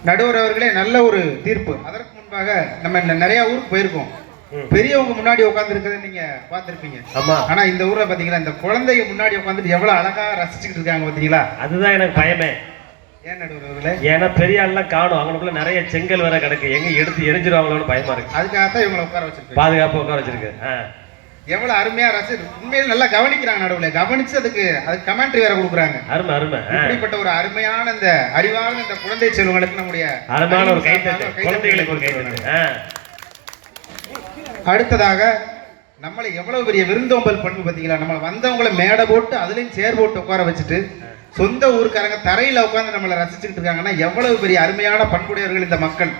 நடுவர் அவர்களே, நல்ல ஒரு தீர்ப்பு. அதற்கு முன்பாக நம்ம நிறைய ஊருக்கு போயிருக்கோம், பெரியவங்க முன்னாடி உட்கார்ந்து இருக்கிறத நீங்க பார்த்திருப்பீங்க. ஆனா இந்த ஊர்ல பாத்தீங்களா, இந்த குழந்தைங்க முன்னாடி உட்காந்துட்டு எவ்வளவு அழகா ரசிச்சுட்டு இருக்காங்க பாத்தீங்களா? அதுதான் எனக்கு பயமே. ஏன் நடுவர் அவர்களே? ஏன்னா பெரிய ஆள்லாம் காணும், அவங்களுக்குள்ள நிறைய செங்கல் வேற கிடக்கு, எங்க எடுத்து எரிஞ்சிருவாங்களோன்னு பயமா இருக்கு. அதுக்காகத்தான் இவங்களை உட்கார வச்சிருக்கு, பாதுகாப்பு உட்கார வச்சிருக்கு. எவ்வளவு அருமையா உண்மையில நல்லா கவனிக்கிறாங்க நடுவுல, கவனிச்சு அதுக்கு கமெண்ட்ரி வேற கொடுக்குறாங்க. அருமை அருமை. இப்படிப்பட்ட ஒரு அருமையான இந்த அறிவார்ந்த இந்த குழந்தை செல்வங்களுக்கு நம்முடைய அருமையான ஒரு கைத்தட்டல், குழந்தைகளுக்கு ஒரு கைத்தட்டல். அடுத்ததாக நம்மளை எவ்வளவு பெரிய விருந்தோம்பல் பண்பு பார்த்தீங்களா? நம்மளை வந்தவங்களை மேடை போட்டு அதுலயும் சேர் போட்டு உட்கார வச்சுட்டு சொந்த ஊருக்காரங்க தரையில உட்கார்ந்து நம்மளை ரசிச்சுட்டு இருக்காங்கன்னா எவ்வளவு பெரிய அருமையான பண்புடையவர்கள் இந்த மக்கள்.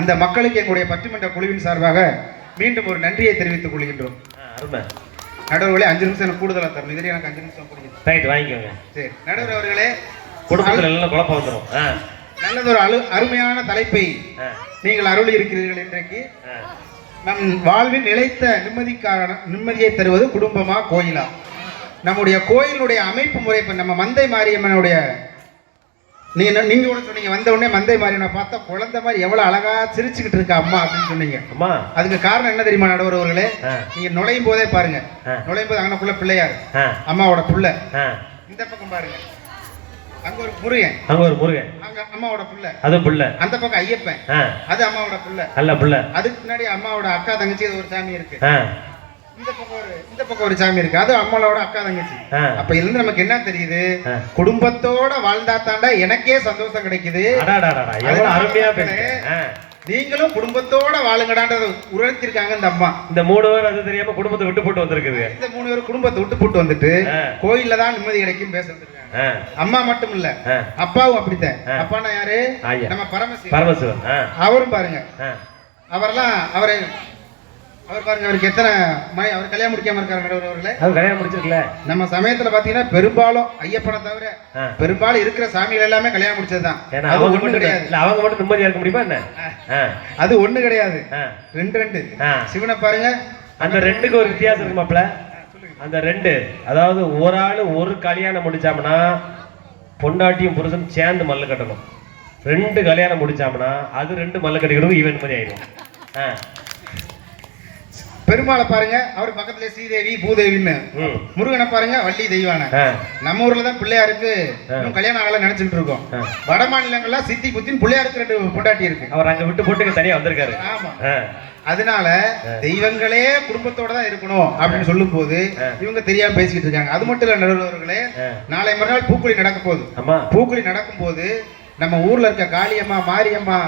அந்த மக்களுக்கு எங்களுடைய பட்டிமன்ற குழுவின் சார்பாக மீண்டும் ஒரு நன்றியை தெரிவித்துக் கொள்கின்றோம். நடுவர்களே, 5 நிமிஷம் கூடுதலா தரணும். இதுல எனக்கு 5 நிமிஷம் கொடுங்க. ரைட், வாங்கிக்கோங்க. சரி நடுவர் அவர்களே, குடும்பத்துல எல்லாம் குழப்பம் வந்துரும். நல்லதொரு அருமையான தலைப்பை நீங்கள் அருளி இருக்கிறீர்கள். இன்றைக்கு நம் வாழ்வில் நிலைத்த நிம்மதியை தருவது குடும்பமா கோயிலா? நம்முடைய கோயிலுடைய அமைப்பு முறை, இப்ப நம்ம மந்தை மாரியம்மனுடைய நீங்க கூட சொன்னீங்க, வந்த உடனே மந்தை மாரியம்மனை பார்த்தா குழந்தை மாதிரி எவ்வளவு அழகா சிரிச்சுக்கிட்டு இருக்கா அம்மா அப்படின்னு சொன்னீங்க. அம்மா, அதுக்கு காரணம் என்ன தெரியுமா நடுவர் அவர்களே? நீங்க நுழையும் போதே பாருங்க, நுழையும் போது அங்கனக்குள்ள பிள்ளையார் அம்மாவோட புள்ள, இந்த பக்கம் பாருங்க அங்க ஒரு முருகன், அங்க ஒரு முருகன், அங்க அம்மாவோட புள்ள, அது புள்ள, அந்த பக்கம் ஐயப்பன், அது அம்மாவோட புள்ள, அல்ல புள்ள, அதுக்கு முன்னாடி அம்மாவோட அக்கா தங்கச்சி ஒரு சாமி இருக்கு, இந்த பக்கம் ஒரு சாமி இருக்கு, அது அம்மாவோட அக்கா தங்கச்சி. அப்ப இருந்து நமக்கு என்ன தெரியுது? குடும்பத்தோட வாழ்ந்தா தாண்டா எனக்கே சந்தோஷம் கிடைக்குது. நீங்களும் குடும்பத்தோட வாழுங்கடான்றத உணர்த்திருக்காங்க இந்த அம்மா. இந்த 3 பேர் அது தெரியாம குடும்பத்தை விட்டு போட்டு வந்திருக்குது. இந்த 3 பேர் குடும்பத்தை விட்டு போட்டு வந்துட்டு கோயில்ல தான் நிம்மதி கிடைக்கும் பேசுறது. அம்மா மட்டும் இல்ல, அப்பாவும் அப்படித்தான். அப்பானா யாரு? நம்ம பரமசிவன். அவரும் பாருங்க, அவரெல்லாம் அவரை அவர் பாருங்க, அவருக்கு எத்தனை அவர் கல்யாணம் முடிக்காம இருக்காரு நடுவர் அவர்களே. அது கல்யாணம் முடிச்சிருக்கல. நம்ம சமயத்துல பாத்தீங்கன்னா பெரும்பாலும் ஐயப்பனை தவிர பெரும்பாலும் இருக்கிற சாமிகள் எல்லாமே கல்யாணம் முடிச்சதுதான். அது ஒண்ணு கிடையாது. அவங்க மட்டும் நிம்மதியா இருக்க முடியுமா என்ன? அது ஒண்ணு கிடையாது. ரெண்டு சிவனை பாருங்க, அந்த ரெண்டுக்கு ஒரு வித்தியாசம் இருக்கு மாப்ள. அந்த ரெண்டு, அதாவது ஒரு ஆளு ஒரு கல்யாணம் முடிச்சாம்னா பொண்டாட்டியும் புருஷன் சேர்ந்து மல்லு கட்டணும். ரெண்டு கல்யாணம் முடிச்சாம்னா அது ரெண்டு மல்லு கட்டிக்கிறதுக்கு ஈவன் நிம்மதி ஆயிடும். பெருமாளை பாருங்க, அவர் பக்கத்துல ஸ்ரீதேவி பூதேவின்னு. முருகனை பாருங்க, வள்ளி தெய்வான. நம்ம ஊர்ல தான் பிள்ளையாருக்கு இன்னும் கல்யாணம் ஆகல நினைச்சுட்டு இருக்கோம். வட மாநிலங்கள்ல சித்தி புத்தின்னு பிள்ளையாருக்கு 2 பொண்டாட்டி இருக்கு. அவர் அங்க விட்டு போட்டு தனியா வந்திருக்காரு. ஆமா. அதனால தெய்வங்களே குடும்பத்தோட தான் இருக்கணும் அப்படின்னு சொல்லும் போது இவங்க தெரியாம பேசிக்கிட்டு இருக்காங்க. அது மட்டும் இல்ல நடுவர்களே, நாளை மறுநாள் பூக்குழி நடக்க போகுது. பூக்குழி நடக்கும் போது நம்ம ஊர்ல இருக்க காளியம்மா, மாரியம்மா,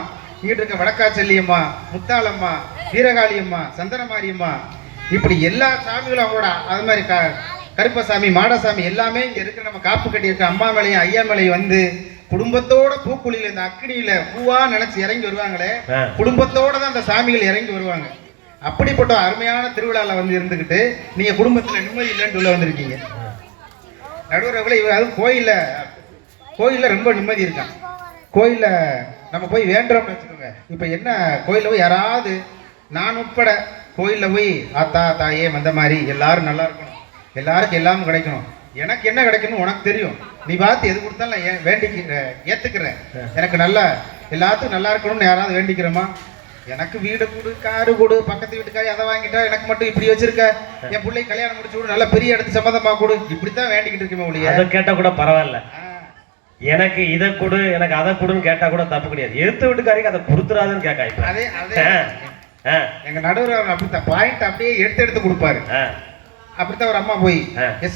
இங்கிட்டு இருக்க வடக்காச்செல்லியம்மா, முத்தாளம்மா, வீரகாளியம்மா, சந்தனமாரியம்மா, இப்படி எல்லா சாமிகளும் அவங்களோட, அது மாதிரி கருப்பசாமி, மாடசாமி எல்லாமே இங்க இருக்கிற நம்ம காப்பு கட்டி இருக்க அம்மா மேலையும் ஐயா மேலையும் வந்து குடும்பத்தோட பூக்குழியில இந்த அக்னியில பூவா நினைச்சு இறங்கி வருவாங்களே, குடும்பத்தோட தான் அந்த சாமிகள் இறங்கி வருவாங்க. அப்படிப்பட்ட அருமையான திருவிழால வந்து இருந்துகிட்டு நீங்க குடும்பத்துல நிம்மதி இல்லைன்னு சொல்ல வந்திருக்கீங்க நடுவர்களே. அது கோயில்ல ரொம்ப நிம்மதி இருக்கான். கோயில்ல நம்ம போய் வேண்டுறோம்னு வச்சுக்கோங்க. இப்ப என்ன, கோயில்ல போய் யாராவது, நான் உட்பட கோயில்ல போய் ஆத்தா தாயே வந்த மாதிரி எல்லாரும் நல்லா இருக்கணும், எல்லாருக்கும் எல்லாமும் கிடைக்கணும், எனக்கு என்ன கிடைக்கணும் உனக்கு தெரியும், நீ பார்த்து எது கொடுத்தாலும் நான் ஏத்துக்கிறேன், எனக்கு நல்லா எல்லாத்துக்கும் நல்லா இருக்கணும்னு யாராவது வேண்டிக்கிறோமா? எனக்கு வீடு கொடு, காரு கொடு, பக்கத்து வீட்டுக்காரி அதை வாங்கிட்டா, எனக்கு மட்டும் இப்படி வச்சிருக்க, என் பிள்ளை கல்யாணம் முடிச்சு விடு, நல்ல பெரிய இடத்து சம்மந்தமா கொடு, இப்படித்தான் வேண்டிக்கிட்டு இருக்கேன் ஒழிய. அதை கேட்டா கூட பரவாயில்ல, எனக்கு இதை கொடு எனக்கு அதை கொடுன்னு கேட்டா கூட தப்பு கிடையாது. எடுத்து வீட்டுக்காரிக்கு அதை கொடுத்துறாதுன்னு கேட்க. அதே எங்க நடுவர் அப்படித்தான் பாயிண்ட் அப்படியே எடுத்து கொடுப்பாரு. அப்படித்தான் ஒரு அம்மா போய்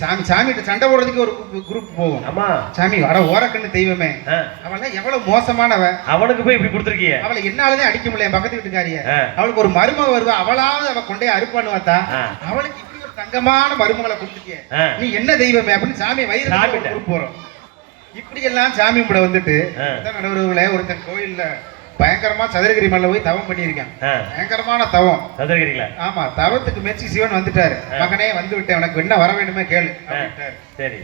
சாமிகிட்ட சண்டை போடுறதுக்கு ஒரு குரூப் போகும். ஆமா, சாமி வர ஓரக்கண்ணு தெய்வமே, அவன் எவ்வளவு மோசமானவன், அவனுக்கு போய் இப்படி கொடுத்துருக்கீங்க, அவளை என்னாலதான் அடிக்க முடியல பக்கத்து வீட்டுக்காரிய, அவளுக்கு ஒரு மருமக வருவா, அவளாவது அவ கொண்டே அறுப்பான்னு பார்த்தா, அவளுக்கு இப்படி ஒரு தங்கமான மருமகளை கொடுத்துருக்கிய, நீ என்ன தெய்வமே அப்படின்னு சாமி வயிறு குரூப் போறோம். இப்படி எல்லாம் சாமி கூட வந்துட்டு நடுவர்களே, ஒருத்தன் கோயில்ல பயங்கரமா சதுரகிரி மலையில போய் தவம் பண்ணியிருக்கான். பயங்கரமான தவம் சதுரகிரியில. ஆமா, தவத்துக்கு மெச்சி சிவன் வந்துட்டாரு. மகனே வந்து விட்டேன், உனக்கு என்ன வர வேண்டுமே கேளு. சரி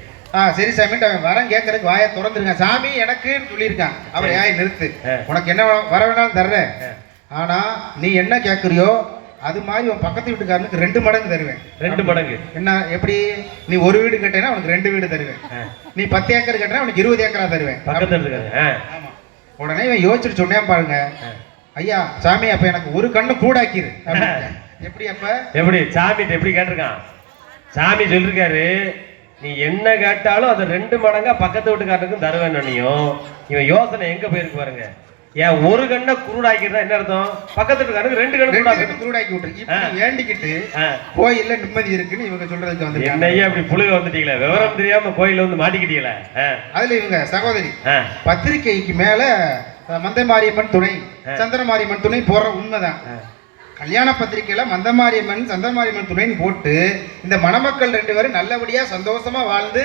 சரி சாமின்ட்டு அவன் வரம் கேட்கறதுக்கு வாயை திறந்துருங்க. சாமி எனக்குன்னு சொல்லியிருக்கான். அவர் ஏன் நிறுத்து, உனக்கு என்ன வர வேணாலும் தர்றேன், ஆனா நீ என்ன கேட்கறியோ அது மாதிரி உன் பக்கத்து வீட்டுக்காரனுக்கு 2 மடங்கு தருவேன். 2 மடங்கு என்ன? எப்படி? நீ ஒரு வீடு கேட்டேன்னா உனக்கு 2 வீடு தருவேன், நீ 10 ஏக்கர் கேட்டா உனக்கு 20 ஏக்கரா தருவேன். ஆமா. உடனே இவன் யோசிச்சுட்டு சொன்னேன் பாருங்க, ஐயா சாமி அப்ப எனக்கு ஒரு கண்ணு கூடாக்கிரு. எப்படி? அப்ப எப்படி சாமி எப்படி கேட்டிருக்கான்? சாமி சொல்லிருக்காரு, நீ என்ன கேட்டாலும் அதை 2 மடங்கா பக்கத்து வீட்டுக்காரனுக்கும் தருவேன். இவன் யோசனை எங்க போயிருக்கு பாருங்க. ஏன் ஒரு கண்ணை குருடாக்கிறதா என்ன அர்த்தம்? பக்கத்து வீட்டுக்காரனுக்கு 2 கண்ணு குருடாக்கி விட்டுருக்கு. வேண்டிக்கிட்டு கோயில்ல நிம்மதி இருக்குன்னு இவங்க சொல்றதுக்கு வந்து என்னையா அப்படி புழுக வந்துட்டீங்களா? விவரம் தெரியாம கோயில்ல வந்து மாட்டிக்கிட்டீங்களா? அதுல இவங்க சகோதரி பத்திரிகைக்கு மேல மந்தை மாரியம்மன் துணை, சந்திர மாரியம்மன் துணை போற உண்மைதான். கல்யாண பத்திரிகையில மந்தமாரியம்மன் சந்தமாரியம்மன் துணைன்னு போட்டு இந்த மணமக்கள் 2 பேரும் நல்லபடியா சந்தோஷமா வாழ்ந்து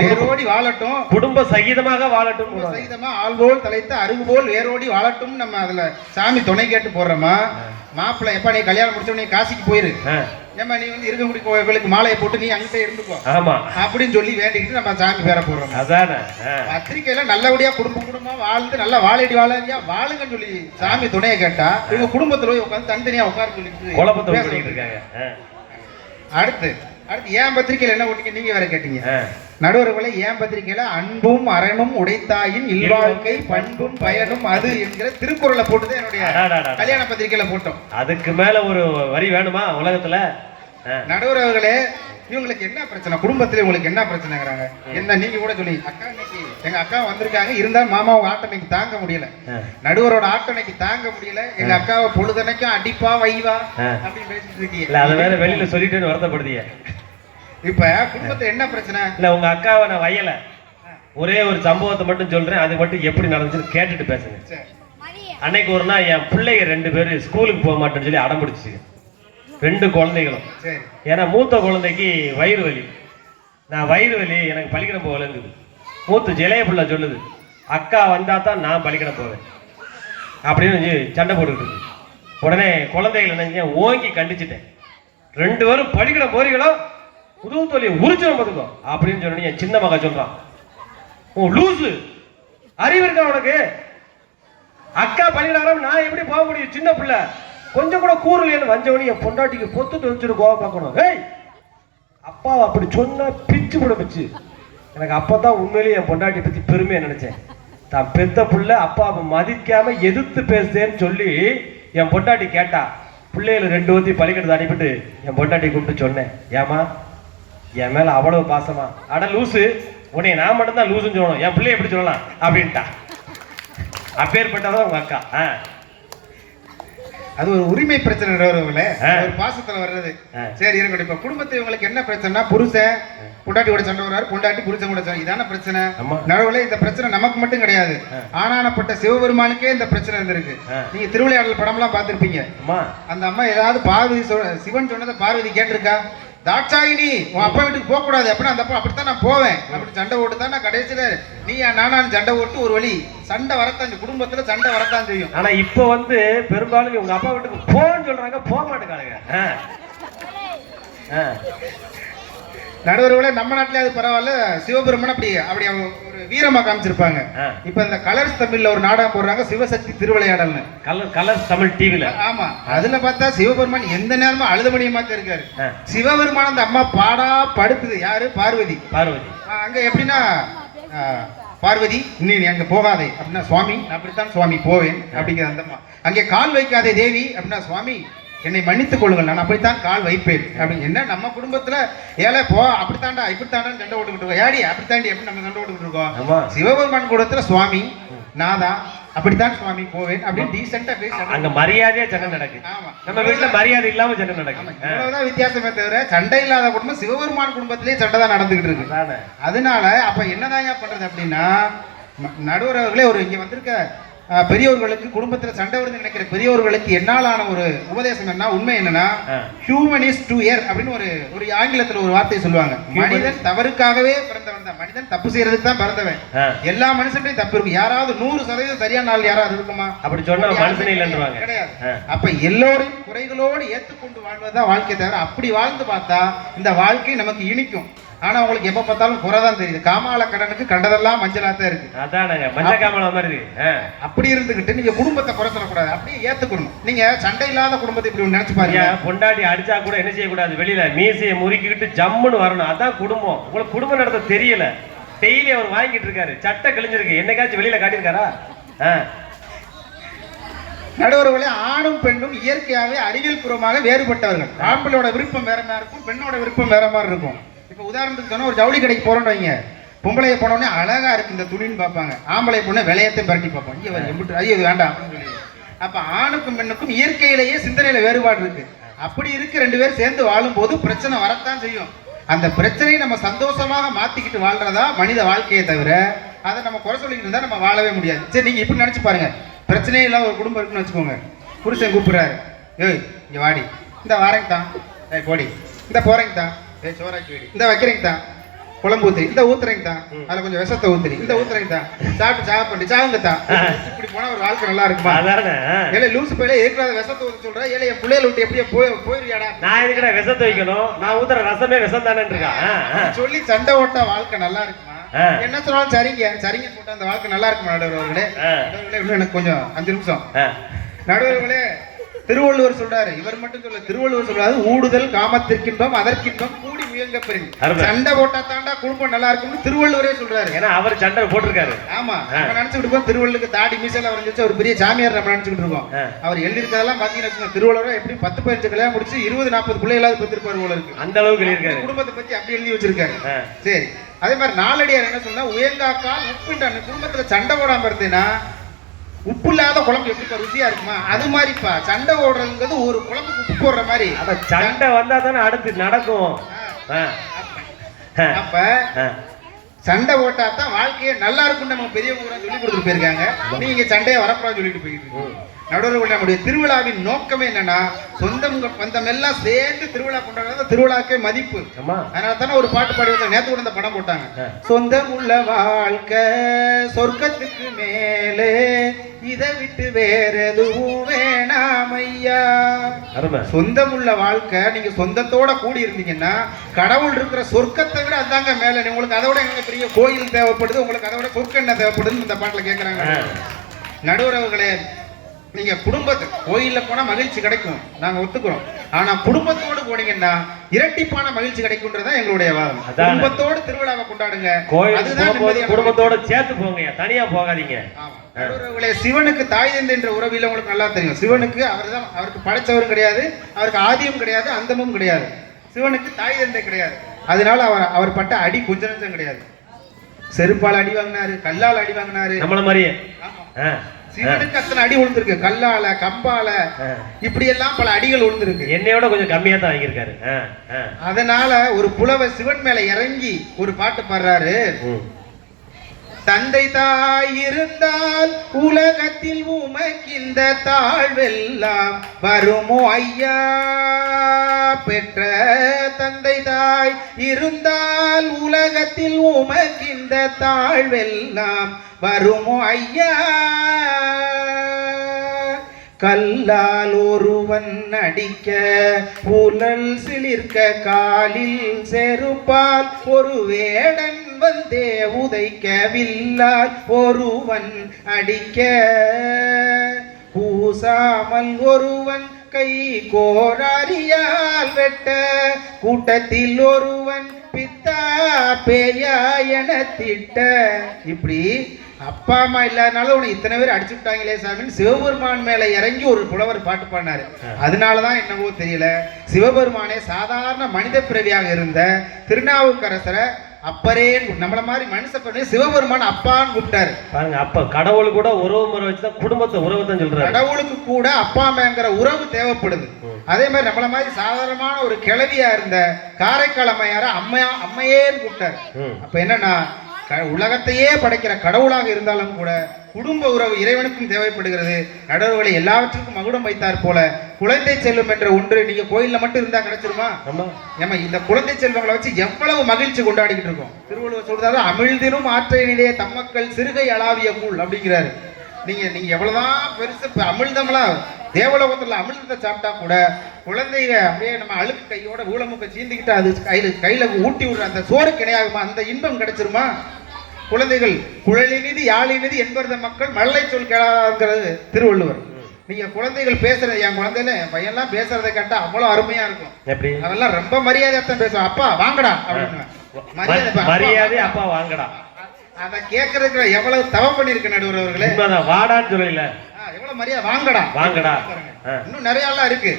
வேரோடி வாழட்டும், குடும்ப சகிதமாக வாழட்டும், சகிதமா ஆள்போல் தலைத்து அருகுபோல் வேரோடி வாழட்டும். நம்ம அதுல சாமி துணை கேட்டு போடுறோமா? மாப்பிள்ளை எப்ப நீ கல்யாணம் முடிச்ச நீ காசிக்கு போயிரு, ஏமா நீ வந்து இருக்கங்குடி கோயிலுக்கு மாலையை போட்டு நீ அங்கிட்ட இருந்துக்கோ, ஆமா அப்படின்னு சொல்லி வேண்டிக்கிட்டு நம்ம சாமி பேர போடுறோம். அதானே பத்திரிக்கையில நல்லபடியா குடும்பமா வாழ்ந்து நல்லா வாழடி வாழறியா வாழுங்கன்னு சொல்லி சாமி துணையை கேட்டா இவங்க குடும்பத்துல போய் உட்காந்து தனித்தனியா உட்கார சொல்லிட்டு குழப்பத்தை இருக்காங்க. அடுத்து ஏன் பத்திரிக்கையில என்ன போட்டீங்க? நீங்க வேற கேட்டீங்க நடுவர்களை. ஏன் பத்திரிக்கையில அன்பும் அரணும் உடைத்தாயின் இல்வாழ்க்கை பண்பும் பயனும் அது என்கிற திருக்குறளை போட்டுதான் என்னுடைய கல்யாண பத்திரிக்கையில போட்டோம். அதுக்கு மேல ஒரு வரி வேணுமா உலகத்துல? நடுவர்களே, இவங்களுக்கு என்ன பிரச்சனை? குடும்பத்துல உங்களுக்கு என்ன பிரச்சனைங்கிறாங்க? என்ன நீங்க கூட சொல்லி அக்கா இன்னைக்கு எங்க அக்கா வந்திருக்காங்க, இருந்தாலும் மாமா உங்க ஆட்டனைக்கு தாங்க முடியல, நடுவரோட ஆட்டனைக்கு தாங்க முடியல, எங்க அக்காவை பொழுதனைக்கும் அடிப்பா வைவா அப்படின்னு பேசிட்டு இருக்கீங்க. அதை வேற வெளியில சொல்லிட்டு வருத்தப்படுதிய. இப்ப குடும்பத்துல என்ன பிரச்சனை? இல்ல உங்க அக்காவை நான் வையல, ஒரே ஒரு சம்பவத்தை மட்டும் சொல்றேன், அது மட்டும் எப்படி நடந்துச்சுன்னு கேட்டுட்டு பேசுங்க. அன்னைக்கு ஒரு நாள் என் பிள்ளைங்க 2 பேரும் ஸ்கூலுக்கு போக மாட்டேன்னு சொல்லி அடம் பிடிச்சிச்சு. 2 குழந்தைகளும். ஏன்னா மூத்த குழந்தைக்கு வயிறு வலி, நான் வயிறு வலி எனக்கு பள்ளிக்கூடம் போகலங்குது. மூத்த ஜெலைய பிள்ளை சொல்லுது, அக்கா வந்தா தான் நான் பள்ளிக்கூடம் போவேன் அப்படின்னு சண்டை போட்டுக்கிட்டு. உடனே குழந்தைகள் நினைஞ்ச ஓங்கி கண்டிச்சிட்டேன். 2 பேரும் படிக்கிற போறீங்களோ முதுகு தோலியை உரிச்சிடும் பார்த்துக்கோ அப்படின்னு சொன்னி என் சின்ன மகன் சொல்றான். ஓ லூசு, அறிவு இருக்கா உனக்கு? அக்கா பள்ளிக்கூடம் நான் எப்படி போக முடியும்? சின்ன பிள்ளை கொஞ்சம் கூட கூறலையேன்னு வஞ்சவனி என் பொண்டாட்டிக்கு பொத்து வச்சுட்டு கோவம் பார்க்கணும். ஏய் அப்பா அப்படி சொன்னா பிச்சு கூட பிச்சு. எனக்கு அப்பதான் உண்மையிலேயே என் பொண்டாட்டி பத்தி பெருமையை நினைச்சேன். தான் பெத்த புள்ள அப்பாவை மதிக்காம எதிர்த்து பேசுதேன்னு சொல்லி என் பொண்டாட்டி கேட்டா. பிள்ளைகளை 2 ஊத்தி பள்ளிக்கூடத்தை அனுப்பிட்டு என் பொண்டாட்டி கூப்பிட்டு சொன்னேன், ஏமா என் மேல அவ்வளவு பாசமா? அட லூசு, உன்னை நான் மட்டும்தான் லூசுன்னு சொல்லணும், என் பிள்ளைய எப்படி சொல்லலாம் அப்படின்ட்டா. அப்பேற்பட்டதான் உங்க அக்கா. அது ஒரு உரிமை பிரச்சனை வருவங்களே, ஒரு பாசத்துல வர்றது. சரி இருக்கட்டும். இப்ப குடும்பத்தில் இவங்களுக்கு என்ன பிரச்சனைனா, புருஷன் பொண்டாட்டி கூட சண்டை வர்றாரு, பொண்டாட்டி புருஷன் கூட சண்டை, இதான பிரச்சனை. நடுவுல இந்த பிரச்சனை நமக்கு மட்டும் கிடையாது, ஆனானப்பட்ட சிவபெருமானுக்கே இந்த பிரச்சனை இருந்திருக்கு. நீங்க திருவிளையாடல் படம் எல்லாம் பார்த்திருப்பீங்க. அந்த அம்மா ஏதாவது பார்வதி சிவன் சொன்னதை பார்வதி கேட்டிருக்கா? தாட்சாயினி உன் அப்பா வீட்டுக்கு போக கூடாது அப்படின்னா அந்த அப்பா அப்படித்தான் நான் போவேன் அப்படி சண்டை ஓட்டு தான் நான் கடைசியில நீ நானும் சண்டை ஓட்டு ஒரு வழி சண்டை வரத்தான், குடும்பத்துல சண்டை வரத்தான் செய்யும். ஆனா இப்ப வந்து பெரும்பாலும் உங்க அப்பா வீட்டுக்கு போன்னு சொல்றாங்க, போக மாட்டேங்கானுங்க. நடுவர்களே நம்ம நாட்டிலே அது பரவாயில்ல, சிவபெருமன் அப்படி அப்படி ஒரு வீரமா காமிச்சிருப்பாங்க. இப்ப இந்த கலர்ஸ் தமிழ்ல ஒரு நாடகம் போடுறாங்க, சிவசக்தி திருவிளையாடல்னு. கலர்ஸ் தமிழ் டிவில. ஆமா, அதுல பார்த்தா சிவபெருமான் எந்த நேரமும் அழுதமணியமாக்க இருக்காரு. சிவபெருமான் அந்த அம்மா பாடா படுத்துது. யாரு? பார்வதி. அங்க எப்படின்னா, பார்வதி நீ அங்க போகாதே அப்படின்னா, சுவாமி அப்படித்தான் சுவாமி போவேன் அப்படிங்கிற அந்த அம்மா. அங்கே கால் வைக்காதே தேவி அப்படின்னா, சுவாமி என்னை மன்னித்துக் கொள்ளுங்கள் நான் அப்படித்தான் கால் வைப்பேன் அப்படின்னு. என்ன நம்ம குடும்பத்துல ஏழை போ அப்படித்தாண்டா இப்படித்தாண்டான்னு சண்டை ஓட்டுக்கிட்டு இருக்கோம். ஏடி அப்படித்தாண்டி எப்படி நம்ம சண்டை ஓட்டுக்கிட்டு இருக்கோம்? சிவபெருமான் கூடத்துல சுவாமி நான் தான் அப்படித்தான் சுவாமி போவேன் அப்படின்னு டீசெண்டா பேசி அங்க மரியாதையா சண்டை நடக்கு. நம்ம வீட்டுல மரியாதை இல்லாம சண்டை நடக்கும். இவ்வளவுதான் வித்தியாசமே தவிர சண்டை இல்லாத குடும்பம் சிவபெருமான் குடும்பத்திலேயே சண்டை தான் நடந்துகிட்டு இருக்கு. அதனால அப்ப என்னதான் பண்றது அப்படின்னா, நடுவர் அவர்களே ஒரு இங்க வந்திருக்க பெரியவர்களுக்கு, குடும்பத்தில் சண்டை வருது நினைக்கிற பெரியவர்களுக்கு என்னாலான ஒரு உபதேசம் என்ன, உண்மை என்னன்னா, ஹியூமன் இஸ் டு எர் அப்படின்னு ஒரு ஆங்கிலத்தில் ஒரு வார்த்தையை சொல்லுவாங்க. மனிதன் தவறுக்காகவே பிறந்தவன் தான், மனிதன் தப்பு செய்யறதுக்கு தான் பிறந்தவன். எல்லா மனுஷன்டையும் தப்பு இருக்கும். யாராவது 100% சரியான நாள் யாராவது இருக்குமா? அப்படி சொன்னா மனுஷனே இல்லைன்றாங்க. கிடையாது. அப்ப எல்லோரையும் குறைகளோடு ஏற்றுக்கொண்டு வாழ்வதுதான் வாழ்க்கை. தவிர அப்படி வாழ்ந்து பார்த்தா இந்த வாழ்க்கை நமக்கு இனிக்கும். ஆனா உங்களுக்கு எப்ப பார்த்தாலும் குறைதான் தெரியுது. காமால கடனுக்கு கண்டதெல்லாம் மஞ்சளாத்தான் இருக்கு. அதானங்க மஞ்சள் காமால மாதிரி இருக்கு. அப்படி இருந்துகிட்டு நீங்க குடும்பத்தை குறை சொல்லக்கூடாது, அப்படியே ஏத்துக்கணும். நீங்க சண்டை இல்லாத குடும்பத்தை இப்படி நினைச்சு பாருங்க. பொண்டாட்டி அடிச்சா கூட என்ன செய்யக்கூடாது, வெளியில மீசையை முறுக்கிக்கிட்டு ஜம்முன்னு வரணும். அதான் குடும்பம். உங்களுக்கு குடும்பம் நடத்த தெரியல. டெய்லி அவர் வாங்கிட்டு இருக்காரு, சட்டை கிழிஞ்சிருக்கு, என்னைக்காச்சும் வெளியில காட்டியிருக்காரா? நடுவர்களே, ஆணும் பெண்ணும் இயற்கையாகவே அறிவியல் பூர்வமாக வேறுபட்டவர்கள். ஆம்பளோட விருப்பம் வேற மாதிரி இருக்கும், பெண்ணோட விருப்பம் வேற மாதிரி இருக்கும். இப்போ உதாரணத்துக்கு சொன்னா, ஒரு ஜவுளி கடைக்கு போறோம்னு வைங்க, பொம்பளைய போனோடனே அழகா இருக்கு இந்த துணின்னு பார்ப்பாங்க, ஆம்பளை பொண்ணை விலையத்தையும் பரட்டி பார்ப்போம். ஐயோ இது வேண்டாம் அப்படின்னு சொல்லி. அப்ப ஆணுக்கும் பெண்ணுக்கும் இயற்கையிலேயே சிந்தனையில வேறுபாடு இருக்கு. அப்படி இருக்கு 2 பேர் சேர்ந்து வாழும் போது பிரச்சனை வரத்தான் செய்யும். அந்த பிரச்சனையை நம்ம சந்தோஷமாக மாத்திக்கிட்டு வாழ்றதா மனித வாழ்க்கையை தவிர அதை நம்ம குறை சொல்லிக்கிட்டு இருந்தா நம்ம வாழவே முடியாது. சரி, நீங்க இப்படி நினைச்சு பாருங்க, பிரச்சனையே இல்லாத ஒரு குடும்பம் இருக்குன்னு வச்சுக்கோங்க. புருஷன் கூப்பிடுறாரு, ஏய் இங்க வாடி, இந்த வாரங்க தான், ஏய் போடி, இந்த போறேங்க தான், ஏய் சோறாக்கி வேடி, இந்த வைக்கிறேங்க தான், குழம்பு ஊத்துறி, இந்த ஊத்துறேங்க தான், அதுல கொஞ்சம் விஷத்தை ஊத்துறி, இந்த ஊத்துறேங்க தான், சாப்பிட்டு சாப்பிட்டு சாவுங்க தான். இப்படி போனா ஒரு வாழ்க்கை நல்லா இருக்குமா? ஏழை லூசு போயில இருக்கிற விஷத்தை ஊத்த சொல்ற, ஏழை என் பிள்ளைகளை விட்டு எப்படியே போயிருவியாடா? நான் இருக்கிற விஷத்தை வைக்கணும், நான் ஊத்துற ரசமே விஷம் தானே இருக்கா சொல்லி சண்டை ஓட்டா வாழ்க்கை நல்லா இருக்குமா? என்ன சொன்னாலும் சரிங்க சரிங்க போட்டா அந்த வாழ்க்கை நல்லா இருக்குமா? நடுவர்களே, இன்னும் எனக்கு கொஞ்சம் 5 நிமிஷம். நடுவர்களே, திருவள்ளுவர் சொல்றாரு, இவர் மட்டும் சொல்ல, திருவள்ளுவர் சொல்றாரு, ஊடுதல் காமத்திற்கின்பம் அதற்கின்பம் கூடி முயங்க பெறும். சண்டை போட்டா தாண்டா குடும்பம் நல்லா இருக்கும்னு திருவள்ளுவரே சொல்றாரு. ஏன்னா அவர் சண்டை போட்டிருக்காரு. ஆமா, நம்ம நினைச்சுட்டு இருக்கோம் திருவள்ளுவருக்கு தாடி மீசையில வந்துச்சு ஒரு பெரிய சாமியார் நம்ம நினைச்சுட்டு இருக்கோம். அவர் எழுதி இருக்கிறதெல்லாம் பாத்தீங்கன்னா திருவள்ளுவர் எப்படி 10-15 கல்யாணம் முடிச்சு 20-40 பிள்ளைகளாவது பெற்றிருப்பாரு போல இருக்கு. அந்த அளவுக்கு எழுதியிருக்காரு. குடும்பத்தை பத்தி அப்படி எழுதி வச்சிருக்காரு. சரி, அதே மாதிரி நாலடியார் என்ன சொன்னா, உயர்ந்தாக்கா உப்புண்டான குடும்பத்துல சண்டை போடாம இருந்தேன்னா உப்பு இல்லாத குழம்பு எப்படி ருசியா இருக்குமா? அது மாதிரிப்பா சண்டை ஓடுறதுங்கிறது ஒரு குழம்புக்கு உப்பு போடுற மாதிரி. சண்டை வந்தா தானே அடுத்து நடக்கும். அப்ப சண்டை ஓட்டா தான் வாழ்க்கையே நல்லா இருக்கும்னு நம்ம பெரியவங்க சொல்லி கொடுத்துட்டு போயிருக்காங்க. நீங்க சண்டையை வரக்கூடாது சொல்லிட்டு போயிட்டு. நடுவர்கள் நம்முடைய திருவிழாவின் நோக்கமே என்னன்னா சொந்தம் பந்தம் எல்லாம் சேர்ந்து திருவிழா கொண்டாடுறது திருவிழாக்கே மதிப்பு. அதனால தானே ஒரு பாட்டு பாடி வச்ச நேத்து கூட இந்த படம் போட்டாங்க. சொந்தம் உள்ள வாழ்க்கை சொர்க்கத்துக்கு மேலே இதை விட்டு வேற எதுவும் வேணாம் ஐயா. சொந்தம் உள்ள வாழ்க்கை நீங்க சொந்தத்தோட கூடி இருந்தீங்கன்னா கடவுள் இருக்கிற சொர்க்கத்தை விட அதாங்க மேல. உங்களுக்கு அதை விட எங்க பெரிய கோயில் தேவைப்படுது, உங்களுக்கு அதை விட சொர்க்கம் என்ன தேவைப்படுதுன்னு இந்த பாட்டுல கேட்கறாங்க. நடுவர்களே, நீங்க குடும்பத்து கோயில்ல போனா மகிழ்ச்சி கிடைக்கும், நாங்க ஒத்துக்கிறோம். ஆனா குடும்பத்தோடு போனீங்கன்னா இரட்டிப்பான மகிழ்ச்சி கிடைக்கும்ன்றதான் எங்களுடைய வாதம். குடும்பத்தோடு திருவிழாவை கொண்டாடுங்க, அதுதான் குடும்பத்தோட சேர்த்து போங்க, தனியா போகாதீங்க. நடுவர்களே, சிவனுக்கு தாய் தந்தை என்ற உறவில உங்களுக்கு நல்லா தெரியும். சிவனுக்கு அவர்தான், அவருக்கு படைச்சவரும் கிடையாது, அவருக்கு ஆதியும் கிடையாது, அந்தமும் கிடையாது. சிவனுக்கு தாய் தந்தை கிடையாது. அதனால அவர் பட்ட அடி கொஞ்ச நஞ்சம் கிடையாது. செருப்பால் அடி வாங்கினாரு, கல்லால் அடி வாங்கினாரு, நம்மள மாதிரியே. சிவனுக்கு அத்தனை அடி விழுந்திருக்கு, கல்லால கம்பால இப்படி எல்லாம் பல அடிகள் விழுந்திருக்கு. என்னையோட கொஞ்சம் கம்மியா தான் வாங்கியிருக்காரு. அதனால ஒரு புலவர் சிவன் மேல இறங்கி ஒரு பாட்டு பாடுறாரு. தந்தை தாய் இருந்தால் உலகத்தில் உமக்கிந்த தாழ்வெல்லாம் வருமோ ஐயா. பெற்ற தந்தை தாய் இருந்தால் உலகத்தில் உமக்கிந்த தாழ்வெல்லாம் வருமோ ஐயா. கல்லால் ஒருவன் அடிக்க புலல் சிலிர்க்க காலில் செருப்பால் ஒரு வேடன் வந்தே உதைக்க வில்லால் ஒருவன் அடிக்க பூசாமல் ஒருவன் கை கோராரியால் வெட்ட கூட்டத்தில் ஒருவன் பித்தா பேயா என திட்ட. இப்படி அப்பா அம்மா இல்லாதனால உனக்கு இத்தனை பேர் அடிச்சு விட்டாங்களே சாமின்னு சிவபெருமான் மேல இறங்கி ஒரு புலவர் பாட்டு பாடினாரு. அதனாலதான் என்னவோ தெரியல, சிவபெருமானே சாதாரண மனித பிறவியாக இருந்த திருநாவுக்கரசரை அப்பரே நம்மள மாதிரி மனுஷ பிறவி சிவபெருமான் அப்பான்னு கூப்பிட்டாரு பாருங்க. அப்ப கடவுள் கூட உறவு முறை வச்சுதான் குடும்பத்தை உறவுதான் சொல்றாரு. கடவுளுக்கு கூட அப்பா அம்மாங்கிற உறவு தேவைப்படுது. அதே மாதிரி நம்மள மாதிரி சாதாரணமான ஒரு கிழவியா இருந்த காரைக்கால் அம்மையார அம்மையேன்னு கூப்பிட்டாரு. அப்ப என்னன்னா உலகத்தையே படைக்கிற கடவுளாக இருந்தாலும் கூட குடும்ப உறவு இறைவனுக்கும் தேவைப்படுகிறது. நடுவர்களை எல்லாவற்றுக்கும் மகுடம் வைத்தார் போல குழந்தை செல்வம் என்ற ஒன்று நீங்க கோயில்ல மட்டும் இருந்தா கிடைச்சிருமா? ஏமா இந்த குழந்தை செல்வங்களை வச்சு எவ்வளவு மகிழ்ச்சி கொண்டாடிக்கிட்டு இருக்கோம். திருவள்ளுவர் சொல்றாரு, அமிழ்தினும் ஆற்றையிலே தம்மக்கள் சிறுகை அளாவிய கூழ் அப்படிங்கிறாரு. நீங்க எவ்வளவுதான் பெருசு அமிழ்தம்லாம் தேவலோகத்துல அமிழ்தத்தை சாப்பிட்டா கூட குழந்தைங்க அப்படியே நம்ம அழுக்கு கையோட ஊழமுக்க சீந்திக்கிட்டு அது கையில ஊட்டி விடுற அந்த சோறு கிடையாகுமா? அந்த இன்பம் கிடைச்சிருமா? குழந்தைகள் குழலினிது யாழினிது என்பத மக்கள் மழலை சொல் கேளாங்கிறது திருவள்ளுவர். நீங்க குழந்தைகள் பேசுறது, என் குழந்தையில என் பையன்லாம் பேசுறதை கேட்டா அவ்வளவு அருமையா இருக்கும். அதெல்லாம் ரொம்ப மரியாதையாத்தான் பேசுவோம். அப்பா வாங்கடா அப்படின்னு மரியாதை, அப்பா வாங்கடா. அதை கேட்கறதுக்கு எவ்வளவு தவம் பண்ணிருக்க நடுவர் அவர்களே. வாடான்னு சொல்லல, எவ்வளவு மரியாதை, வாங்கடா வாங்கடா. இன்னும் நிறைய எல்லாம் இருக்கு.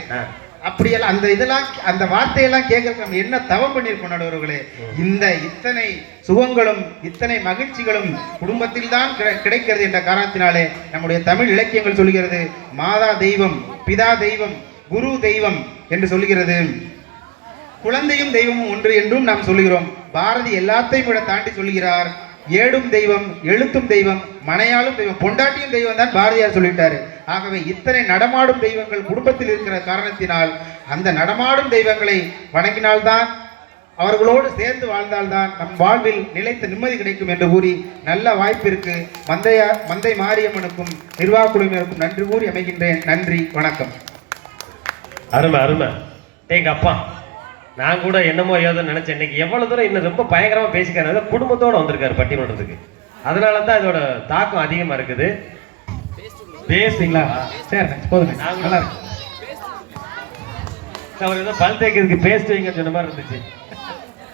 அப்படியெல்லாம் அந்த இதெல்லாம் அந்த வார்த்தையெல்லாம் கேட்கறதுக்கு நம்ம என்ன தவம் பண்ணியிருக்கோம் நடுவர்களே. இந்த இத்தனை சுகங்களும் இத்தனை மகிழ்ச்சிகளும் குடும்பத்தில் தான் கிடைக்கிறது என்ற காரணத்தினாலே நம்முடைய தமிழ் இலக்கியங்கள் சொல்கிறது, மாதா தெய்வம், பிதா தெய்வம், குரு தெய்வம் என்று சொல்லுகிறது. குழந்தையும் தெய்வமும் ஒன்று என்றும் நாம் சொல்லுகிறோம். பாரதி எல்லாத்தையும் விட தாண்டி சொல்லுகிறார், ஏடும் தெய்வம், எழுத்தும் தெய்வம், மனையாளும் தெய்வம், பொண்டாட்டியும் தெய்வம் தான் பாரதியார் சொல்லிட்டாரு. ஆகவே இத்தனை நடமாடும் தெய்வங்கள் குடும்பத்தில் இருக்கிற காரணத்தினால் அந்த நடமாடும் தெய்வங்களை வணங்கினால்தான், அவர்களோடு சேர்ந்து வாழ்ந்தால்தான் நம் வாழ்வில் நிலைத்த நிம்மதி கிடைக்கும் என்று கூறி நல்ல வாய்ப்பிற்கு மந்தை மாரியம்மனுக்கும் நிர்வாக குழுவினருக்கும் நன்றி கூறி அமைகின்றேன். நன்றி, வணக்கம். அருமை அருமை. எங்க அப்பா நான் கூட என்னமோ ஏதோ நினைச்சேன். இன்னைக்கு எவ்வளவு தூரம் இன்னும் ரொம்ப பயங்கரமா பேசிக்காரு. குடும்பத்தோட வந்திருக்காரு பட்டிமன்றத்துக்கு. அதனால தான் இதோட தாக்கம் அதிகமா இருக்குது. பேசுங்களா? சரி, போதுங்க. நல்லா இருக்கு. அவர் ஏதோ பல் தேய்க்கிறதுக்கு பேஸ்ட் வைங்க சொன்ன மாதிரி இருந்துச்சு.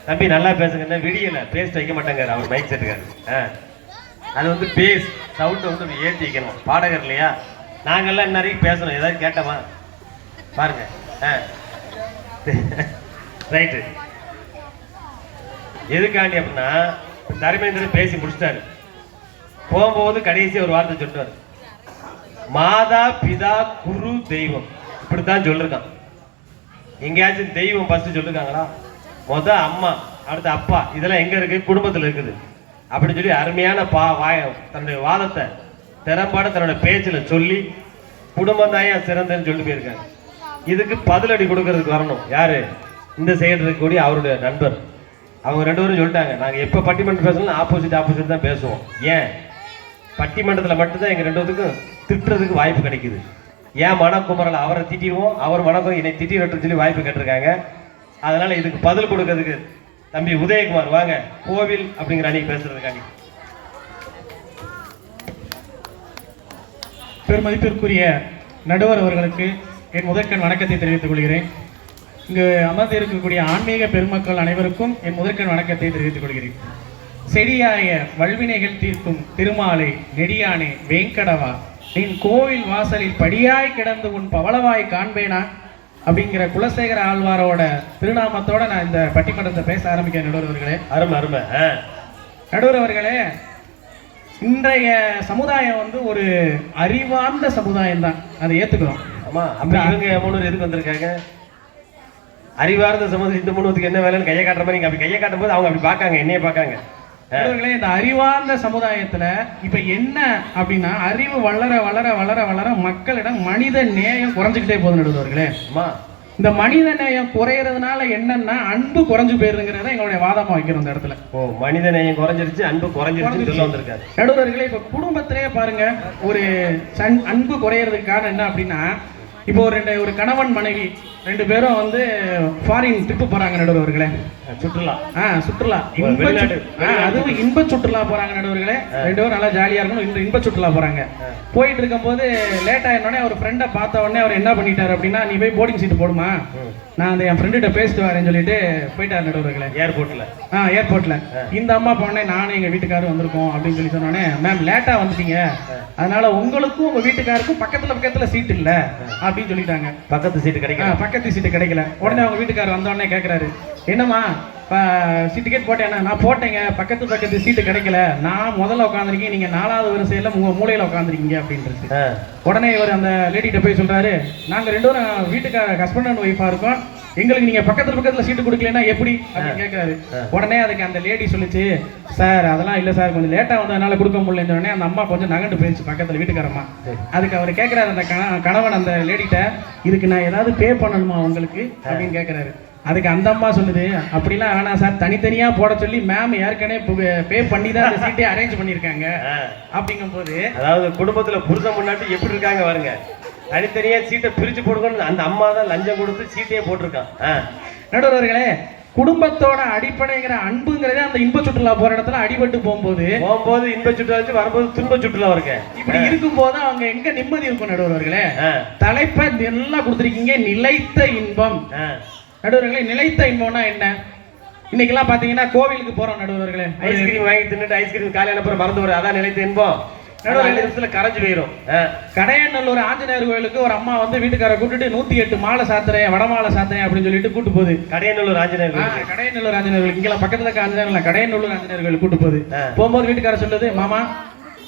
தம்பி நல்லா பேசுங்க, விடியல பேஸ்ட் வைக்க மாட்டேங்காரு அவர் மைக் செட்டுக்காரு. அது வந்து பேஸ் சவுண்ட் வந்து ஏற்றி வைக்கணும். பாடகர் இல்லையா, நாங்கெல்லாம் இன்ன வரைக்கும் பேசணும். ஏதாவது கேட்டோமா பாருங்க. ரைட்டு. எதுக்காண்டி அப்படின்னா, தர்மேந்திரன் பேசி முடிச்சிட்டாரு. போகும்போது கடைசி ஒரு வார்த்தை சொல்லிட்டாரு, மாதா பிதா குரு தெய்வம். இப்படித்தான் சொல்லிருக்கான். எங்கேயாச்சும் தெய்வம் ஃபர்ஸ்ட் சொல்லிருக்காங்களா? முத அம்மா, அடுத்த அப்பா. இதெல்லாம் எங்க இருக்கு? குடும்பத்தில் இருக்குது. அப்படின்னு சொல்லி அருமையான தன்னுடைய வாதத்தை திறம்பாட தன்னோட பேச்சில் சொல்லி குடும்பம் தான் ஏன் சிறந்தன்னு சொல்லிட்டு போயிருக்காங்க. இதுக்கு பதிலடி கொடுக்கறதுக்கு வரணும் யாரு? இந்த சைடு இருக்கக்கூடிய அவருடைய நண்பர். அவங்க 2 பேரும் சொல்லிட்டாங்க, நாங்கள் எப்போ பட்டிமன்றம் பேசணும் ஆப்போசிட் தான் பேசுவோம். ஏன் பட்டிமன்றத்தில் மட்டும்தான் எங்கள் 2 பேத்துக்கும் திட்டுறதுக்கு வாய்ப்பு கிடைக்குது. ஏன் மனக்குமரல் அவரை திட்டிடுவோம், அவர் மனக்கும் என்னை திட்டிட்டு சொல்லி வாய்ப்பு கேட்டிருக்காங்க. அதனால இதுக்கு பதில் கொடுக்கறதுக்கு தம்பி உதயகுமார் வாங்க, கோவில் அப்படிங்கிற அன்னைக்கு பேசுறதுக்காண்டி. பெருமதிப்பிற்குரிய நடுவர் அவர்களுக்கு என் முதற்கண் வணக்கத்தை தெரிவித்துக் கொள்கிறேன். இங்கு அமர்ந்து இருக்கக்கூடிய ஆன்மீக பெருமக்கள் அனைவருக்கும் என் முதற்கண் வணக்கத்தை தெரிவித்துக் கொள்கிறேன். செடியாய வல்வினைகள் தீர்க்கும் திருமாலை நெடியானே வேங்கடவா, நின் கோவில் வாசலில் படியாய் கிடந்து உன் பவளவாய் காண்பேனா அப்படிங்கிற குலசேகர ஆழ்வாரோட திருநாமத்தோட நான் இந்த பட்டிமன்றத்தை பேச ஆரம்பிக்கிறேன். நடுவர் அவர்களே, அருமை அருமை. நடுவர் அவர்களே, இன்றைய சமுதாயம் வந்து ஒரு அறிவார்ந்த சமுதாயம் தான், அதை ஏத்துக்கிறோம். ஆமா, அப்ப இவங்க 3 பேர் எதுக்கு வந்திருக்காங்க? அறிவார்ந்த சமுதாயம். இந்த 3 பேருக்கு என்ன வேலைன்னு கையை காட்டுற மாதிரி நீங்க அப்படி கையை காட்டும் போது அவங்க அப்படி பார்க்காங்க, என்னைய பார்க்காங்க. நடுவர்களே, இந்த அறிவார்ந்த சமுதாயத்துல இப்ப என்ன அப்படின்னா, அறிவு வளர வளர வளர வளர மக்களிடம் மனித நேயம் குறைஞ்சுக்கிட்டே போகுது. நடுவர்களே, ஆமா, இந்த மனித நேயம் குறையறதுனால என்னன்னா அன்பு குறைஞ்சு போயிருங்கிறத எங்களுடைய வாதமா வைக்கிறோம் இந்த இடத்துல. ஓ, மனித நேயம் குறைஞ்சிருச்சு, அன்பு குறைஞ்சிருச்சு சொல்ல வந்திருக்காரு. நடுவர்களே, இப்ப குடும்பத்திலேயே பாருங்க, ஒரு அன்பு குறையறதுக்கு காரணம் என்ன அப்படின்னா, இப்போ ஒரு கணவன் மனைவி 2 பேரும் வந்து ஃபாரின் ட்ரிப்பு போறாங்க. நடுவர்களே, சுற்றுலா. சுற்றுலா, அதுவும் இன்ப சுற்றுலா போறாங்க. நடுவர்களே, 2 பேரும் நல்லா ஜாலியா இருக்கணும், இன்ப சுற்றுலா போறாங்க. போயிட்டு இருக்கும் போது லேட் ஆயிடனே அவர் ஃப்ரெண்டை பார்த்த உடனே அவர் என்ன பண்ணிட்டாரு அப்படின்னா, நீ போய் போர்டிங் சீட் போடுமா, நான் அந்த என் ஃப்ரெண்டுகிட்ட பேசிட்டு வரேன்னு சொல்லிட்டு போயிட்டார். நடுவர்களே, ஏர்போர்ட்ல இந்த அம்மா போனே நானும் எங்க வீட்டுக்காரரும் வந்திருக்கோம் அப்படின்னு சொல்லி சொன்னோடனே, மேம் லேட்டா வந்துட்டீங்க, அதனால உங்களுக்கும் உங்க வீட்டுக்காருக்கும் பக்கத்துல சீட் இல்ல அப்படின்னு சொல்லிட்டாங்க. பக்கத்து சீட்டு கிடைக்கல. உடனே அவங்க வீட்டுக்காரர் வந்த உடனே கேட்கிறாரு, என்னம்மா டிக்கெட் போட்டேன்? நான் போட்டேங்க, பக்கத்து சீட்டு கிடைக்கல, நான் முதல்ல உட்காந்துருக்கேன், நீங்க 4வது வரிசையில மூலையில உட்காந்துருக்கீங்க அப்படின்றது. உடனே இவர் அந்த லேடிகிட்ட போய் சொல்றாரு, நாங்க 2 பேரும் வீட்டுக்கார ஹஸ்பண்ட் அண்ட் ஒய்ஃபா இருக்கோம், எங்களுக்கு நீங்க பக்கத்துல சீட்டு கொடுக்கலன்னா எப்படி அப்படின்னு கேட்கிறாரு. உடனே அதுக்கு அந்த லேடி சொல்லிச்சு, சார் அதெல்லாம் இல்ல சார், கொஞ்சம் லேட்டா வந்ததுனால கொடுக்க முடியலன்னு சொன்னே அந்த அம்மா கொஞ்சம் நகண்டு போயிடுச்சு பக்கத்துல வீட்டுக்காரம்மா. அதுக்கு அவர் கேட்கிறாரு அந்த கணவன் அந்த லேடிட்ட, இதுக்கு நான் ஏதாவது பே பண்ணணுமா உங்களுக்கு அப்படின்னு கேட்கிறாரு. அதுக்கு அந்த அம்மா சொல்லுது, அப்படிலாம் வேணாம் சார், தனித்தனியா போட சொல்லி மேம் ஏற்கனவே பே பண்ணி தான் அந்த சீட்டே அரேஞ்ச் பண்ணிருக்காங்க. அப்படிங்கும் போது, அதாவது குடும்பத்துல புருஷன் முன்னாடி எப்படி இருக்காங்க பாருங்க, தனித்தனியா சீட்டை பிரிச்சு போடுங்கன்னு அந்த அம்மா தான் லஞ்சம் கொடுத்து சீட்டையே போட்டிருக்கான். நடுவர்களே, குடும்பத்தோட அடிப்படைங்கிற அன்புங்கிறதே அந்த இன்ப சுற்றுலா போற இடத்துல அடிபட்டு போகும்போது இன்ப சுற்றுலா வரும்போது துன்ப சுற்றுலா இருக்கு. இப்படி இருக்கும் போது அவங்க எங்க நிம்மதி இருக்கும்? நடுவர்களே, தலைப்பை நல்லா கொடுத்துருக்கீங்க, நிலைத்த இன்பம். நடுவர்களே, நிலைத்த இன்பம்னா என்ன? இன்னைக்கெல்லாம் பாத்தீங்கன்னா கோவிலுக்கு போறோம் நடுவர்களே, ஐஸ்கிரீம் வாங்கி தின்னுட்டு ஐஸ்கிரீம் காலையில அப்புறம் மறந்து வரும், அதான் நிலைத்த இன்பம். நிமிஷத்துல கரைஞ்சு போயிடும். கடையநல்லூர் ஆஞ்சநேயர் கோயிலுக்கு ஒரு அம்மா வந்து வீட்டுக்கார கூட்டிட்டு 108 மாலை சாத்துறேன், வடமாலை சாத்துறேன் அப்படின்னு சொல்லிட்டு கூட்டு போகுது. கடையநல்லூர் ஆஞ்சநேயர் கோயில் இங்கெல்லாம் பக்கத்துல ஆஞ்சநேயர் கடையநல்லூர் ஆஞ்சநேயர் கோயில் கூட்டு போகுது. போகும்போது வீட்டுக்கார சொல்லுது, மாமா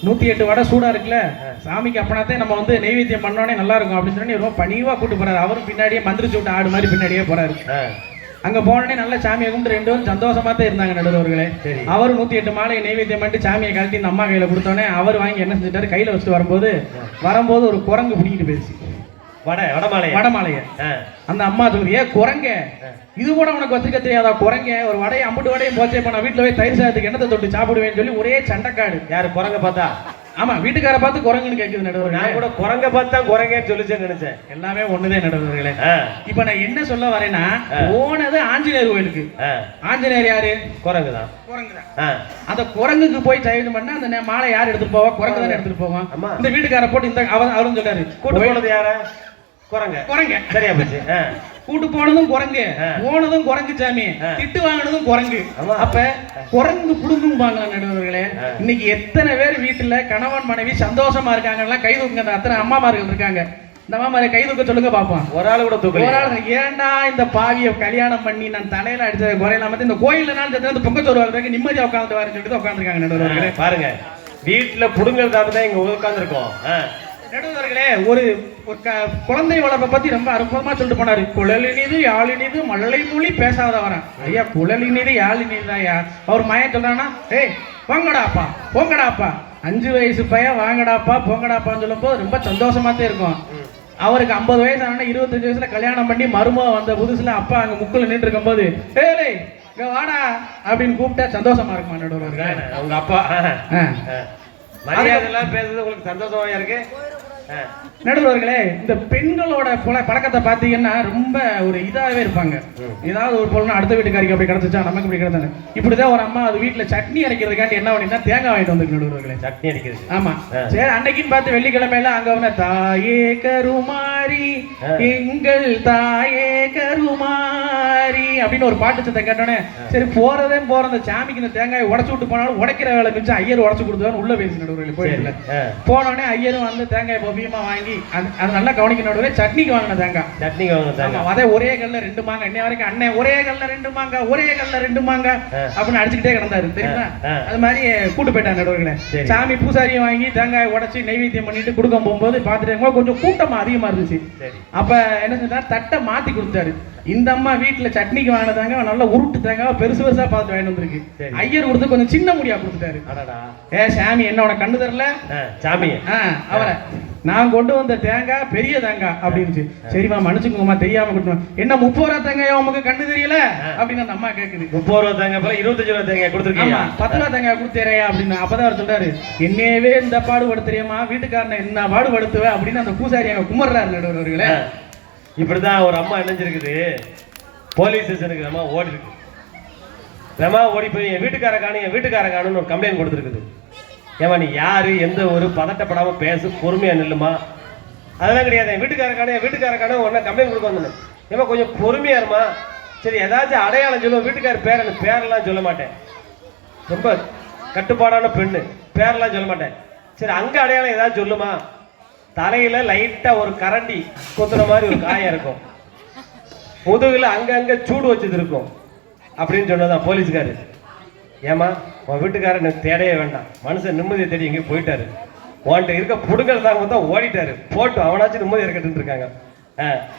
108 வடை சூடா இருக்குல்ல, சாமிக்கு அப்பனாத்தே நம்ம வந்து நெய்வேத்தியம் பண்ணோடனே நல்லா இருக்கும் அப்படின்னு சொல்லி ரொம்ப பணிவா கூட்டு போறாரு. அவரும் பின்னாடியே மந்திரிச்சு விட்டு ஆடு மாதிரி பின்னாடியே போறாரு. அங்க போனோடனே நல்ல சாமியை கும்பிட்டு 2 பேரும் சந்தோஷமா தான் இருந்தாங்க. நடுவர்களே, அவரு 108 மாலையை நெய்வேத்தியம் பண்ணிட்டு சாமியை கழட்டி இந்த அம்மா கையில கொடுத்தோடனே அவர் வாங்கி என்ன செஞ்சுட்டாரு, கையில வச்சுட்டு வரும்போது ஒரு குரங்கு பிடிக்கிட்டு போயிடுச்சு வடமாலைய. அந்த அம்மா சொல்லுது, ஏ குரங்க, இது கூட உனக்கு வச்சுக்க தெரியாதா குரங்க, ஒரு வடையை 50 வடையும் போச்சே, நான் வீட்டுல போய் தயிர் சாதத்துக்கு என்னத்தை தொட்டு சாப்பிடுவேன்னு சொல்லி ஒரே சண்டைக்காடு. யாரு குரங்க பார்த்தா? ஆமா, வீட்டுக்கார பார்த்து குரங்குன்னு கேக்குது. நடுவர், நான் கூட குரங்க பார்த்தா குரங்கன்னு சொல்லிச்சேன்னு நினைச்சேன். எல்லாமே ஒண்ணுதான் நடுவர்களே. இப்ப நான் என்ன சொல்ல வரேன்னா, போனது ஆஞ்சநேயர் கோயிலுக்கு. ஆஞ்சநேயர் யாரு? குரங்குதான். அந்த குரங்குக்கு போய் சைடு பண்ணா அந்த மாலை யார் எடுத்துட்டு போவா? குரங்கு தானே எடுத்துட்டு போவான். இந்த வீட்டுக்கார போட்டு இந்த அவரும் சொல்றாரு, கூட்டு போனது யார? குரங்க. சரியா போச்சு. கூட்டு போனதும் குரங்கு, போனதும் குரங்கு சாமி, திட்டு வாங்கினதும் குரங்கு. அப்ப குரங்கு புடுங்கும்பாங்க. நடுவர்களே, இன்னைக்கு எத்தனை பேர் வீட்டுல கணவன் மனைவி சந்தோஷமா இருக்காங்க, கை தூக்குங்க. அத்தனை அம்மாமார்கள் இருக்காங்க, இந்த அம்மாமாரை கை தூக்க சொல்லுங்க பாப்போம். ஒரு ஆள் கூட தூக்க. ஒரு ஆள். ஏன்டா இந்த பாவிய கல்யாணம் பண்ணி நான் தலையில அடிச்ச குறையில இந்த கோயில்ல நான் பொங்கச்சோறு வாங்குறாங்க, நிம்மதியா உட்காந்து வாருன்னு சொல்லிட்டு உட்காந்துருக்காங்க. நடுவர்களே பாருங்க, வீட்டுல புடுங்கல் தான் இங்க உட்கார்ந்து இருக்கோம். நடுவர்களே, ஒரு குழந்தை வளர்ப்பை பத்தி ரொம்ப அற்புதமா சொல்லிட்டு போனாரு. குழலினிது யாழினிது மழலை மொழி பேசாத வரான். ஐயா, குழலினிது யாழினிது ஐயா. அவர் மயன் சொல்றானா, ஏய் போங்கடாப்பா 5 வயசு பையன் வாங்கடாப்பா போங்கடாப்பான்னு சொல்லும்போது ரொம்ப சந்தோஷமாத்தே இருக்கும். அவருக்கு 50 வயசு ஆனா 25 வயசுல கல்யாணம் பண்ணி மருமக வந்த புதுசுல அப்பா அங்க முக்குல நின்று இருக்கும்போது ஏய் இங்க வாடா அப்படின்னு கூப்பிட்டா சந்தோஷமா இருக்குமா நடுவர்களே? உங்க அப்பா மரியாதை எல்லாம் பேசுறது உங்களுக்கு சந்தோஷமா இருக்கு? நடுவர்களே, இந்த பெண்களோட பழக்கத்தை பார்த்தீங்கன்னா ரொம்ப ஒரு இதாகவே இருப்பாங்க. ஏதாவது ஒரு பொருள் அடுத்த வீட்டுக்காரிக்கு அப்படி கிடச்சிச்சா நமக்கு இப்படி கிடந்தாங்க. இப்படிதான் ஒரு அம்மா அது வீட்டில் சட்னி அரைக்கிறதுக்காண்டி என்ன பண்ணினா தேங்காய் வாங்கிட்டு வந்து நடுவர்களே. சட்னி அரைக்கிறது? ஆமா. சரி, அன்னைக்குன்னு பார்த்து வெள்ளிக்கிழமையில அங்க வந்து தாயே கருமாரி எங்கள் தாயே கருமாரி அப்படின்னு ஒரு பாட்டு சத்தை கேட்டோன்னே சரி போற அந்த சாமிக்கு இந்த தேங்காயை உடச்சு விட்டு போனாலும் உடைக்கிற வேலை மிச்சம் ஐயர் உடச்சு கொடுத்தாரு உள்ள பேசி நடுவர்களே. போயிடல போனோடனே ஐயரும் வந்து தேங்காய் பவியமா வாங்கி அது நல்லா கவனிக்கணும். சட்னிக்கு வாங்கின தேங்காய். சட்னிக்கு வாங்கின தேங்காய் அதே ஒரே கல்ல 2 மாங்காய். இன்னை வரைக்கும் அண்ணன் ஒரே கல்ல 2 மாங்காய் ஒரே கல்ல 2 மாங்காய் அப்படின்னு அடிச்சுக்கிட்டே கிடந்தாரு தெரியுமா? அது மாதிரி கூட்டு போயிட்டாங்க நடுவர்களே. சாமி பூசாரியை வாங்கி தேங்காய் உடைச்சு நைவேத்தியம் பண்ணிட்டு கொடுக்க போகும்போது பார்த்துட்டு கொஞ்சம் கூட்டமா அதிகமா இருந்துச்சு. அப்ப என்ன செஞ்சாரு, தட்டை மாத்தி கொடுத்தாரு. இந்த அம்மா வீட்டுல சட்னிக்கு வாங்கினதாங்க நல்லா உருட்டு தேங்காய் பெருசு பெருசா பார்த்து வாங்கிட்டு வந்திருக்கு. ஐயர் கொடுத்து கொஞ்சம் சின்ன முடியா கொடுத்துட்டாரு. சாமி என்னோட கண்ணு தரல சாமி அவரை நான் கொண்டு வந்த தேங்காய் பெரிய தேங்காய் அப்படின்னு. சரிமா மன்னிச்சுக்கோமா தெரியாம கொடுத்தோம். என்ன 30 ரூபா தேங்காய் உமக்கு கண்ணு தெரியல அப்படின்னு அந்த அம்மா கேக்குது. 30 ரூபா தேங்காய் போல 25 ரூபா தேங்காய் கொடுத்துருக்கீங்க. 10 ரூபா தேங்காய் கொடுத்தேரையா அப்படின்னு. அப்பதான் அவர் சொல்றாரு, என்னையவே இந்த பாடுபடு தெரியுமா வீட்டுக்காரனை என்ன பாடுபடுத்துவ அப்படின்னு அந்த பூசாரி அங்க குமர்றாரு நடுவர்களே. இப்படிதான் ஒரு அம்மா நினைஞ்சிருக்குது. போலீஸ் ஸ்டேஷனுக்கு நம்ம ஓடி இருக்கு. நம்ம ஓடி போய் என் வீட்டுக்கார காணுன்னு ஒரு கம்ப்ளைண்ட் கொடுத்துருக்குது. ஏமா நீ யாரு எந்த ஒரு பதட்டப்படாம பேசு பொறுமையா நில்லுமா. அதெல்லாம் கிடையாது. என் வீட்டுக்கார காண உடனே கம்ப்ளைண்ட் கொடுக்க வந்தேன். ஏமா கொஞ்சம் பொறுமையா இருமா. சரி ஏதாச்சும் அடையாளம் சொல்லுவோம். வீட்டுக்கார பேரெல்லாம் சொல்ல மாட்டேன். ரொம்ப கட்டுப்பாடான பெண்ணு, பேரெல்லாம் சொல்ல மாட்டேன். சரி அங்க அடையாளம் ஏதாவது சொல்லுமா. தலையில லைட்டா ஒரு கரண்டி கொத்துற மாதிரி ஒரு காயம் இருக்கும். முதுகுல அங்க சூடு வச்சது இருக்கும் அப்படின்னு சொன்னதான் போலீஸ்காரு. ஏமா உன் வீட்டுக்காரர் எனக்கு தேடையே வேண்டாம். மனுஷன் நிம்மதியை தேடி எங்கேயும் போயிட்டாரு. உன்கிட்ட இருக்க புடுங்கல் தான் ஓடிட்டாரு. போட்டு அவனாச்சும் நிம்மதி இருக்கட்டு இருக்காங்க.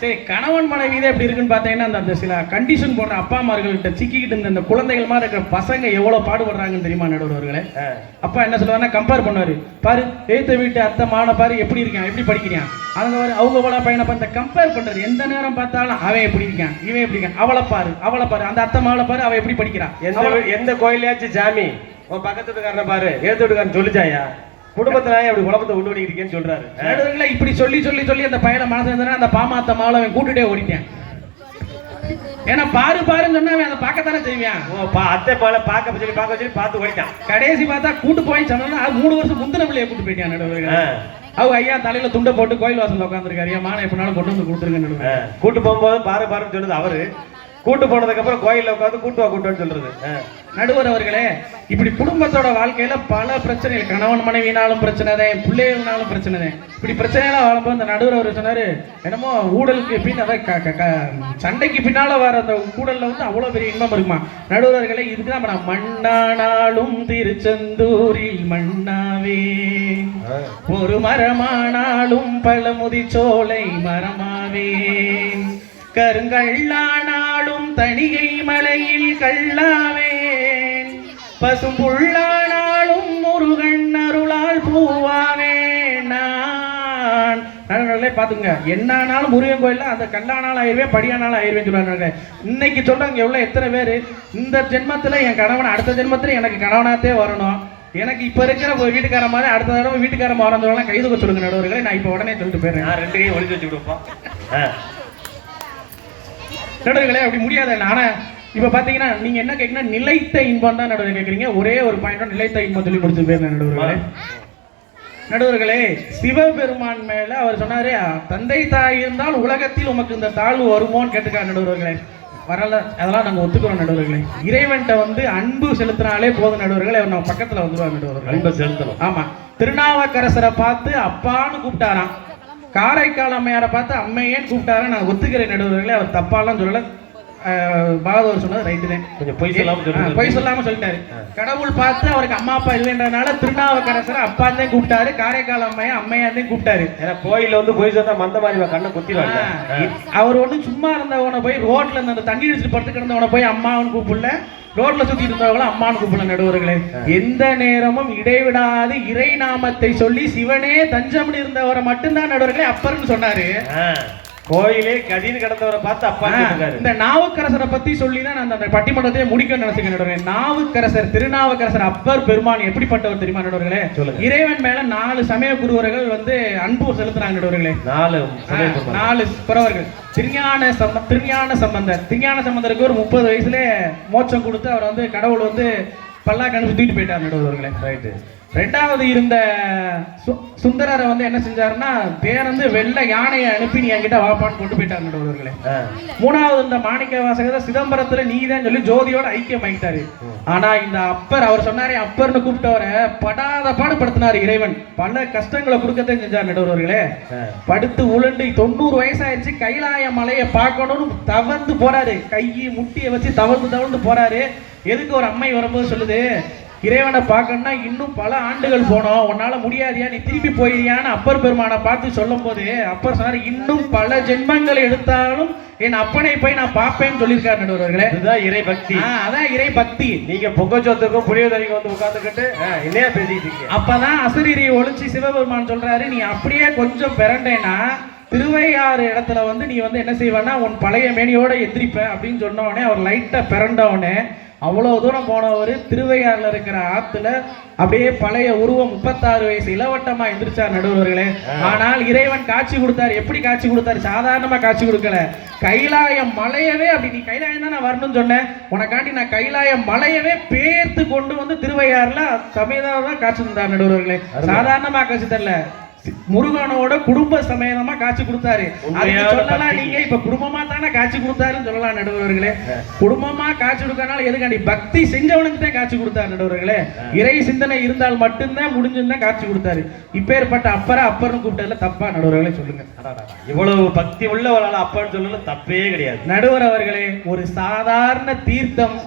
சரி கணவன் மனைவி தான் எப்படி இருக்குன்னு பார்த்தீங்கன்னா அந்த சில கண்டிஷன் போடுற அப்பா அம்மார்கள்ட்ட சிக்கிக்கிட்டு இருந்த இந்த குழந்தைகள் மாதிரி இருக்கிற பசங்க எவ்வளவு பாடுபடுறாங்கன்னு தெரியுமா நடுவர்களே? அப்பா என்ன சொல்லுவாருன்னா கம்பேர் பண்ணுவாரு. பாரு ஏத்த வீட்டு அத்தை மானை பாரு எப்படி இருக்கான் எப்படி படிக்கிறான். அவங்க அவளை பையனை பார்த்து கம்பேர் பண்றது. எந்த நேரம் பார்த்தாலும் அவன் எப்படி இருக்கான் இவன் எப்படி இருக்கான். அவளை பாரு அந்த அத்தை மாவளை பாரு அவ எப்படி படிக்கிறான். எந்த கோயிலையாச்சும் சாமி உன் பக்கத்து வீட்டுக்காரனை பாரு ஏத்து வீட்டுக்காரன் சொல்லிச்சாயா குடும்பத்தினாயே அப்படி குழப்பத்தை கொண்டு ஓடிக்கிட்டேன்னு சொல்றாரு. நடுவர்களே இப்படி சொல்லி அந்த பையனை மனசு இருந்தா அந்த பாமாத்த மாவளை அவன் கூட்டுட்டே ஓடிட்டான். ஏன்னா பாருன்னு சொன்னா அவன் அதை பார்க்கத்தானே செய்வான். அத்தை மாலை பார்க்க சொல்லி பார்த்து ஓடிட்டான். கடைசி பார்த்தா கூட்டு போய் சொன்னா 3 வருஷம் முந்தின பிள்ளைய கூட்டு போயிட்டான் நடுவர்களே. அவங்க ஐயா தலையில துண்டை போட்டு கோயில் வாசல்ல உட்காந்துருக்காரு. ஐயா மானை எப்படினாலும் கொண்டு வந்து கொடுத்துருங்க நடுவர்களே. கூட்டு போகும்போது பாருன்னு சொன்னது அவரு. கூட்டு போனதுக்கு அப்புறம் கோயில்ல உட்காந்து கூட்டுவான்னு சொல்றது. நடுவர் அவர்களே இப்படி குடும்பத்தோட வாழ்க்கையில பல பிரச்சனைகள் கணவன் மனைவினாலும் பிரச்சனை தான் பிள்ளைகள்னாலும் பிரச்சனை தான். இப்படி பிரச்சனைலாம் வாழும்போது அந்த நடுவர் அவர் சொன்னாரு என்னமோ ஊழலுக்கு சண்டைக்கு பின்னால வர அந்த கூடல்ல வந்து அவ்வளவு பெரிய இன்பம் இருக்குமா. நடுவர்களே இதுக்குதான் நான் மண்ணானாலும் திருச்செந்தூரில் மண்ணாவே ஒரு மரமானாலும் பழமுதி சோலை மரமாவே கருங்கல்லானாலும் தணிகை மலையில் கல்லாவேன் பசும்புள்ளானாலும் முருகன் அருளால் பூவாவேன் நான். பாத்துங்க என்னானாலும் முருகன் கோயில்ல அந்த கல்லானாலும் ஆயிருவேன் படியானாலும் ஆயிருவேன் சொல்றாங்க. இன்னைக்கு சொல்றாங்க எவ்வளவு எத்தனை பேரு இந்த ஜென்மத்துல என் கணவன் அடுத்த ஜென்மத்துல எனக்கு கணவனாத்தே வரணும். எனக்கு இப்ப இருக்கிற ஒரு வீட்டுக்கார மாதிரி அடுத்த தடவை வீட்டுக்கார மாறந்தவங்க கைதுக்க சொல்லுங்க நடுவர்களே. நான் இப்ப உடனே சொல்லிட்டு போயிடுறேன். 2 கையும் ஒழிச்சு வச்சு கொடுப்போம் நடுவர்களே. அப்படி முடியாது. ஆனா இப்ப பாத்தீங்கன்னா நீங்க என்ன கேட்கணும் நிலைத்த இன்பம் தான் நடுவர் கேட்கறீங்க. ஒரே ஒரு பாயிண்ட் நிலைத்த இன்பம் சொல்லி முடிச்சு போயிருந்தேன் நடுவர்களே. சிவபெருமான் மேல அவர் சொன்னாரு தந்தை தாய் இருந்தால் உலகத்தில் உமக்கு இந்த தாழ்வு வருமோன்னு கேட்டுக்காரு நடுவர்களே. வரல அதெல்லாம் நாங்க ஒத்துக்கிறோம் நடுவர்களே. இறைவன்ட்ட வந்து அன்பு செலுத்தினாலே போதும் நடுவர்களே. அவர் நம்ம பக்கத்துல வந்துருவாங்க நடுவர்கள். அன்பு செலுத்தணும். ஆமா திருநாவுக்கரசரை பார்த்து அப்பான்னு கூப்பிட்டாராம். காரைக்கால் அம்மையாரை பார்த்து அம்மையேன்னு கூப்பிட்டாரு. நான் ஒத்துக்கிறேன் நடுவர்களே. அவர் தப்பாலாம் சொல்லல. பாகவதர் சொன்னது ரைட்டு தான். கொஞ்சம் பொய் சொல்லாம சொல்லுங்க. பொய் சொல்லாம சொல்லிட்டாரு. கடவுள் பார்த்து அவருக்கு அம்மா அப்பா இல்லைன்றனால திருநாவுக்கரசர் அப்பா தான் கூப்பிட்டாரு, காரைக்கால் அம்மையா தான் கூப்பிட்டாரு. ஏன்னா கோயில்ல வந்து பொய் சொன்னா மந்த மாதிரி கண்ணை குத்திடுவாங்க. அவர் ஒண்ணு சும்மா இருந்தவனை போய் ரோட்ல இருந்த அந்த தண்ணி அடிச்சுட்டு படுத்து கிடந்தவனை போய் அம்மாவுன்னு கூப்பிடல, ரோட்ல சுத்தி இருந்தவங்களும் அம்மான்னு கூப்பிடல. நடுவர்களே, எந்த நேரமும் இடைவிடாது இறை நாமத்தை சொல்லி சிவனே தஞ்சம் இருந்தவரை மட்டும்தான் நடுவர்களே அப்பர்னு சொன்னாரு. கோயிலே கதின்னு கிடந்தவரை பார்த்து அப்பா இருக்காரு. இந்த நாவுக்கரசரை பத்தி சொல்லி தான் நான் அந்த பட்டிமன்றத்தை முடிக்க நினைச்சுக்கிறேன். நாவுக்கரசர், திருநாவுக்கரசர் அப்பர் பெருமான் எப்படிப்பட்டவர் தெரியுமா நடுவர்களே? இறைவன் மேல 4 சமய குருவர்கள் வந்து அன்பு செலுத்துறாங்க நடுவர்களே. 4 குறவர்கள். திருஞான சம்பந்தருக்கு ஒரு 30 வயசுல மோட்சம் கொடுத்து அவர் வந்து கடவுள் வந்து பல்லாக்கு அனுப்பி தூக்கிட்டு போயிட்டார் நடுவர்களே. ரைட்டு. 2வது இருந்த சுந்தரரை வந்து என்ன செஞ்சாருன்னா பேரந்து வெள்ளை யானையை அனுப்பி நீ என்கிட்ட வாப்பான்னு கொண்டு போயிட்டார் நடுவர்களே. 3வது இந்த மாணிக்க வாசகத்தை சிதம்பரத்துல நீதான் சொல்லி ஜோதியோட ஐக்கியம் ஆகிட்டாரு. ஆனா இந்த அப்பர், அவர் சொன்னாரே அப்பர்னு கூப்பிட்டவரை படாத பாடுபடுத்தினார் இறைவன். பல கஷ்டங்களை கொடுக்கத்தான் செஞ்சார் நடுவர்களே. படுத்து உருண்டு 90 வயசாயிருச்சு, கைலாய மலையை பார்க்கணும்னு தவழ்ந்து போறாரு. கையை முட்டியை வச்சு தவழ்ந்து போறாரு. எதுக்கு ஒரு அம்மை வரும்போது சொல்லுது, இறைவனை பார்க்கணும்னா இன்னும் பல ஆண்டுகள் போனோம், உன்னால முடியாதியா, நீ திருப்பி போயிரியான்னு அப்பர் பெருமானை பார்த்து சொல்லும் போது அப்பர் சொன்னார், இன்னும் பல ஜென்மங்களை எடுத்தாலும் என் அப்பனை போய் நான் பார்ப்பேன்னு சொல்லியிருக்காரு நடுவர்களே. இதுதான் இறை பக்தி. அதான் இறை பக்தி. நீங்க பொங்கச்சோத்துக்கும் புளியோதரைக்கும் வந்து உட்கார்ந்துக்கிட்டு என்னையா பேசிட்டு இருக்கீங்க? அப்பதான் அசரீரியை ஒழிச்சு சிவபெருமான் சொல்றாரு, நீ அப்படியே கொஞ்சம் பிறண்டேன்னா திருவையாறு இடத்துல வந்து நீ வந்து என்ன செய்வானா உன் பழைய மேனியோட எந்திரிப்ப அப்படின்னு சொன்ன உடனே அவர் லைட்டா பிறண்டவுடனே அவ்வளவு தூரம் போனவர் திருவையாறுல இருக்கிற ஆத்துல அப்படியே பழைய உருவம் 36 வயசு இளவட்டமா எந்திரிச்சார் நடுவர்களே. ஆனால் இறைவன் காட்சி கொடுத்தாரு. எப்படி காட்சி கொடுத்தாரு? சாதாரணமா காட்சி கொடுக்கல. கைலாயம் மலையவே, அப்படி நீ கைலாயம் தான் நான் வரணும்னு சொன்னேன், உனக்காண்டி நான் கைலாயம் மலையவே பேர்த்து கொண்டு வந்து திருவையாறுல சமேதாவா காட்சி தந்தார் நடுவர்களே. சாதாரணமா காட்சி தரல, முருகனோட குடும்ப சமேதமா காட்சி கொடுத்தாரு. சொல்லலாம் நீங்க இப்ப குடும்பமா தானே காட்சி கொடுத்தாருன்னு சொல்லலாம் நடுவர்களே. குடும்பமா காட்சி கொடுக்கறனால எதுக்காண்டி பக்தி செஞ்சவனுக்கு தான் காட்சி கொடுத்தாரு நடுவர்களே. இறை சிந்தனை இருந்தால் மட்டும்தான் முடிஞ்சுதான் காட்சி கொடுத்தாரு. இப்பேற்பட்ட அப்பர்னு கூப்பிட்டதுல தப்பா நடுவர்களே சொல்லுங்க? இவ்வளவு பக்தி உள்ளவரால் அப்பன்னு சொல்லல தப்பே கிடையாது நடுவர் அவர்களே. ஒரு சாதாரண தீர்த்தம்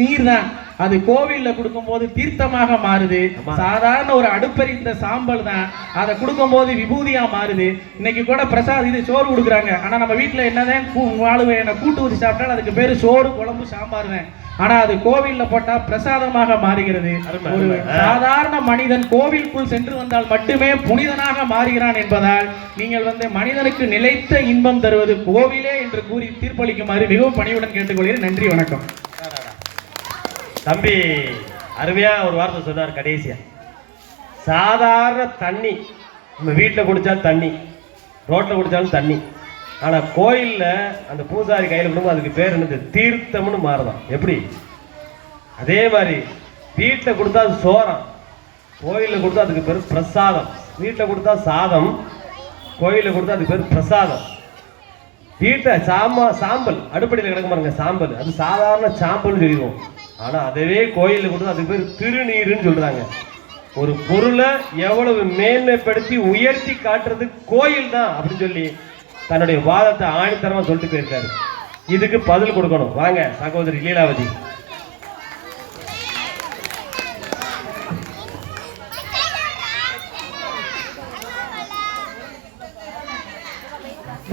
நீர் தான், அது கோவில்ல கொடுக்கும் போது தீர்த்தமாக மாறுது. சாதாரண ஒரு அடுப்பறிந்த சாம்பல் தான், அதை கொடுக்கும் போது விபூதியா மாறுது. இன்னைக்கு கூட பிரசாத் இது சோறு கொடுக்குறாங்க. ஆனா நம்ம வீட்டுல என்னதான் வாழுவேன் கூட்டு ஊற்றி சாப்பிட்டாலும் அதுக்கு பேரு சோறு குழம்பு சாம்பார் தான். ஆனா அது கோவில்ல போட்டா பிரசாதமாக மாறுகிறது. ஒரு சாதாரண மனிதன் கோவிலுக்குள் சென்று வந்தால் மட்டுமே புனிதனாக மாறுகிறான் என்பதால் நீங்கள் வந்து மனிதனுக்கு நிலைத்த இன்பம் தருவது கோவிலே என்று கூறி தீர்ப்பளிக்குமாறு மிகவும் பணிவுடன் கேட்டுக்கொள்கிறேன். நன்றி, வணக்கம். தம்பி அருமையா ஒரு வார்த்தை சொன்னார் கடைசியா. சாதாரண தண்ணி நம்ம வீட்டில் குடிச்சாலும் தண்ணி, ரோட்டில் குடிச்சாலும் தண்ணி. ஆனா கோயில்ல அந்த பூசாரி கையில் கொடுக்கும் அதுக்கு பேர் என்னது? தீர்த்தம்னு மாறுதான். எப்படி? அதே மாதிரி வீட்டில் கொடுத்தா அது சோரம், கோயிலில் கொடுத்தா அதுக்கு பேர் பிரசாதம். வீட்டில் கொடுத்தா சாதம், கோயிலில் கொடுத்தா அதுக்கு பேர் பிரசாதம். வீட்டில் சாம்பல் அடுப்படியில் கிடக்க பாருங்க, சாம்பல், அது சாதாரண சாம்பல்னு சொல்லிடுவோம். ஆனா அதவே கோயிலில் கொடுத்தா அதுக்கு பேர் திருநீருன்னு சொல்றாங்க. ஒரு பொருளை எவ்வளவு மேன்மைப்படுத்தி உயர்த்தி காட்டுறது கோயில் தான் அப்படின்னு சொல்லி தன்னுடைய வாதத்தை ஆணித்தரமா சொல்லிட்டு போயிருக்காரு. இதுக்கு பதில் கொடுக்கணும். வாங்க சகோதரி லீலாவதி.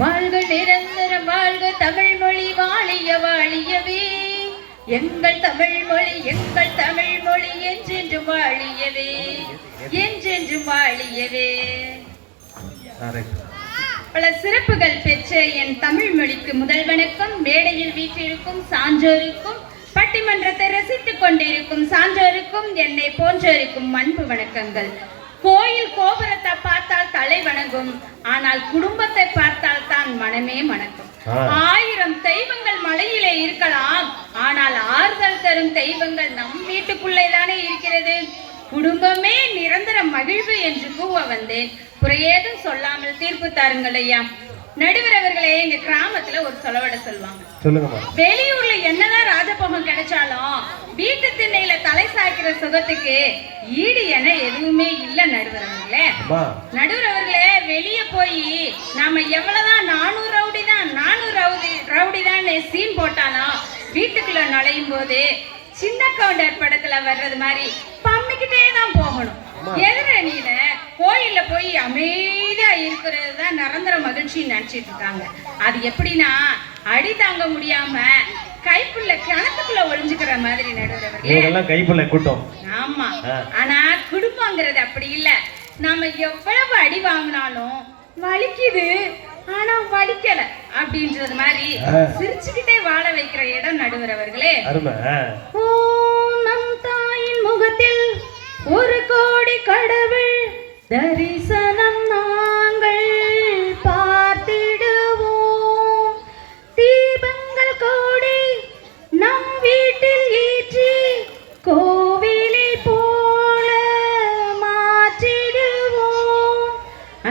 வாழ்க நிரந்தரம் வாழ்க தமிழ் மொழி வாழிய வாழியவே, எங்கள் தமிழ் மொழி என்றென்றும் வாழியவே, என்றென்றும் வாழியவே. பல சிறப்புகள் பெற்ற என் தமிழ் மொழிக்கு முதல் வணக்கம். மேடையில் வீற்றிருக்கும் சான்றோருக்கும் பட்டிமன்றத்தை ரசித்துக் கொண்டிருக்கும் சான்றோருக்கும் என்னை போன்றோருக்கும் அன்பு வணக்கங்கள். கோயில் கோபுரத்தை பார்த்தால் தலை வணங்கும், ஆனால் குடும்பத்தை பார்த்தால் தான் மனமே மணக்கும். 1000 தெய்வங்கள் மலையிலே இருக்கலாம், ஆனால் ஆறுதல் தரும் தெய்வங்கள் நம் வீட்டுக்குள்ளே தானே இருக்கிறது. குடும்பமே நிரந்தர மகிழ்வு என்று கூவ வந்தேன். புறையேதும் சொல்லாமல் தீர்ப்பு தாருங்கள் ஐயா. நடுவர் அவர்களே, எங்க கிராமத்துல ஒரு சொலவடை சொல்லுவாங்க. வெளியூர்ல என்னதான் ராஜபோகம் கிடைச்சாலும் வீட்டு திண்ணையில தலை சாய்க்கிற சுகத்துக்கு ஈடு என எதுவுமே இல்ல. நடுவர் அவர்களே வெளியே போய் நாம எவ்வளவுதான் 400 ரவுடி தான் நானும் ரவுடி தான் சீன் போட்டாலும் வீட்டுக்குள்ள நுழையும் போது சின்ன கவுண்டர் படத்துல வர்றது மாதிரி பம்மிக்கிட்டே தான் போகணும். எதிரணியில கோயில்ல போய் அமைதியா இருக்கிறது தான் நிரந்தர மகிழ்ச்சின்னு நினைச்சிட்டு இருக்காங்க. அது எப்படின்னா அடி தாங்க முடியாம கைப்புள்ள கிணத்துக்குள்ள ஒளிஞ்சுக்கிற மாதிரி நடுவுறவர்களே கைப்புள்ள கூட்டம். ஆமா, ஆனா குடும்பங்கிறது அப்படி இல்ல. நாம எவ்வளவு அடி வாங்கினாலும் வலிக்குது ஆனா வலிக்கல அப்படின்றது மாதிரி சிரிச்சுக்கிட்டே வாழ வைக்கிற இடம் நடுவுறவர்களே. நம் தாயின் முகத்தில் ஒரு கோடி கடவுள் தரிசனம் நாங்கள் பார்த்திடுவோம். தீபங்கள் கோடி நம் வீட்டில் ஏற்றி கோவிலை போல மாற்றிடுவோம்.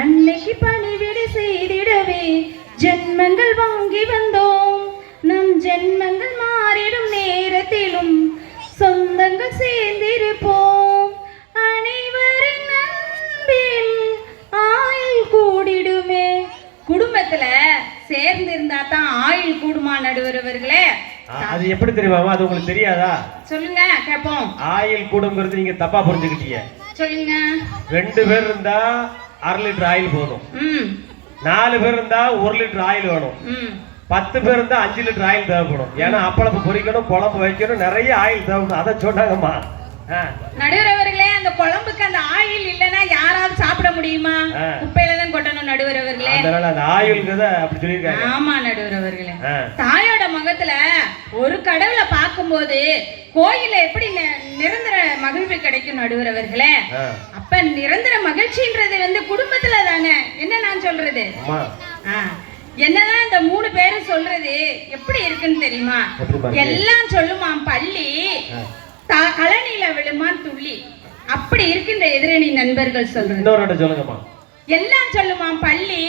அன்னைக்கு பணிவிடை செய்திடவே ஜென்மங்கள் வாங்கி வந்தோம். நம் ஜென்மங்கள் மாறிடும் நேரத்திலும் சொந்தங்கள் சேர்ந்திருப்போம். அனைவரின் அன்பில் ஆயுள் கூடிடுமே. குடும்பத்துல சேர்ந்து இருந்தா தான் ஆயுள் கூடுமா நடுவரவர்களே? அது எப்படி தெரியுமா? அது உங்களுக்கு தெரியாதா? சொல்லுங்க கேப்போம். ஆயில் கூடுங்கிறது நீங்க தப்பா புரிஞ்சுக்கிட்டீங்க. சொல்லுங்க. 2 பேர் இருந்தா 1/2 லிட்டர் ஆயில் போதும். 4 பேர் இருந்தா 1 லிட்டர் ஆயில் வேணும். 10 பேர் இருந்தா 5 லிட்டர் ஆயில் தேவைப்படும். ஏன்னா அப்பளப்பு பொரிக்கணும், குழம்பு வைக்கணும், நிறைய ஆயில் தேவைப்படும். அதை சொன்னாங்கம்மா. நடுவரவர்களே, அந்த குழம்புக்கு அந்த ஆயில் இல்லைன்னா யாராவது சாப்பிட முடியுமா? குப்பையில தான் கொட்டணும் நடுவரவர்களே. அதனால அந்த ஆயில்ங்கிறத அப்படி சொல்லிருக்காங்க. ஆமா நடுவரவர்களே. தாயோட முகத்துல ஒரு கடவுளை பார்க்கும்போது கோயில எப்படி நிரந்தர மகிழ்வு கிடைக்கும் நடுவரவர்களே? அப்ப நிரந்தர மகிழ்ச்சின்றது வந்து குடும்பத்துல தானே. என்ன நான் சொல்றது? என்னதான் இந்த 3 பேரும் சொல்றது எப்படி இருக்குன்னு தெரியுமா? எல்லாம் சொல்லுமாம் பள்ளி கழனியில விழுமான் துள்ளி. அப்படி இருக்கின்ற எதிரணி நண்பர்கள் சொல்றது. இன்னொரு சொல்லுங்கம்மா. எல்லாம் சொல்லுமாம் பள்ளி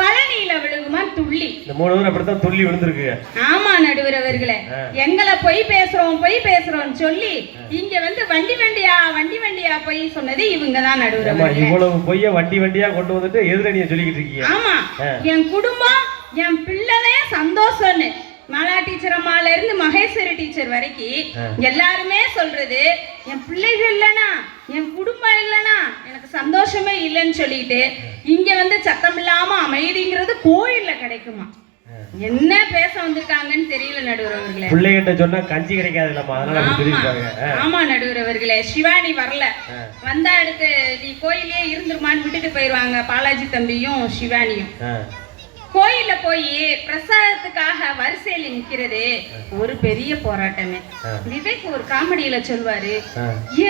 கழனியில விழுகுமான் துள்ளி. இந்த 3 பேரும் அப்படித்தான் துள்ளி விழுந்திருக்கு. ஆமா நடுவரவர்களே, எங்களை பொய் பேசுறோம் சொல்லி இங்க வந்து வண்டி வண்டியா பொய் சொன்னது இவங்க தான் நடுவரவர்களே. இவ்வளவு பொய்ய வண்டியா கொண்டு வந்துட்டு எதிரணியை சொல்லிக்கிட்டு இருக்கீங்க. ஆமா, என் குடும்பம் என் பிள்ளையே சந்தோஷம்னு மாலா டீச்சர் அம்மால இருந்து மகேஸ்வரி டீச்சர் வரைக்கும் எல்லாருமே சொல்றது, என் பிள்ளைகள் இல்லைன்னா என் குடும்பம் இல்லைன்னா எனக்கு சந்தோஷமே இல்லைன்னு சொல்லிட்டு இங்க வந்து சத்தம் இல்லாம அமைதிங்கிறது கோயில்ல கிடைக்குமா? என்ன பேச வந்திருக்காங்கன்னு தெரியல நடுவரவர்களே. பிள்ளைகிட்ட சொன்னா கஞ்சி கிடைக்காதுல்லம்மா, அதனால அப்படி சொல்லிருக்காங்க. ஆமா நடுவரவர்களே, சிவானி வரல, வந்தா அடுத்து நீ கோயிலே இருந்துருமான்னு விட்டுட்டு போயிருவாங்க பாலாஜி தம்பியும் சிவானியும். கோயில்ல போய் பிரசாதத்துக்காக வரிசையில நிக்கிறது ஒரு பெரிய போராட்டமே. விவேக் ஒரு காமெடியில சொல்வாரு,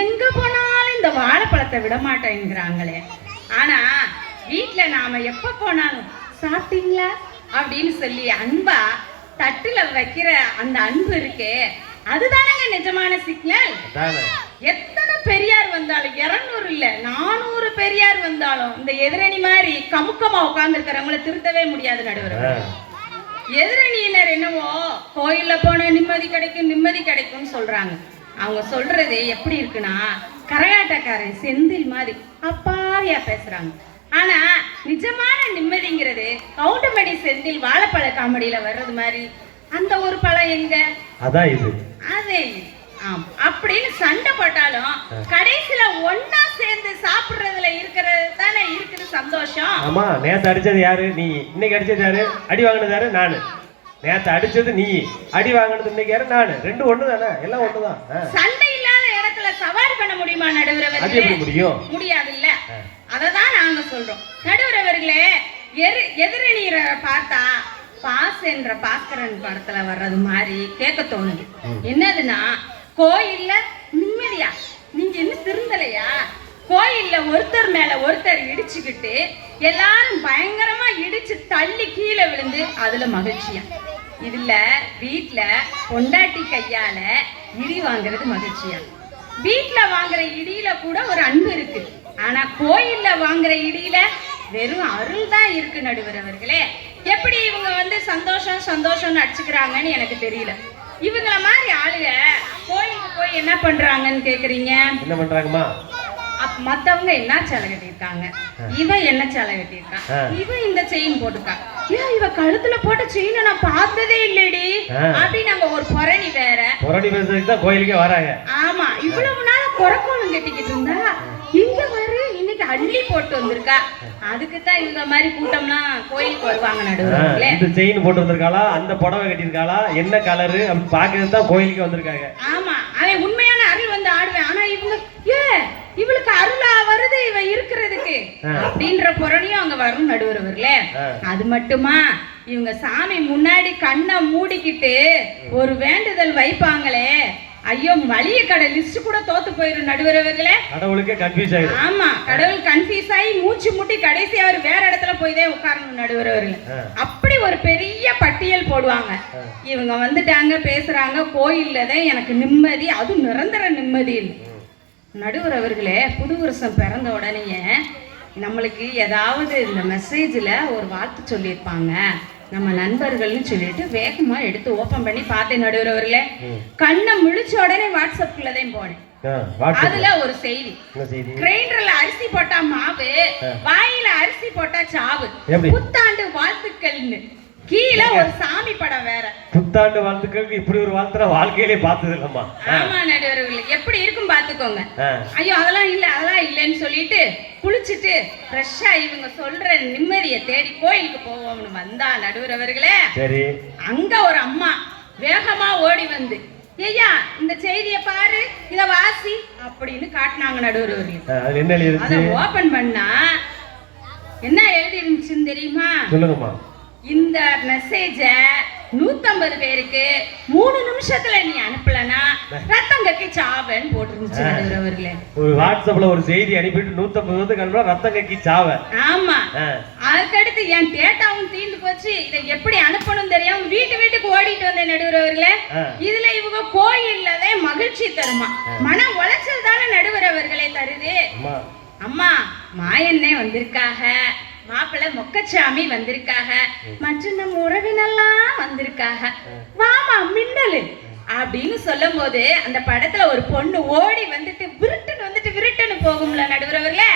எங்க போனாலும் இந்த வாழைப்பழத்தை விட மாட்டேங்கிறாங்களே, ஆனா வீட்டுல நாம எப்ப போனாலும் சாப்பிட்டீங்களா அப்படின்னு சொல்லி அன்பா தட்டுல வைக்கிற அந்த அன்பு இருக்கே, அதுதானங்க நிஜமான சிக்னல். எத்தனை பெரியார் வந்தாலும் 200 இல்ல 400 பெரியார் வந்தாலும் இந்த எதிரணி மாதிரி கமுக்கமா உட்கார்ந்து இருக்கிறவங்களை திருத்தவே முடியாது நடுவர். எதிரணியினர் என்னவோ கோயில்ல போன நிம்மதி கிடைக்கும்னு சொல்றாங்க. அவங்க சொல்றது எப்படி இருக்குன்னா கரகாட்டக்காரன் செந்தில் மாதிரி அப்பாவியா பேசுறாங்க. ஆனா நிஜமான நிம்மதிங்கிறது கவுண்டமணி செந்தில் வாழைப்பழ காமெடியில வர்றது மாதிரி அந்த ஒரு பழம் எங்க? அதான் இது. அதே அப்படின்னு சண்டை போட்டாலும் கடைசியில ஒன்னா சேர்ந்து சாப்பிடுறதுல இருக்கிறது தானே இருக்குது சந்தோஷம். ஆமா, நேத்து அடிச்சது யாரு? நீ. இன்னைக்கு அடிச்சது யாரு? அடி வாங்கினது யாரு? நானு. நேத்து அடிச்சது நீ, அடி வாங்கினது இன்னைக்கு யாரு? நானு. ரெண்டும் ஒண்ணுதானே, எல்லாம் ஒண்ணுதான். சண்டை இல்லாத இடத்துல சவாரி பண்ண முடியுமா நடுவரவர்களே? அது எப்படி முடியும்? முடியாது இல்ல. அததான் நாங்க சொல்றோம் நடுவரவர்களே. எதிரணீரை பார்த்தா பாஸ் என்ற பாஸ்கரன் படத்துல வர்றது மாதிரி கேட்க தோணுது. என்னதுன்னா, கோயில்ல நிம்மதியா நீங்க என்ன திருந்தலையா? கோயில்ல ஒருத்தர் மேல ஒருத்தர் இடிச்சுக்கிட்டு எல்லாரும் பயங்கரமா இடிச்சு தள்ளி கீழே விழுந்து அதுல மகிழ்ச்சியா. இதுல வீட்டுல பொண்டாட்டி கையால இடி வாங்குறது மகிழ்ச்சியா. வீட்டுல வாங்குற இடியில கூட ஒரு அன்பு இருக்கு. ஆனா கோயில்ல வாங்குற இடியில வெறும் அருள் தான் இருக்கு நடுவரவர்களே. எப்படி இவங்க வந்து சந்தோஷம்னு அடிச்சுக்கிறாங்கன்னு எனக்கு தெரியல. இவங்கள மாதிரி ஆளுங்க கோயிலுக்கு போய் என்ன பண்றாங்கன்னு கேக்குறீங்க? என்ன பண்றாங்கம்மா? மத்தவங்க என்ன சேலை கட்டியிருக்காங்க, இவன் என்ன சேலை கட்டியிருக்கான், இவன் இந்த செயின் போட்டுருக்கான், ஏன் இவ கழுத்துல போட்ட செயினை நான் பார்த்ததே இல்லடி அப்படின்னு அங்க ஒரு புரணி வேற. புரணி பேசுறதுக்கு தான் கோயிலுக்கே வராங்க. ஆமா, இவ்வளவு நாள் குறக்கோலம் கட்டிக்கிட்டு இருந்தா இங்க வரு இன்னைக்கு அள்ளி போட்டு வந்திருக்கா. அதுக்குத்தான் இந்த மாதிரி கூட்டம்லாம் கோயிலுக்கு வருவாங்க நடுவுல. இந்த செயின் போட்டு வந்திருக்காளா, அந்த புடவை கட்டியிருக்காளா, என்ன கலரு அப்படி பாக்குறது தான் கோயிலுக்கு வந்திருக்காங்க. ஆமா, அவன் உண்மையான அருள் வந்து ஆடுவேன். ஆனா இவங்க இவளுக்கு அருளா வருது இவ இருக்கிறதுக்கு அப்படின்ற புறணியும் அங்க வரும் நடுவர்களே. அது மட்டுமா, இவங்க சாமி முன்னாடி கண்ணை மூடிக்கிட்டு ஒரு வேண்டுதல் வைப்பாங்களே, ஐயோ மளிகை கடை லிஸ்ட் கூட தோத்து போயிரும் நடுவர்களே. கடவுளுக்கே கன்ஃபியூஸ் ஆயிடும். ஆமா, கடவுள் கன்ஃபியூஸ் ஆகி மூச்சு முட்டி கடைசி அவர் வேற இடத்துல போய் தான் உட்காரணும் நடுவர்களே. அப்படி ஒரு பெரிய பட்டியல் போடுவாங்க. இவங்க வந்துட்டாங்க பேசுறாங்க, கோயில்ல தான் எனக்கு நிம்மதி, அது நிரந்தர நிம்மதி இல்லை நடுவர் அவர்களே. புது வருஷம் பிறந்த உடனே நம்மளுக்கு ஏதாவது இந்த மெசேஜில் ஒரு வாழ்த்து சொல்லியிருப்பாங்க நம்ம நண்பர்கள்னு சொல்லிட்டு வேகமா எடுத்து ஓபன் பண்ணி பார்த்தேன் நடுவர் அவர்களே. கண்ணை முழிச்ச உடனே வாட்ஸ்அப்குள்ளதான் போனேன். அதுல ஒரு செய்தி, கிரைண்டர்ல அரிசி போட்டா மாவு, வாயில அரிசி போட்டா சாவு, புத்தாண்டு வாழ்த்துக்கள்னு கீழே ஒரு சாமி படம் வேற. புத்தாண்டு வாழ்த்துக்களுக்கு இப்படி ஒரு வாழ்த்துற வாழ்க்கையிலே பார்த்தது இல்லம்மா. ஆமா நடுவர்களே, எப்படி இருக்கும் பாத்துக்கோங்க. ஐயோ அதெல்லாம் இல்லைன்னு சொல்லிட்டு குளிச்சுட்டு ஃப்ரெஷ்ஷா இவங்க சொல்ற நிம்மதியை தேடி கோயிலுக்கு போவோம்னு வந்தா நடுவர்களே. சரி, அங்க ஒரு அம்மா வேகமா ஓடி வந்து, ஐயா இந்த செய்தியை பாரு, இத வாசி அப்படின்னு காட்டினாங்க நடுவர்களே. அதை ஓபன் பண்ணா என்ன எழுதி இருந்துச்சுன்னு தெரியுமா? சொல்லுங்கம்மா. இந்த மெசேஜ 150 பேருக்கு 3 நிமிஷத்துல நீ அனுப்பலனா ரத்தம் கக்கி சாவன்னு போட்டுருந்துச்சு நடுவர்களே. ஒரு வாட்ஸ்அப்ல ஒரு செய்தி அனுப்பிட்டு 150 பேருக்கு அனுப்புறா ரத்தம் கக்கி சாவ. ஆமா, அதுக்கடுத்து என் டேட்டாவும் தீர்ந்து போச்சு, இதை எப்படி அனுப்பணும் தெரியாம வீட்டுக்கு ஓடிட்டு வந்தேன் நடுவர்களே. இதுல இவங்க கோயில்லதே மகிழ்ச்சி தருமா, மன உளைச்சல் தானே நடுவர்களே தருது. அம்மா மாயன்னே வந்திருக்காக, மாப்பிள்ளை மொக்கச்சாமி வந்திருக்காக, மற்ற நம்ம உறவினெல்லாம் வந்திருக்காக, வாமா மின்னலு அப்படின்னு சொல்லும் போது அந்த படத்துல ஒரு பொண்ணு ஓடி வந்துட்டு விருட்டுன்னு போகும்ல நடுவர்களே.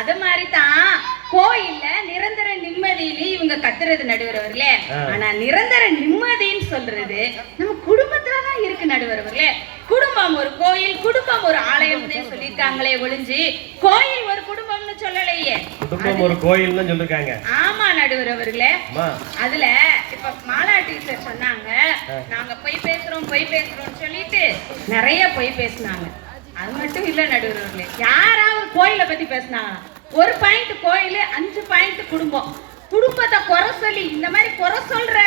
அது மாதிரிதான் கோயில்ல நிரந்தர நிம்மதியில இவங்க கத்துறது நடுவர்களே. ஆனா நிரந்தர நிம்மதின்னு சொல்றது நம்ம குடும்பத்துலதான் இருக்கு நடுவர்களே. குடும்பம் ஒரு கோயில், குடும்பம் ஒரு ஆலயம் சொல்லிருக்காங்களே ஒளிஞ்சு கோயில் ஒரு குடும்பம்னு சொல்லலையே. குடும்பம் ஒரு கோயில்னு சொல்லிருக்காங்க. ஆமா நடுவர்களே. அதுல இப்ப மாலா டீச்சர் சொன்னாங்க, நாங்க பொய் பேசுறோம் சொல்லிட்டு நிறைய பொய் பேசினாங்க. அது மட்டும் இல்ல நடுவர்களே, யாராவது கோயிலை பத்தி பேசினாங்க, ஒரு பாயிண்ட் கோயில், 5 பாயிண்ட் குடும்பம். குடும்பத்தை குறை சொல்லி இந்த மாதிரி குறை சொல்ற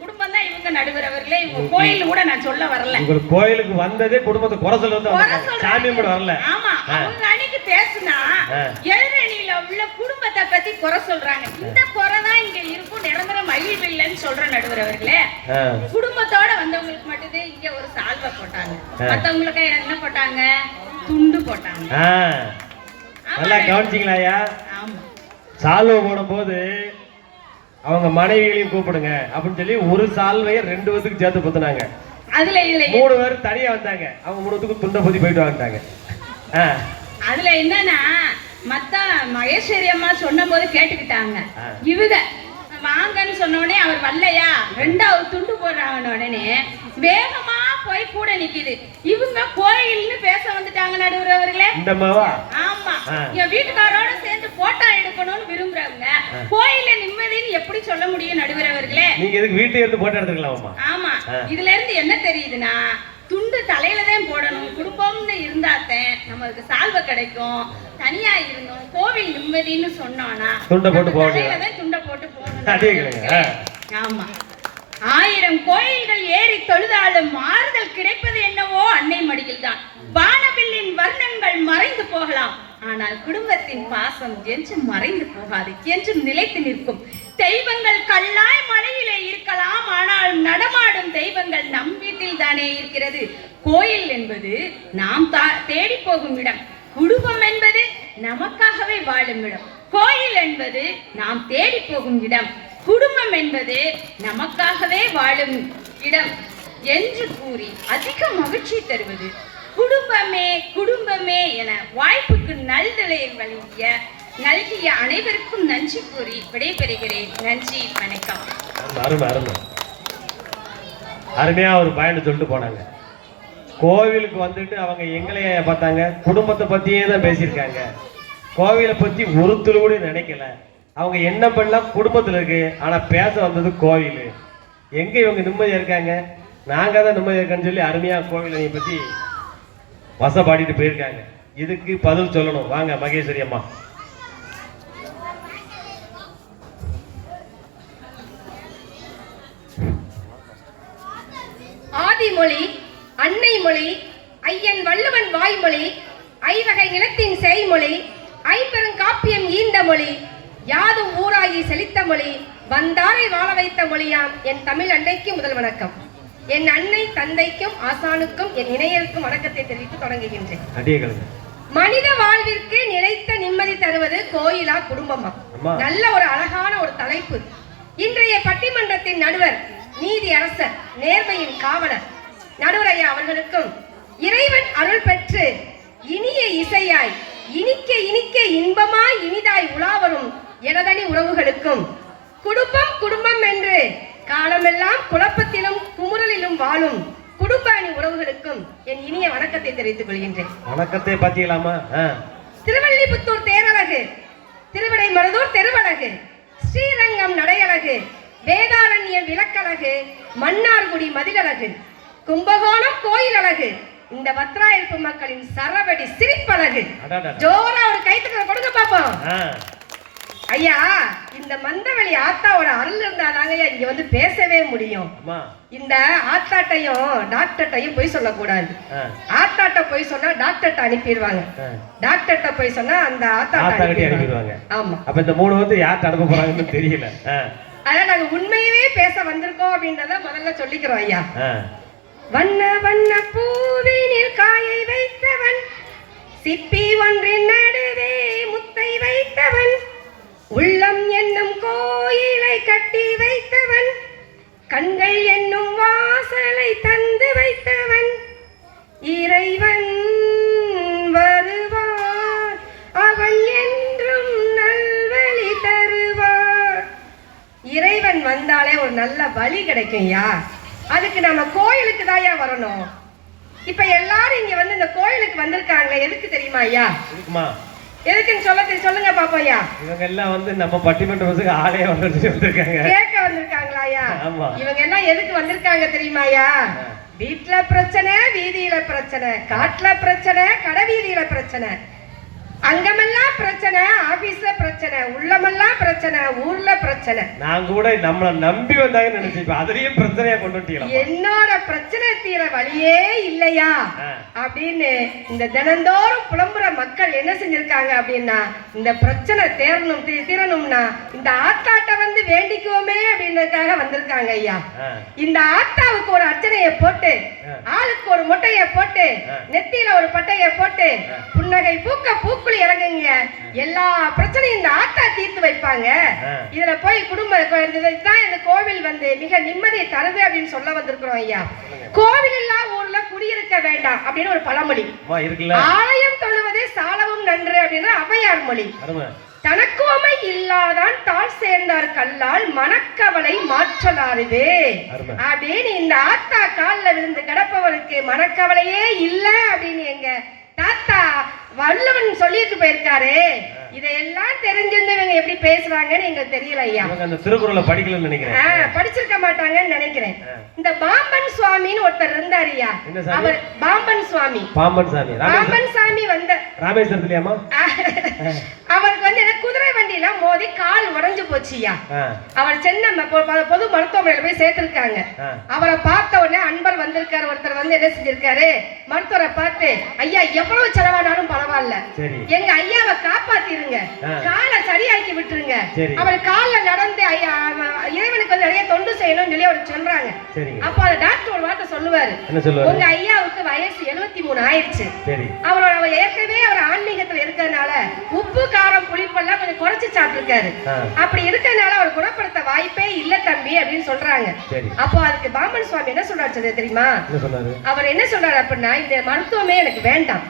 குடும்பம் தான் இவங்க நடுவர்களே. இவங்க கோயில் கூட நான் சொல்ல வரல. உங்களுக்கு கோயிலுக்கு வந்ததே குடும்பத்தை குறை சொல்றது, சாமி கூட வரல. ஆமா, அவங்க அன்னைக்கு பேசினா எழுரணியில உள்ள குடும்பத்தை பத்தி குறை சொல்றாங்க. இந்த குறை தான் இங்க இருக்கும், நிரந்தர மகிழ்வு இல்லைன்னு சொல்ற நடுவர்களே. குடும்பத்தோட வந்தவங்களுக்கு மட்டும் இங்க ஒரு சால்வை போட்டாங்க, மத்தவங்களுக்கு என்ன போட்டாங்க, துண்டு போட்டாங்க. நல்லா கவனிச்சிங்களா? சால்வை போடும் போது அவங்க மனைவிகளையும் கூப்பிடுங்க அப்படின்னு சொல்லி ஒரு சால்வைய 2 பேருக்கு சேர்த்து பொத்துனாங்க. அதுல 3 பேர் தனியா வந்தாங்க, அவங்க 3 பேருக்கு துண்டை பொத்தி போயிட்டு வந்துட்டாங்க. அதுல என்னன்னா மத்த மகேஸ்வரி அம்மா சொன்ன போது கேட்டுக்கிட்டாங்க. இவங்க வாங்கன்னு சொன்ன உடனே அவர் வரலையா, 2வது துண்டு போடுறாங்க உடனே வேகமா போய் கூட நிக்குது. இவங்க கோயில்னு பேச வந்துட்டாங்க நடுவர்களே. ஆமா, என் வீட்டுக்காரோட சேர்ந்து போட்டோ எடுக்கணும்னு விரும்புறவங்க கோயில நிம்மதின்னு எப்படி சொல்ல முடியும் நடுவர்களே? நீங்க எதுக்கு வீட்டுல இருந்து போட்டோ எடுத்துக்கலாமா? ஆமா, இதுல இருந்து என்ன தெரியுதுன்னா, துண்டு தலையில தான் போடணும், குடும்பம்னு இருந்தாத்தேன் நமக்கு சால்வை கிடைக்கும். தனியா இருந்தோம் கோவில் நிம்மதின்னு சொன்னோம்னா துண்டை போட்டு போகணும். ஆமா, 1000 கோயில்கள் ஏறி தொழுதாலும் மாறுதல் கிடைப்பது என்னவோ அன்னை மடியில் தான். வானவில்லின் வர்ணங்கள் மறைந்து போகலாம், ஆனால் குடும்பத்தின் பாசம் என்றும் மறைந்து போகாது, என்றும் நிலைத்து நிற்கும். தெய்வங்கள் கல்லாய் மலையிலே இருக்கலாம், ஆனால் நடமாடும் தெய்வங்கள் நம் வீட்டில் தானே இருக்கிறது. கோயில் என்பது நாம் தேடி போகும் இடம், குடும்பம் என்பது நமக்காகவே வாழும் இடம். கோயில் என்பது நாம் தேடி போகும் இடம், குடும்பம் என்பது நமக்காகவே வாழும் இடம் என்று கூறி அதிக மகிழ்ச்சி தருவது குடும்பமே குடும்பமே என வாய்ப்புக்கு நல்தலை நல்கிய அனைவருக்கும் நன்றி கூறி விடைபெறுகிறேன். நன்றி, வணக்கம். அருமை அருமை. அருமையா ஒரு பாயிண்ட் சொல்லிட்டு போனாங்க. கோவிலுக்கு வந்துட்டு அவங்க எங்களையே பார்த்தாங்க, குடும்பத்தை பத்தியே தான் பேசியிருக்காங்க. கோவிலை பத்தி ஒருத்தர் கூட நினைக்கல. அவங்க என்ன பண்ணலாம் குடும்பத்துல இருக்கு, ஆனா பேச வந்தது கோவில். எங்க இவங்க நிம்மதியா இருக்காங்க, நாங்க தான் நிம்மதியா இருக்கேன்னு சொல்லி அருமையா கோவிலை பத்தி வசப்பாடிட்டு போயிருக்காங்க. இதுக்கு பதில் சொல்லணும். வாங்க மகேஸ்வரி அம்மா. ஆதிமொழி, அன்னை மொழி, ஐயன் வள்ளுவன் வாய்மொழி, ஐவகை நிலத்தின் செய்மொழி, ஐம்பெருங்காப்பியம் ஈந்த மொழி, யாதும் ஊராகி செழித்த மொழி, வந்தாரை வாழ வைத்த மொழியாம் என் தமிழ் அன்னைக்கு முதல் வணக்கம். என் அன்னை தந்தைக்கும் ஆசானுக்கும் என் இணையருக்கும் வணக்கத்தை தெரிவித்து தொடங்குகின்றேன். மனித வாழ்விற்கு நிலைத்த நிம்மதி தருவது கோயிலா குடும்பமா? நல்ல ஒரு அழகான ஒரு தலைப்பு. இன்றைய பட்டிமன்றத்தின் நடுவர், நீதி அரசர், நேர்மையின் காவலர் நடுவர் ஐயா அவர்களுக்கும், இறைவன் அருள் பெற்று இனிய இசையாய் இனிக்க இனிக்க இன்பமாய் இனிதாய் உலாவரும் எனதனி உறவுகளுக்கும், குடும்பம் குடும்பம் என்று காலமெல்லாம் குழப்பத்திலும் குமுறலிலும் வாழும் குடும்ப அணி உறவுகளுக்கும் என் இனிய வணக்கத்தை தெரிவித்துக் கொள்கின்றேன். வணக்கத்தை பத்தியலாமா? திருவள்ளிபுத்தூர் தேரழகு, திருவிடை மருதூர் தெருவழகு, ஸ்ரீரங்கம் நடையழகு, வேதாரண்யம் விளக்கழகு, மன்னார்குடி மதிலழகு, கும்பகோணம் கோயில் அழகு, இந்த வத்ராயல்பு மக்களின் சரவடி சிரிப்பழகு. ஜோரா ஒரு கைத்துக்களை கொடுங்க பாப்போம். ஐயா, இந்த மந்தவெளி ஆத்தாவோட அருள் இருந்தாதாங்க இங்க வந்து பேசவே முடியும். இந்த ஆத்தாட்டையும் டாக்டர்ட்டையும் போய் சொல்லக்கூடாது. ஆத்தாட்ட போய் சொன்னா டாக்டர்ட்ட அனுப்பிடுவாங்க, டாக்டர்ட்ட போய் சொன்னா அந்த ஆத்தாட்ட அனுப்பிடுவாங்க. ஆமா, அப்ப இந்த மூணு வந்து யார்ட்ட அனுப்ப போறாங்கன்னு தெரியல. அதான் நாங்க உண்மையவே பேச வந்திருக்கோம் அப்படின்றத முதல்ல சொல்லிக்கிறோம் ஐயா. வண்ண வண்ண பூவினில் காயை வைத்தவன், சிப்பி ஒன்றின் நடுவே முத்தை வைத்தவன், உள்ளம் என்னும் கோயிலை கட்டி வைத்தவன், கண்கள் என்னும் வாசலை தந்து வைத்தவன், இறைவன் வருவார் அவன் என்றும் நல்வழி தருவார். இறைவன் வந்தாலே ஒரு நல்ல வழி கிடைக்கும்யா. அதுக்கு நம்ம கோயிலுக்கு தாயா வரணும். இப்ப எல்லாரும் இங்க வந்து இந்த கோயிலுக்கு வந்திருக்காங்களே, எதுக்கு தெரியுமா ஐயா? எதுக்குன்னு சொல்லுங்க பாப்போம் ஐயா. இவங்க எல்லாம் வந்து நம்ம பட்டிமன்றத்துக்கு ஆளே வந்திருக்காங்க, கேட்க வந்திருக்காங்களா ஐயா? இவங்க எல்லாம் எதுக்கு வந்திருக்காங்க தெரியுமா ஐயா? வீட்டுல பிரச்சனை, வீதியில பிரச்சனை, காட்டுல பிரச்சனை, கடை வீதியில பிரச்சனை, அங்கமெல்லாம் பிரச்சனை, ஆபீஸ்ல பிரச்சனை, உள்ளமெல்லாம் பிரச்சனை, ஊர்ல பிரச்சனை. நான் கூட நம்மள நம்பி வந்தாங்கன்னு நினைச்சேன், அதுலயும் பிரச்சனையா கொண்டு வந்துட்டீங்க. என்னோட பிரச்சனை தீர வழியே இல்லையா அப்படின்னு இந்த தினந்தோறும் புலம்புற மக்கள் என்ன செஞ்சிருக்காங்க அப்படின்னா, இந்த பிரச்சனை தீரணும்னா இந்த ஆத்தாட்ட வந்து வேண்டிக்குவோமே அப்படின்றதுக்காக வந்திருக்காங்க ஐயா. இந்த ஆத்தாவுக்கு ஒரு அர்ச்சனையை போட்டு, ஆளுக்கு ஒரு முட்டையை போட்டு, நெத்தியில ஒரு பட்டையை போட்டு, புன்னகை பூக்க பூக்குள் இறங்குங்க, எல்லா பிரச்சனையும் இந்த ஆத்தா தீர்த்து வைப்பாங்க. இதுல போய் குடும்ப இந்த கோவில் வந்து மிக நிம்மதியை தருது அப்படின்னு சொல்ல வந்திருக்கிறோம் ஐயா. கோவில் இல்லா ஊர்ல குடியிருக்க வேண்டாம் அப்படின்னு ஒரு பழமொழி. ஆலயம் தொழுவதே சாலவும் நன்று அப்படின்னு ஔவையார் மொழி. தனக்குவமை இல்லாதான் தாழ் சேர்ந்தார் கல்லால் மனக்கவலை மாற்றலாருவே அப்படின்னு இந்த ஆத்தா காலில் விழுந்து கிடப்பவருக்கு மனக்கவலையே இல்லை அப்படின்னு எங்க தாத்தா வள்ளுவன் சொல்லிட்டு போயிருக்காரு. இதையெல்லாம் தெரிஞ்சிருந்தவங்க எப்படி பேசுறாங்கன்னு எங்களுக்கு தெரியல ஐயா. அந்த திருக்குறளை படிக்கலன்னு நினைக்கிறேன், படிச்சிருக்க மாட்டாங்கன்னு நினைக்கிறேன். இந்த பாம்பன் சுவாமின்னு ஒருத்தர் இருந்தாரு ஐயா. அவர் பாம்பன் சுவாமி வந்த ராமேஸ்வரத்துலயாமா? அவருக்கு வந்து குதிரை வண்டியில மோதி கால் உடைஞ்சு போச்சுயா. அவர் சென்னை பொது மருத்துவமனையில போய் சேர்த்திருக்காங்க. அவரை பார்த்த உடனே அன்பர் வந்திருக்காரு ஒருத்தர், வந்து என்ன செஞ்சிருக்காரு, மருத்துவரை பார்த்து, ஐயா எவ்வளவு செலவானாலும் பரவாயில்ல, எங்க ஐயாவை காப்பாத்திருங்க, காலை சரியாக்கி விட்டுருங்க, அவர் கால்ல நடந்து இறைவனுக்கு வந்து நிறைய தொண்டு செய்யணும்னு சொல்லி அவர் சொல்றாங்க. அப்ப அந்த டாக்டர் ஒரு வார்த்தை சொல்லுவாரு, உங்க ஐயாவுக்கு வயசு 73 ஆயிடுச்சு, அவரோட ஏற்கனவே அவர் ஆன்மீகத்துல இருக்கிறதுனால உப்பு காரம் புளிப்பெல்லாம் கொஞ்சம் குறைச்சு சாப்பிட்டிருக்காரு. அப்படி இருக்கறனால அவர் குணப்படுத்த வாய்ப்பே இல்ல தம்பி அப்படின்னு சொல்றாங்க. அப்போ அதுக்கு பாம்பன் சுவாமி என்ன சொல்றாரு தெரியுமா? அவர் என்ன சொல்றாரு அப்படின்னா, இந்த மருத்துவமே எனக்கு வேண்டாம்,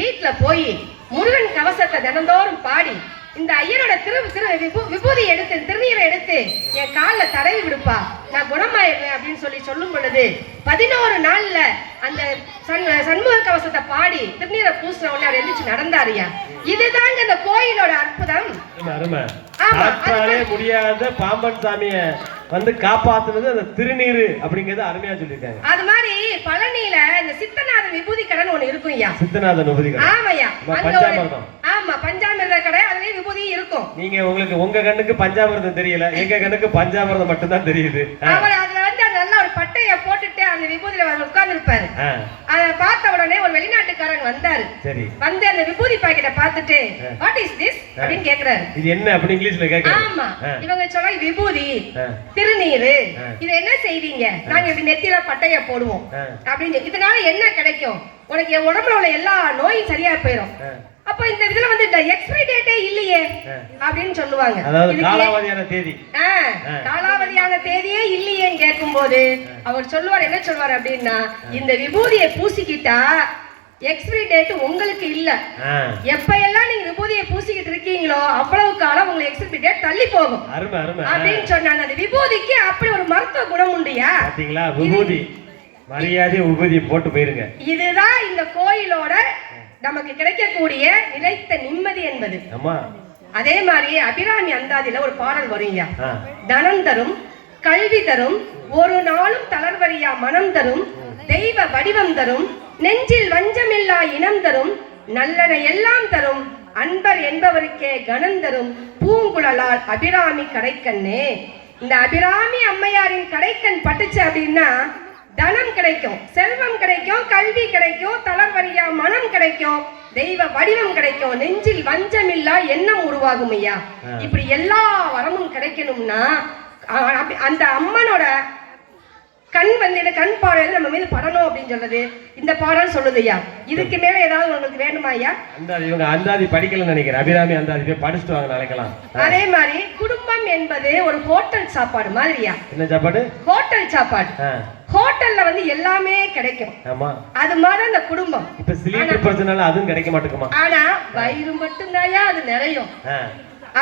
வீட்டுல போய் முருகன் கவசத்தை தினந்தோறும் பாடி இந்த ஐயனோட விபூதி எடுத்து திருநீரை எடுத்து என் காலில் தடவி விடுப்பா, நான் குணமாயிருவேன் அப்படின்னு சொல்லும் பொழுது 11 நாள்ல அந்த சண்முக கவசத்தை பாடி திருநீரை பூசின உடனே அவர் எந்திரிச்சு நடந்தாரியா. இதுதாங்க இந்த கோயிலோட அற்புதம். முடியாத பாம்பன் சாமிய வந்து காப்பாத்துனது அந்த திருநீரு அப்படிங்கறது அருமையா சொல்லிருக்காங்க. அது மாதிரி பழனியில இந்த சித்தநாதன் விபூதி கடன் ஒண்ணு இருக்கும் ஐயா. சித்தநாதன் விபூதி கடை. ஆமாய்யா. பஞ்சாமிர்தம். ஆமா, பஞ்சாமிர்த கடை, அதுலயே விபூதி இருக்கும். நீங்க உங்களுக்கு உங்க கண்ணுக்கு பஞ்சாமிர்தம் தெரியல, எங்க கண்ணுக்கு பஞ்சாமிர்தம் மட்டும் தான் தெரியுது. அவர் அதுல வந்து நல்ல ஒரு பட்டைய போட்டுட்டு அந்த விபூதியில உட்கார்ந்து இருப்பாரு. அத பார்த்த உடனே ஒரு வெளிநாட்டுக்காரங்க வந்தாரு. வந்து அந்த விபூதி பாக்கெட்டை பார்த்துட்டு வாட் இஸ் திஸ் அப்படின்னு கேக்குறாரு. இது என்ன அப்படி இங்கிலீஷ்ல கேக்குறாரு. ஆமா, இவங்க சொல்றாங்க விபூதி திருநீரு, இது என்ன செய்வீங்க, நாங்க இப்படி நெத்தியில பட்டைய போடுவோம் அப்படின்னு. இதனால என்ன கிடைக்கும், உனக்கு என் உடம்புல உள்ள எல்லா நோயும் சரியா போயிடும். அப்ப இந்த இதுல வந்து எக்ஸ்பைரி டேட்டே இல்லையே அப்படின்னு சொல்லுவாங்க. காலாவதியான தேதியே இல்லையேன்னு கேட்கும்போது அவர் சொல்லுவார், என்ன சொல்வார் அப்படின்னா, இந்த விபூதியை பூசிக்கிட்டா எக்ஸ்பைரி டேட் உங்களுக்கு இல்ல, எப்ப எல்லாம் நீங்க விபூதியை பூசிக்கிட்டு இருக்கீங்களோ அவ்வளவு காலம் உங்களுக்கு எக்ஸ்பைரி டேட் தள்ளி போகும் அப்படின்னு சொன்னாங்க. அந்த விபூதிக்கு அப்படி ஒரு மருத்துவ குணம் உண்டுயா. விபூதி மரியாதை விபூதி போட்டு போயிருங்க. இதுதான் இந்த கோயிலோட நமக்கு கிடைக்கக்கூடிய நிலைத்த நிம்மதி என்பது. அதே மாதிரி அபிராமி அந்தாதியில ஒரு பாடல் வருங்க, தனம் தரும் கல்வி தரும் ஒரு நாளும் தளர்வரியா மனம் தரும் தெய்வ வடிவம் தரும் நெஞ்சில் வஞ்சமில்லா இனம் தரும் நல்லன எல்லாம் தரும் அன்பர் என்பவருக்கே கணம் தரும் பூங்குழலால் அபிராமி கடைக்கண்ணே. இந்த அபிராமி அம்மையாரின் கடைக்கண் பட்டுச்சு அப்படின்னா தனம் கிடைக்கும், செல்வம் கிடைக்கும், கல்வி கிடைக்கும், தளர்வரியா மனம் கிடைக்கும், தெய்வ வடிவம் கிடைக்கும், நெஞ்சில் வஞ்சமில்லா எண்ணம் உருவாகும் ஐயா. இப்படி எல்லா வரமும் கிடைக்கணும்னா அந்த அம்மனோட கண் வந்து கண் பார்வையில நம்ம மீது படணும் அப்படின்னு சொல்றது இந்த பாடல் சொல்லுது ஐயா. இதுக்கு மேல ஏதாவது உங்களுக்கு வேணுமா ஐயா? இவங்க அந்தாதி படிக்கலன்னு நினைக்கிறேன், அபிராமி அந்தாதி போய் படிச்சுட்டு வாங்க நாளைக்கலாம். அதே மாதிரி குடும்பம் என்பது ஒரு ஹோட்டல் சாப்பாடு மாதிரியா. என்ன சாப்பாடு? ஹோட்டல் சாப்பாடு. ஹோட்டல்ல வந்து எல்லாமே கிடைக்கும். ஆமா, அது மாதிரி அந்த குடும்பம். இப்ப சிலிண்டர் பிரச்சனைனால அதுவும் கிடைக்க மாட்டேங்குமா? ஆனா வயிறு மட்டும்தாயா அது நிறையும்.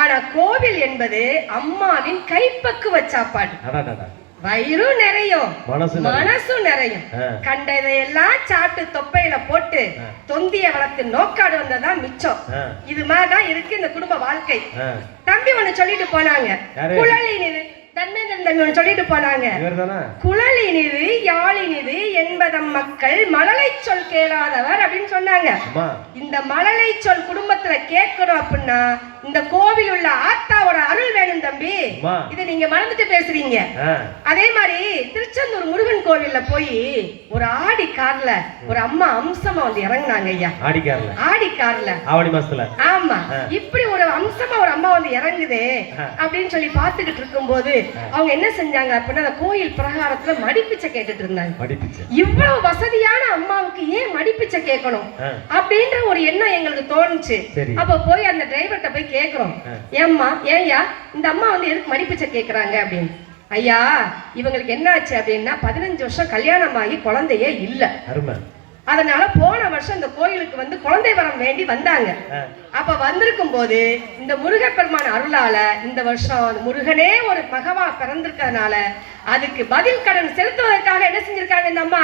ஆனா கோவில் என்பது அம்மாவின் கைப்பக்குவ சாப்பாடு. வயிறும் நிறையும் மனசும் நிறையும். கண்டதையெல்லாம் சாப்பிட்டு தொப்பையில போட்டு தொந்திய வளர்த்து நோக்காடு வந்ததான் மிச்சம். இது மாதிரிதான் இருக்கு இந்த குடும்ப வாழ்க்கை. தம்பி ஒண்ணு சொல்லிட்டு போனாங்க, குழலினிது தன்மை சொல்லிட்டு போனாங்க, குழலினிது யாழினிது என்பதம் மக்கள் மழலை சொல் கேளாதவர் அப்படின்னு சொன்னாங்க. இந்த மழலை சொல் குடும்பத்துல கேட்கணும் அப்படின்னா இந்த கோவில் உள்ள ஆத்தாவோட அருள் வேணும் தம்பி. இதை நீங்க மறந்துட்டு பேசுறீங்க. அதே மாதிரி திருச்செந்தூர் முருகன் கோவில்ல போய் ஒரு ஆடி கார்ல ஒரு அம்மா அம்சமா வந்து இறங்குனாங்க ஐயா. ஆடி கார்ல ஆவணி மாசத்துல. ஆமா, இப்படி ஒரு அம்சமா ஒரு அம்மா வந்து இறங்குதே அப்படின்னு சொல்லி பாத்துக்கிட்டு இருக்கும் போது அவங்க என்ன செஞ்சாங்க அப்படின்னா அந்த கோயில் பிரகாரத்துல மடிப்பிச்சை கேட்டுட்டு இருந்தாங்க. இவ்வளவு வசதியான அம்மாவுக்கு ஏன் மடிப்பிச்சை கேட்கணும் அப்படின்ற ஒரு எண்ணம் எங்களுக்கு தோணுச்சு. அப்ப போய் அந்த டிரைவர்கிட்ட போய் கேக்குறோம், ஏம்மா ஏய்யா இந்த அம்மா வந்து எதுக்கு மடிப்பிச்சை கேக்குறாங்க அப்படின்னு. ஐயா இவங்களுக்கு என்ன ஆச்சு அப்படின்னா 15 வருஷம் கல்யாணம் ஆகி குழந்தையே இல்ல. அதனால போன வருஷம் இந்த கோயிலுக்கு வந்து குழந்தை வரம் வேண்டி வந்தாங்க. அப்ப வந்திருக்கும் போது இந்த முருகப்பெருமான் அருளால இந்த வருஷம் முருகனே ஒரு மகவா பிறந்திருக்கிறதுனால அதுக்கு பதில் கடன் செலுத்துவதற்காக என்ன செஞ்சிருக்காங்க, இந்த அம்மா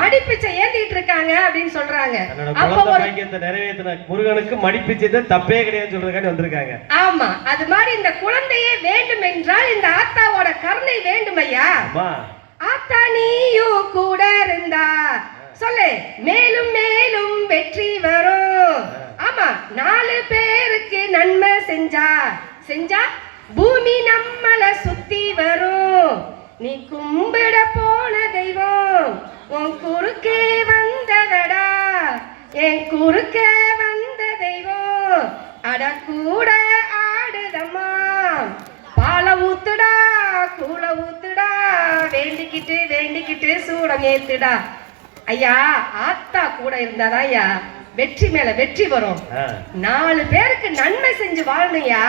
மடிப்பிச்சை ஏந்திட்டு இருக்காங்க அப்படின்னு சொல்றாங்க. முருகனுக்கு மடிப்பிச்சை தப்பே கிடையாது சொல்றதுக்காண்டி வந்திருக்காங்க. ஆமா, அது மாதிரி இந்த குழந்தையே வேண்டும் என்றால் இந்த ஆத்தாவோட கருணை வேண்டும் ஐயா. ஆத்தா நீயும் கூட இருந்தா சொல்லு மேலும் மேலும் வெற்றி வரும். ஆமா, 4 பேருக்கு நன்மை செஞ்சா பூமி நம்மள சுத்தி வரும். நீ கும்பிட போன தெய்வம் உன் குறுக்கே வந்ததடா, என் குறுக்கே வந்த தெய்வம் அட கூட ஆடுதம்மா. பால ஊத்துடா கூல ஊத்துடா, வேண்டிக்கிட்டு வேண்டிக்கிட்டு சூடம் ஏத்துடா. ஐயா ஆத்தா கூட இருந்தாதான் ஐயா வெற்றி மேல வெற்றி வரும். 4 பேருக்கு நன்மை செஞ்சு வாழணும்யா.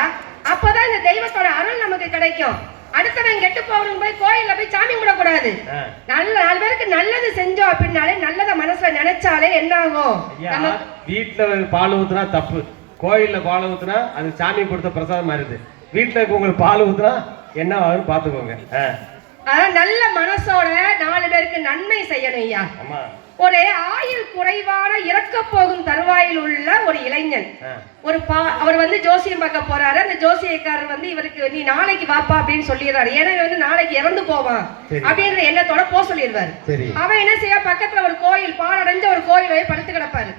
அப்பதான் இந்த தெய்வத்தோட அருள் நமக்கு கிடைக்கும். அடுத்தவன் கெட்டு போகணும் போய் கோயில்ல போய் சாமி கும்பிடக்கூடாது. நல்ல 4 பேருக்கு நல்லது செஞ்சோம் அப்படின்னாலே, நல்லத மனசுல நினைச்சாலே என்ன ஆகும்? வீட்டுல பால் ஊத்துனா தப்பு, கோயில்ல பால் ஊத்துனா அது சாமி கொடுத்த பிரசாதம் மாறுது. வீட்டுல உங்களுக்கு பால் ஊத்துனா என்ன ஆகுதுன்னு பாத்துக்கோங்க. அதான் நல்ல மனசோட 4 பேருக்கு நன்மை செய்யணும் ஐயா. ஒரு ஆயுள் குறைவான இறக்க போகும் தருவாயில் உள்ள ஒரு இளைஞன் அவர் வந்து ஜோசியம் பார்க்க போறாரு. அந்த ஜோசியக்காரர் இவருக்கு நீ நாளைக்கு வாப்பா அப்படின்னு சொல்லிடுறாரு. ஏன்னா நாளைக்கு இறந்து போவான் அப்படின்ற எண்ணத்தோட சொல்லிடுவாரு. அவன் என்ன செய்ய, பக்கத்துல ஒரு கோயில், பாலடைஞ்ச ஒரு கோயில் போய் படுத்து கிடப்பாரு.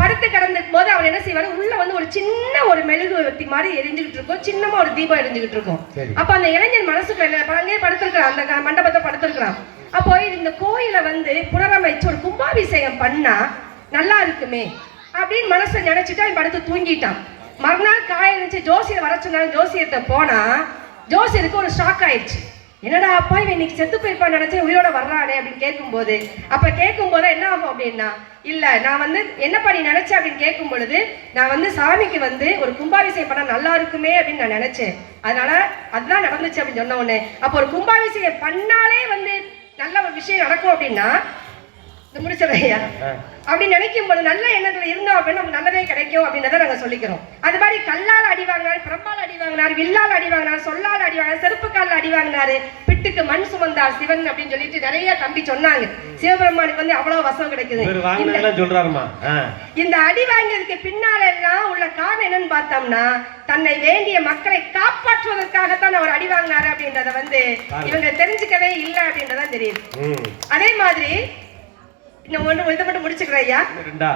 படுத்து கிடந்துக்கும் போது அவர் என்ன செய்வாரு, உள்ள ஒரு சின்ன ஒரு மெழுகுவர்த்தி மாதிரி எரிஞ்சுக்கிட்டு இருக்கும், சின்னமா ஒரு தீபம் எரிஞ்சுக்கிட்டு இருக்கும். அப்ப அந்த இளைஞன் மனசுக்குள்ள அங்கே படுத்திருக்கிறான், அந்த மண்டபத்தை படுத்திருக்கிறான். அப்போ இந்த கோயிலை புனரமைச்சு ஒரு கும்பாபிஷேகம் பண்ணா நல்லா இருக்குமே அப்படின்னு மனசை நினைச்சிட்டு அவன் படுத்து தூங்கிட்டான். மறுநாள் காலையில ஜோசியர் வர சொன்னாலும் ஜோசியத்தை போனா ஜோசியருக்கு ஒரு ஷாக் ஆயிடுச்சு. என்னடா அப்பா இவன் இன்னைக்கு செத்து போயிருப்பான்னு நினைச்சேன், உயிரோட வர்றானே அப்படின்னு கேட்கும்போது, அப்ப கேட்கும் போது என்ன ஆகும் அப்படின்னா, இல்ல நான் என்னப்பா நீ நினைச்ச அப்படின்னு கேட்கும் பொழுது, நான் சாமிக்கு ஒரு கும்பாபிஷேகம் பண்ணா நல்லா இருக்குமே அப்படின்னு நான் நினைச்சேன், அதனால அதுதான் நடந்துச்சு அப்படின்னு சொன்ன உடனே, அப்போ ஒரு கும்பாபிஷேகம் பண்ணாலே நல்ல ஒரு விஷயம் நடக்கும் அப்படின்னா முடிச்சதையா அப்படி நினைக்கும் போது நல்ல எண்ணத்துல இருந்தோம் அப்படின்னு நமக்கு நல்லதே கிடைக்கும் அப்படின்றத நாங்க சொல்லிக்கிறோம். அது மாதிரி கல்லால் அடி வாங்கினார், பிரம்மால் அடி வாங்கினார், வில்லால் அடி வாங்கினார், சொல்லால் அடி வாங்கினார், செருப்பு காலில் அடி வாங்கினாரு, பிட்டுக்கு மண் சுமந்தார் சிவன் அப்படின்னு சொல்லிட்டு நிறைய தம்பி சொன்னாங்க. சிவபெருமானுக்கு அவ்வளவு வசம் கிடைக்குது. இந்த அடி வாங்கியதுக்கு பின்னால எல்லாம் உள்ள காரணம் என்னன்னு பார்த்தோம்னா, தன்னை வேண்டிய மக்களை காப்பாற்றுவதற்காகத்தான் அவர் அடி வாங்கினாரு அப்படின்றத இவங்க தெரிஞ்சுக்கவே இல்லை அப்படின்றதான் தெரியுது. அதே மாதிரி இதை மட்டும் முடிச்சுக்கிறேன்.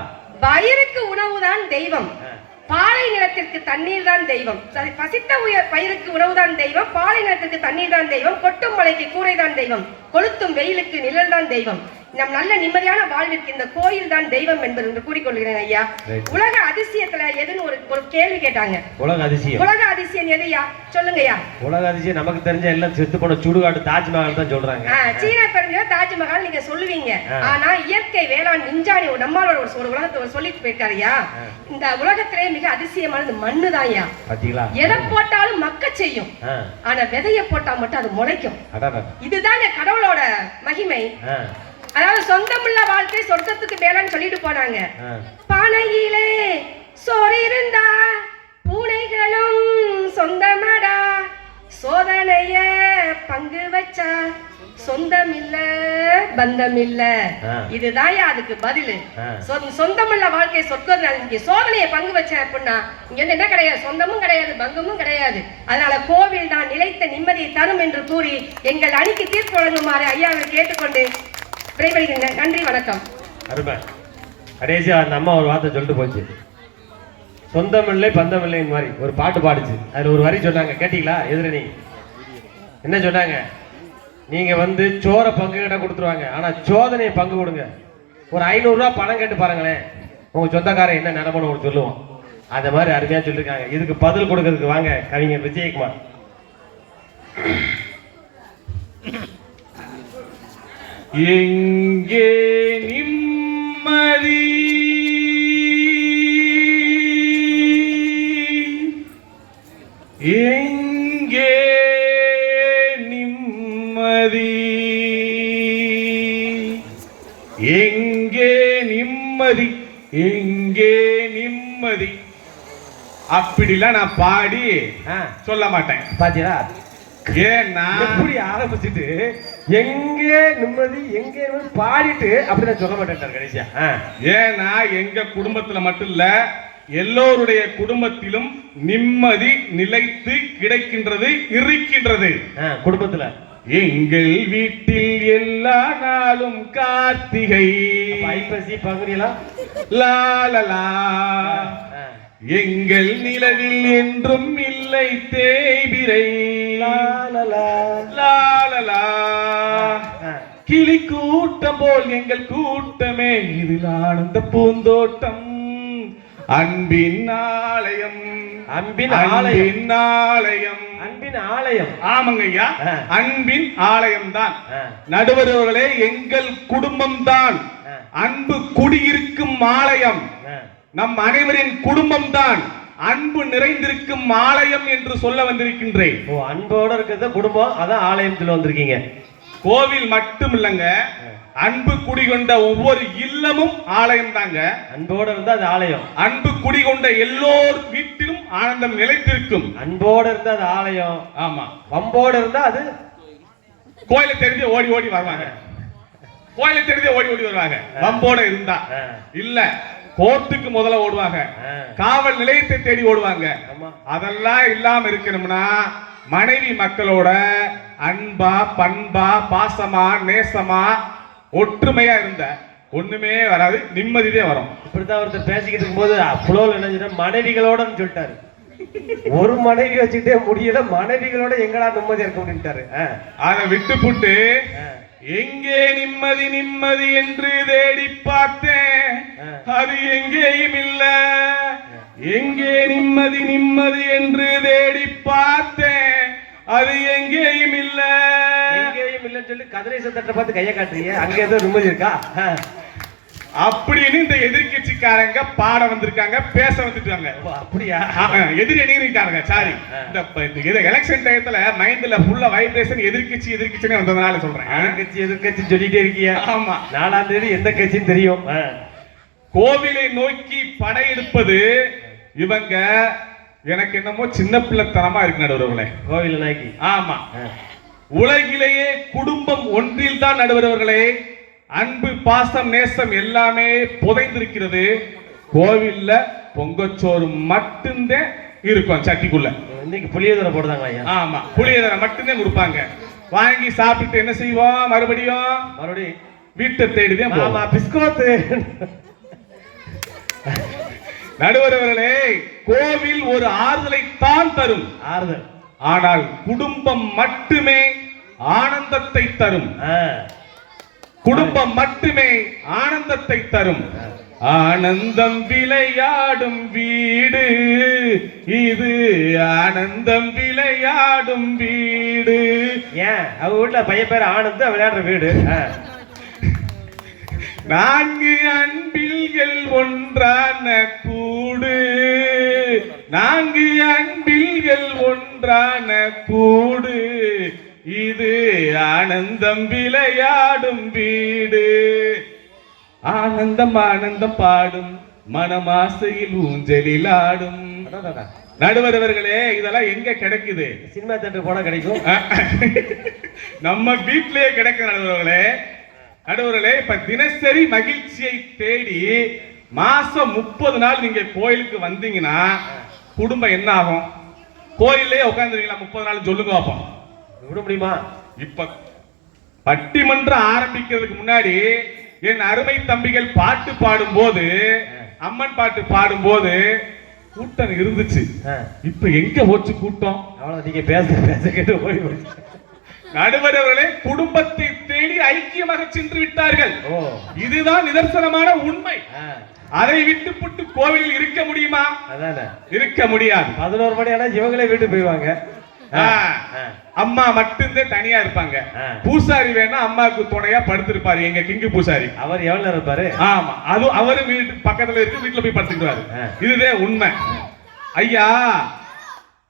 வயிறுக்கு உணவுதான் தெய்வம், பாலை நிலத்திற்கு தண்ணீர் தான் தெய்வம். பசித்த பயிருக்கு உணவுதான் தெய்வம், பாலை நிலத்திற்கு தண்ணீர் தான் தெய்வம், கொட்டும் மலைக்கு கூரை தான் தெய்வம், கொளுத்தும் வெயிலுக்கு நிழல் தான் தெய்வம். நம் நல்ல நிம்மதியான வாழ்விற்கு இந்த கோயில் தான் தெய்வம் என்பது என்று கூறிக்கொள்கிறேன் ஐயா. உலக அதிசயத்துல எதுன்னு ஒரு கேள்வி கேட்டாங்க. உலக அதிசயம் எதுயா சொல்லுங்க ஐயா. உலக அதிசயம் நமக்கு தெரிஞ்ச எல்லாம் செத்து போன சுடுகாடு தாஜ்மஹால் தான் சொல்றாங்க. சீனா பெருஞ்ச தாஜ்மஹால் நீங்க சொல்லுவீங்க. ஆனா இயற்கை வேளாண் விஞ்ஞானி நம்மளோட ஒரு உலகத்தை சொல்லிட்டு போயிருக்காரு ஐயா. இந்த உலகத்திலே மிக அதிசயமானது மண்ணு தான் ஐயா. எதை போட்டாலும் மக்க செய்யும், ஆனா விதைய போட்டா மட்டும் அது முளைக்கும். இதுதான் கடவுளோட மகிமை. அதாவது சொந்தமுள்ள வாழ்க்கை சொர்க்கத்துக்கு மேலன்னு சொல்லிட்டு போனாங்க. பானையிலே சோறு இருந்தா பூனைகளும் சொந்தமடா, சோதனைய பங்கு வச்சா சொந்தம் இல்ல பந்தம் இல்ல. இதுதான் அதுக்கு பதில். சொந்தமுள்ள வாழ்க்கை சொர்க்கம், சோதனையை பங்கு வச்ச அப்படின்னா இங்க என்ன கிடையாது, சொந்தமும் கிடையாது பங்கமும் கிடையாது. அதனால கோவில் தான் நிலைத்த நிம்மதியை தரும் என்று கூறி எங்கள் அணிக்கு தீர்ப்பு வழங்குமாறு ஐயாவை கேட்டுக்கொண்டு விடைபெறுகிறேன். நன்றி, வணக்கம். அருமை. கடைசியா அந்த அம்மா ஒரு வார்த்தை சொல்லிட்டு போச்சு, சொந்தமில்லை பந்தமில்லைன்னு மாதிரி ஒரு பாட்டு பாடுச்சு. அதுல ஒரு வரி சொன்னாங்க, கேட்டீங்களா? எதிரணி என்ன சொன்னாங்க? நீங்க சோற பங்கு கிட்ட கொடுத்துருவாங்க, ஆனா சோதனையை பங்கு கொடுங்க. ஒரு 500 ரூபாய் பணம் கேட்டு பாருங்களேன், உங்க சொந்தக்காரன் என்ன நினைப்பணும் சொல்லுவோம். அந்த மாதிரி அருமையா சொல்லிருக்காங்க. இதுக்கு பதில் கொடுக்கறதுக்கு வாங்க கவிஞர் விஜயகுமார். எங்கே நிம்மதி, எங்கே நிம்மதி, எங்கே நிம்மதி, எங்கே நிம்மதி அப்படிலாம் நான் பாடி சொல்ல மாட்டேன். பாத்தீங்களா? ஏன்னா எப்படி ஆரம்பிச்சுட்டு எங்கே நிம்மதி எங்கே பாடிட்டு அப்படிதான் சொல்ல மாட்டேன் கடைசியா. ஏன்னா எங்க குடும்பத்துல மட்டும் இல்ல, எல்லோருடைய குடும்பத்திலும் நிம்மதி நிலைத்து கிடைக்கின்றது, இருக்கின்றது. குடும்பத்துல எங்கள் வீட்டில் எல்லா நாளும் கார்த்திகை, ஐப்பசி பங்குனிலாம் லாலலா, எங்கள் நிலவில் என்றும் இல்லை தேய்பிரை, லாலலா, கிளி கூட்டம் போல் எங்கள் கூட்டமே, இது ஆனந்த பூந்தோட்டம், அன்பின் ஆலயம், அன்பின் ஆலயம், ஆலயம், அன்பின் ஆலயம். ஆமாங்க ஐயா, அன்பின் ஆலயம் தான். நடுவர்களே, எங்கள் குடும்பம் தான் அன்பு குடியிருக்கும் ஆலயம். நம் அனைவரின் குடும்பம் தான் அன்பு நிறைந்திருக்கும் ஆலயம் என்று சொல்ல வந்திருக்கின்றேன். ஓ, அன்போட இருக்கிறத குடும்பம், அதான் ஆலயத்துல வந்திருக்கீங்க. கோவில் மட்டும் இல்லைங்க, அன்பு குடிகொண்ட ஒவ்வொரு இல்லமும் ஆலயம் தாங்க. அன்போட இருந்தா அது ஆலயம். அன்பு குடிகொண்ட எல்லோர் வீட்டிலும் ஆனந்தம் நிலைத்திருக்கும். அன்போட இருந்தா அது ஆலயம். ஆமா, வம்போட இருந்தா அது கோயிலை தெரிஞ்சு ஓடி ஓடி வருவாங்க. கோயிலை தெரிஞ்சு ஓடி ஓடி வருவாங்க. வம்போட இருந்தா இல்ல, கோர்ட்டுக்கு முதல்ல ஓடுவாங்க, காவல் நிலையத்தை தேடி ஓடுவாங்க. அதெல்லாம் இல்லாம இருக்கணும்னா மனைவி மக்களோட அன்பா பண்பா பாசமா நேசமா ஒற்றுமையா இருந்த ஒண்ணுமே வராது, நிம்மதியே வரும். இப்படித்தான் ஒருத்தர் பேசிக்கிட்டு இருக்கும்போது புலோல என்ன மனைவிகளோடன்னு சொல்லிட்டாரு. ஒரு மனைவி வச்சுக்கிட்டே முடியல, மனைவிகளோட எங்கடா நிம்மதி இருக்க முடிட்டாரு. அதை விட்டு புட்டு எங்கே நிம்மதி நிம்மதி என்று தேடி பார்த்தேன், அது எங்கேயும் இல்ல. எங்கே நிம்மதி நிம்மதி என்று தேடி பார்த்தேன், அது எங்கேயும் இல்ல. எங்கேயும் இல்லன்னு சொல்லி கதிரை சத்தத்தை பார்த்து கையை காட்டுறீங்க, அங்க ஏதோ நிம்மதி இருக்கா அப்படின்னு இந்த எதிர்கட்சிக்காரங்க பாட வந்திருக்காங்க, பேச வந்துட்டாங்க. அப்படியா? எதிரி அணியிருக்காங்க. சாரி, இந்த எலெக்ஷன் டயத்துல மைண்ட்ல ஃபுல்லா வைப்ரேஷன் எதிர்கட்சின்னு வந்ததுனால சொல்றேன். எதிர்கட்சி சொல்லிட்டே இருக்கீங்க. ஆமா, 4ஆம் தேதி எந்த கட்சின்னு தெரியும். கோவிலை நோக்கி படையெடுப்பது இவங்க எனக்கு என்னமோ சின்ன பிள்ளைத்தனமா இருக்கு நடுவர்களே. கோவில் நோக்கி. ஆமா, உலகிலேயே குடும்பம் ஒன்றில் தான் நடுவர்களே அன்பு பாசம் நேசம் எல்லாமே புதைந்திருக்கிறது. கோவில்ல பொங்கச்சோறு மட்டும்தான் இருக்கும் சட்டிக்குள்ள. இன்னைக்கு புளியோதரை போடுறாங்க ஐயா. ஆமா, புளியோதரை மட்டும்தான் கொடுப்பாங்க. வாங்கி சாப்பிட்டு என்ன செய்வோம், மறுபடியும் வீட்டை தேடிதான் போவோம். பிஸ்கோத்து. நடுவர்களே, கோவில் ஒரு ஆறுதலை தான் தரும், ஆறுதல். ஆனால் குடும்பம் மட்டுமே ஆனந்தத்தை தரும். குடும்பம் மட்டுமே ஆனந்தத்தை தரும். ஆனந்தம் விளையாடும் வீடு இது, ஆனந்தம் விளையாடும் வீடு. ஏன் அவங்க வீட்டுல பையன் பேர் ஆனந்தம் விளையாடுற வீடு. 4 அன்பில்கள் ஒன்றான கூடு, 4 அன்பில்கள் ஒன்றான கூடு, இது ஆனந்தம் விளையாடும் வீடு. ஆனந்தம் ஆனந்தம் பாடும் மனமாசையில் ஊஞ்சலில் ஆடும். நடுவர்களே, இதெல்லாம் எங்க கிடைக்குது? சினிமா தேட்டர் போனா கிடைக்கும். நம்ம வீட்டிலேயே கிடைக்கும் நடுவர்களே. இப்ப தினசரி மகிழ்ச்சியை தேடி மாசம் 30 நாள் நீங்க கோயிலுக்கு வந்தீங்கன்னா குடும்பம் என்ன ஆகும்? கோயிலே உட்காந்துருக்கீங்களா 30 நாள்? சொல்லுங்க பாப்போம். விட முடியுமா? இப்ப பட்டிமன்றம் ஆரம்பிக்கிறதுக்கு முன்னாடி என் அருமை தம்பிகள் பாட்டு பாடும் போது, அம்மன் பாட்டு பாடும் போது கூட்டம் இருந்துச்சு. இப்ப எங்க போச்சு கூட்டம்? அவ்வளவு நீங்க பேச பேச கேட்டு ஓடி போச்சு. நடுவர்களே, குடும்பத்தை தேடி ஐக்கியமாக சென்று விட்டார்கள். இதுதான் நிதர்சனமான உண்மை. அதை விட்டு புட்டு கோவிலில் இருக்க முடியுமா? இருக்க முடியாது. 11 மணி ஆனா இவங்களே வீட்டுக்கு போயிடுவாங்க. அம்மா மட்டும்தான் தனியா இருப்பாங்க. பூசாரி வேணா அம்மாவுக்கு துணையா படுத்திருப்பாரு. எங்க கிங்கு பூசாரி அவர் எவ்வளவு நேரம் இருப்பாரு? ஆமா, அது அவரு வீட்டு பக்கத்துல இருக்கு, வீட்டுல போய் படுத்துக்குவாரு. இதுதான் உண்மை. ஐயா,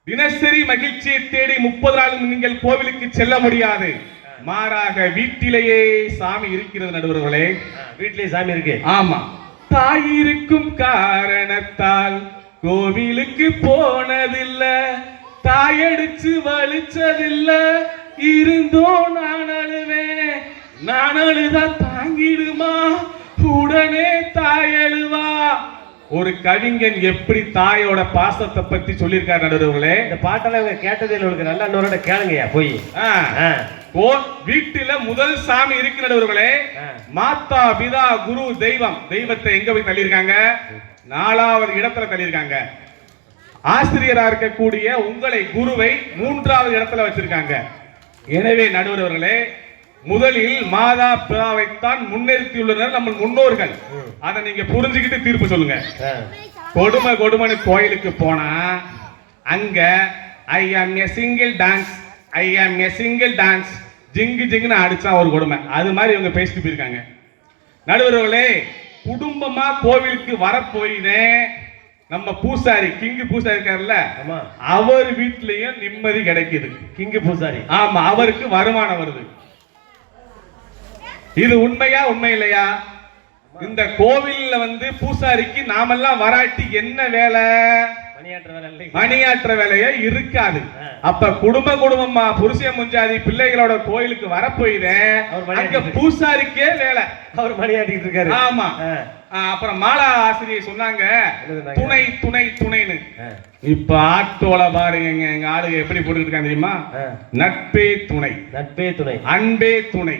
தினசரி மகிழ்ச்சியை தேடி 30 நாளும் நீங்கள் கோவிலுக்கு செல்ல முடியாது. மாறாக வீட்டிலேயே சாமி இருக்கிறது நடுவர்களே. வீட்டிலேயே சாமி இருக்கு. ஆமா, தாய் இருக்கும் காரணத்தால் கோவிலுக்கு போனதில்ல, தாயடிச்சு வலிச்சதில்ல, இருந்தோ நான் அழுவேன், நான் அழுதா தாங்கிடுமா, உடனே தாய் அழுவா. ஒரு கவிஞன் எப்படி தாயோட பாசத்தை பத்தி சொல்லியிருக்காரு நடுவர்களே. இந்த பாட்டெல்லாம் இவங்க கேட்டதே உங்களுக்கு நல்லா இன்னொரு கேளுங்கய்யா போய். வீட்டுல முதல் சாமி இருக்கு நடுவர்களே. மாதா பிதா குரு தெய்வம். தெய்வத்தை எங்க போய் தள்ளியிருக்காங்க? 4வது இடத்துல தள்ளியிருக்காங்க. ஆசிரியரா இருக்கக்கூடிய உங்களை குருவை 3வது இடத்துல வச்சிருக்காங்க. எனவே நடுவர்களே, முதலில் மாதா பிதாவைத்தான் முன்னிறுத்தியுள்ளனர் நம்ம முன்னோர்கள். அதை நீங்க புரிஞ்சுக்கிட்டு தீர்ப்பு சொல்லுங்க. கொடுமைன்னு கோயிலுக்கு போனா அங்க ஐ ஆம் எ சிங்கிள் டான்ஸ், ஐ ஆம் எ சிங்கிள் டான்ஸ், ஜிங்கு ஜிங்குன்னு அடிச்சா ஒரு கொடுமை. அது மாதிரி இவங்க பேசிட்டு போயிருக்காங்க. நடுவர்களே, குடும்பமா கோவிலுக்கு வரப்போயினேன். நம்ம பூசாரி கிங்கு பூசாரி இருக்காருல்ல, ஆமா அவர் வீட்லயும் நிம்மதி கிடைக்குது. கிங்கு பூசாரி. ஆமா, அவருக்கு வருமானம் வருது. இது உண்மையா உண்மை இல்லையா? இந்த கோவில்ல வந்து பூசாரிக்கு நாமெல்லாம் வராட்டி என்ன வேலை? மணியாற்ற வேலையே இருக்காது. அப்ப குடும்பமா புருஷன் முஞ்சாதி பிள்ளைகளோட கோயிலுக்கு வரப்போயிதேன், பூசாரிக்கே வேலை. அவர் மணியாட்டிட்டு இருக்காரு. ஆமா. அப்புறம் மாலா ஆசிரியர் சொன்னாங்க துணை துணை துணைன்னு. இப்ப ஆட்டோல பாருங்க எங்க ஆளுங்க எப்படி போட்டுக்கிட்டு இருக்காங்க தெரியுமா? நட்பே துணை, நட்பே துணை, அன்பே துணை,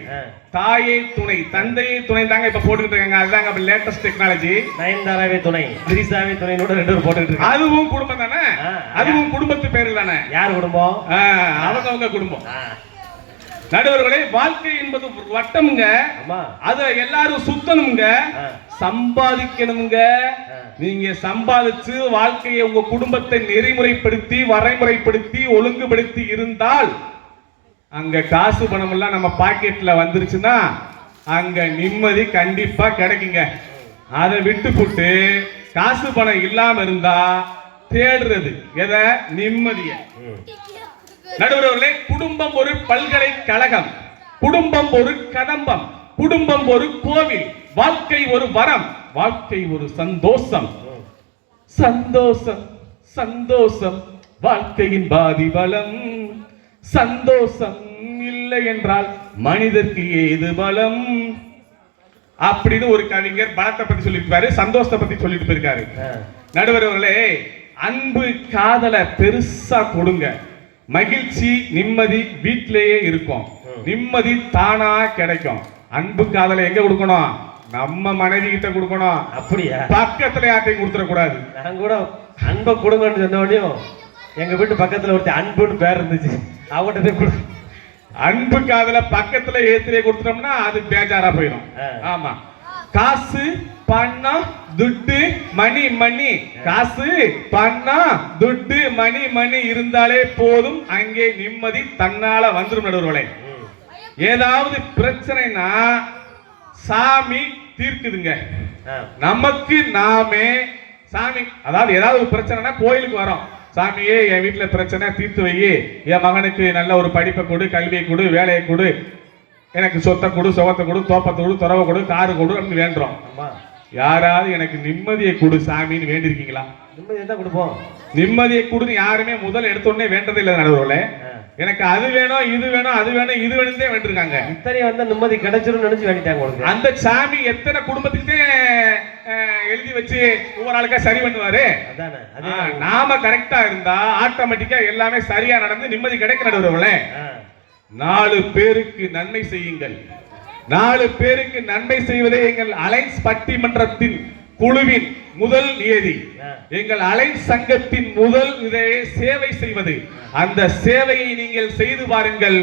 தாயே துணை, தந்தையே துணை தாங்க இப்ப போட்டுக்கிட்டு இருக்காங்க. அதுதாங்க லேட்டஸ்ட் டெக்னாலஜி. நயன்தாராவே துணை, திரிசாவே துணையோட 2 பேரும் போட்டுக்கிட்டு இருக்காங்க. அதுவும் குடும்பம் தானே, அதுவும் குடும்பத்து பேரு தானே. யார் குடும்பம்? அவங்க குடும்பம். நடுவர்களே, வாழ்க்கை என்பது வட்டம்ங்க. அத எல்லாரும் சுத்தணுங்க, சம்பாதிக்கணுங்க. நீங்க சம்பாதிச்சு வாழ்க்கையை உங்க குடும்பத்தை நெறிமுறைப்படுத்தி வரைமுறைப்படுத்தி ஒழுங்குபடுத்தி இருந்தால் அங்க காசு பணம் எல்லாம் நம்ம பாக்கெட்ல வந்துருச்சுன்னா அங்க நிம்மதி கண்டிப்பா கிடைக்குங்க. அதை விட்டு போட்டு காசு பணம் இல்லாம இருந்தா தேடுறது எதை? நிம்மதிய. நடுவர்களே, குடும்பம் ஒரு பல்கலைக்கழகம், குடும்பம் ஒரு கதம்பம், குடும்பம் ஒரு கோவில், வாழ்க்கை ஒரு வரம், வாழ்க்கை ஒரு சந்தோஷம். சந்தோஷம் சந்தோஷம் வாழ்க்கையின் பாதி பலம், சந்தோஷம் இல்லை என்றால் மனிதருக்கு ஏது பலம் அப்படின்னு ஒரு கவிஞர் பலத்தை பத்தி சொல்லியிருப்பாரு, சந்தோஷத்தை பத்தி சொல்லிட்டு போயிருக்காரு. நடுவர்களே, அன்பு காதலை பெருசா கொடுங்க. மகிழ்ச்சி நிம்மதி வீட்டிலேயே இருக்கும். நிம்மதி தானா கிடைக்கும். அன்பு காதலை எங்க கொடுக்கணும்? நம்ம மனைவி கிட்ட கொடுக்கணும். அப்படியா? பக்கத்துல யார்ட்டையும் கொடுத்துட கூடாது. நான் கூட அன்பை கொடுங்கன்னு சொன்ன உடனே எங்க வீட்டு பக்கத்துல ஒருத்தர் அன்புன்னு பேர் இருந்துச்சு, அவங்ககிட்ட அன்பு காதலை பக்கத்துல ஏத்திலே கொடுத்துட்டோம்னா அது பேஜாரா போயிடும். ஆமா, காசு பணம் துட்டு மணி மணி, காசு பணம் துட்டு மணி மணி இருந்தாலே போதும், அங்கே நிம்மதி தன்னால வந்துடும். நடுவர்களே, ஏதாவது பிரச்சனைனா சாமி தீர்க்குதுங்க. நமக்கு நாமே சாமி, அதாவது ஏதாவது ஒரு பிரச்சனைனா கோயிலுக்கு வரோம், சாமியே என் வீட்டுல பிரச்சனை தீர்த்து வை, என் மகனுக்கு நல்ல ஒரு படிப்பை கொடு, கல்வியை கொடு, வேலையை கொடு, எனக்கு சொத்தை கொடு, சுகத்தை கொடு, தோப்பத்தை கொடு, துறவை கொடு, காரு கொடு அப்படின்னு வேண்டுறோம். யாராவது எனக்கு நிம்மதியை கொடு சாமின்னு வேண்டிருக்கீங்களா? நிம்மதியை தான் கொடுப்போம். நிம்மதியை கொடுன்னு யாருமே முதல் எடுத்தோடனே வேண்டதே இல்லை. நடுவர்களே, எனக்கு அது வேணும் இது வேணும் அது வேணும் இது வேணும் தான் வேண்டிருக்காங்க. இத்தனை வந்து நிம்மதி கிடைச்சிரும் நினைச்சு வேண்டிட்டாங்க. அந்த சாமி எத்தனை குடும்பத்துக்கு எழுதி வச்சு ஒவ்வொரு ஆளுக்கா சரி பண்ணுவாரு. நாம கரெக்டா இருந்தா ஆட்டோமேட்டிக்கா எல்லாமே சரியா நடந்து நிம்மதி கிடைக்க. நடுவர்களே, 4 பேருக்கு நன்மை செய்யுங்கள். 4 பேருக்கு நன்மை செய்வதே எங்கள் அலைன்ஸ் பட்டிமன்றத்தின் குழுவின் முதல் நியதி. எங்கள் அலைன்ஸ் சங்கத்தின் முதல் சேவை செய்வது. அந்த சேவையை நீங்கள் செய்து பாருங்கள்,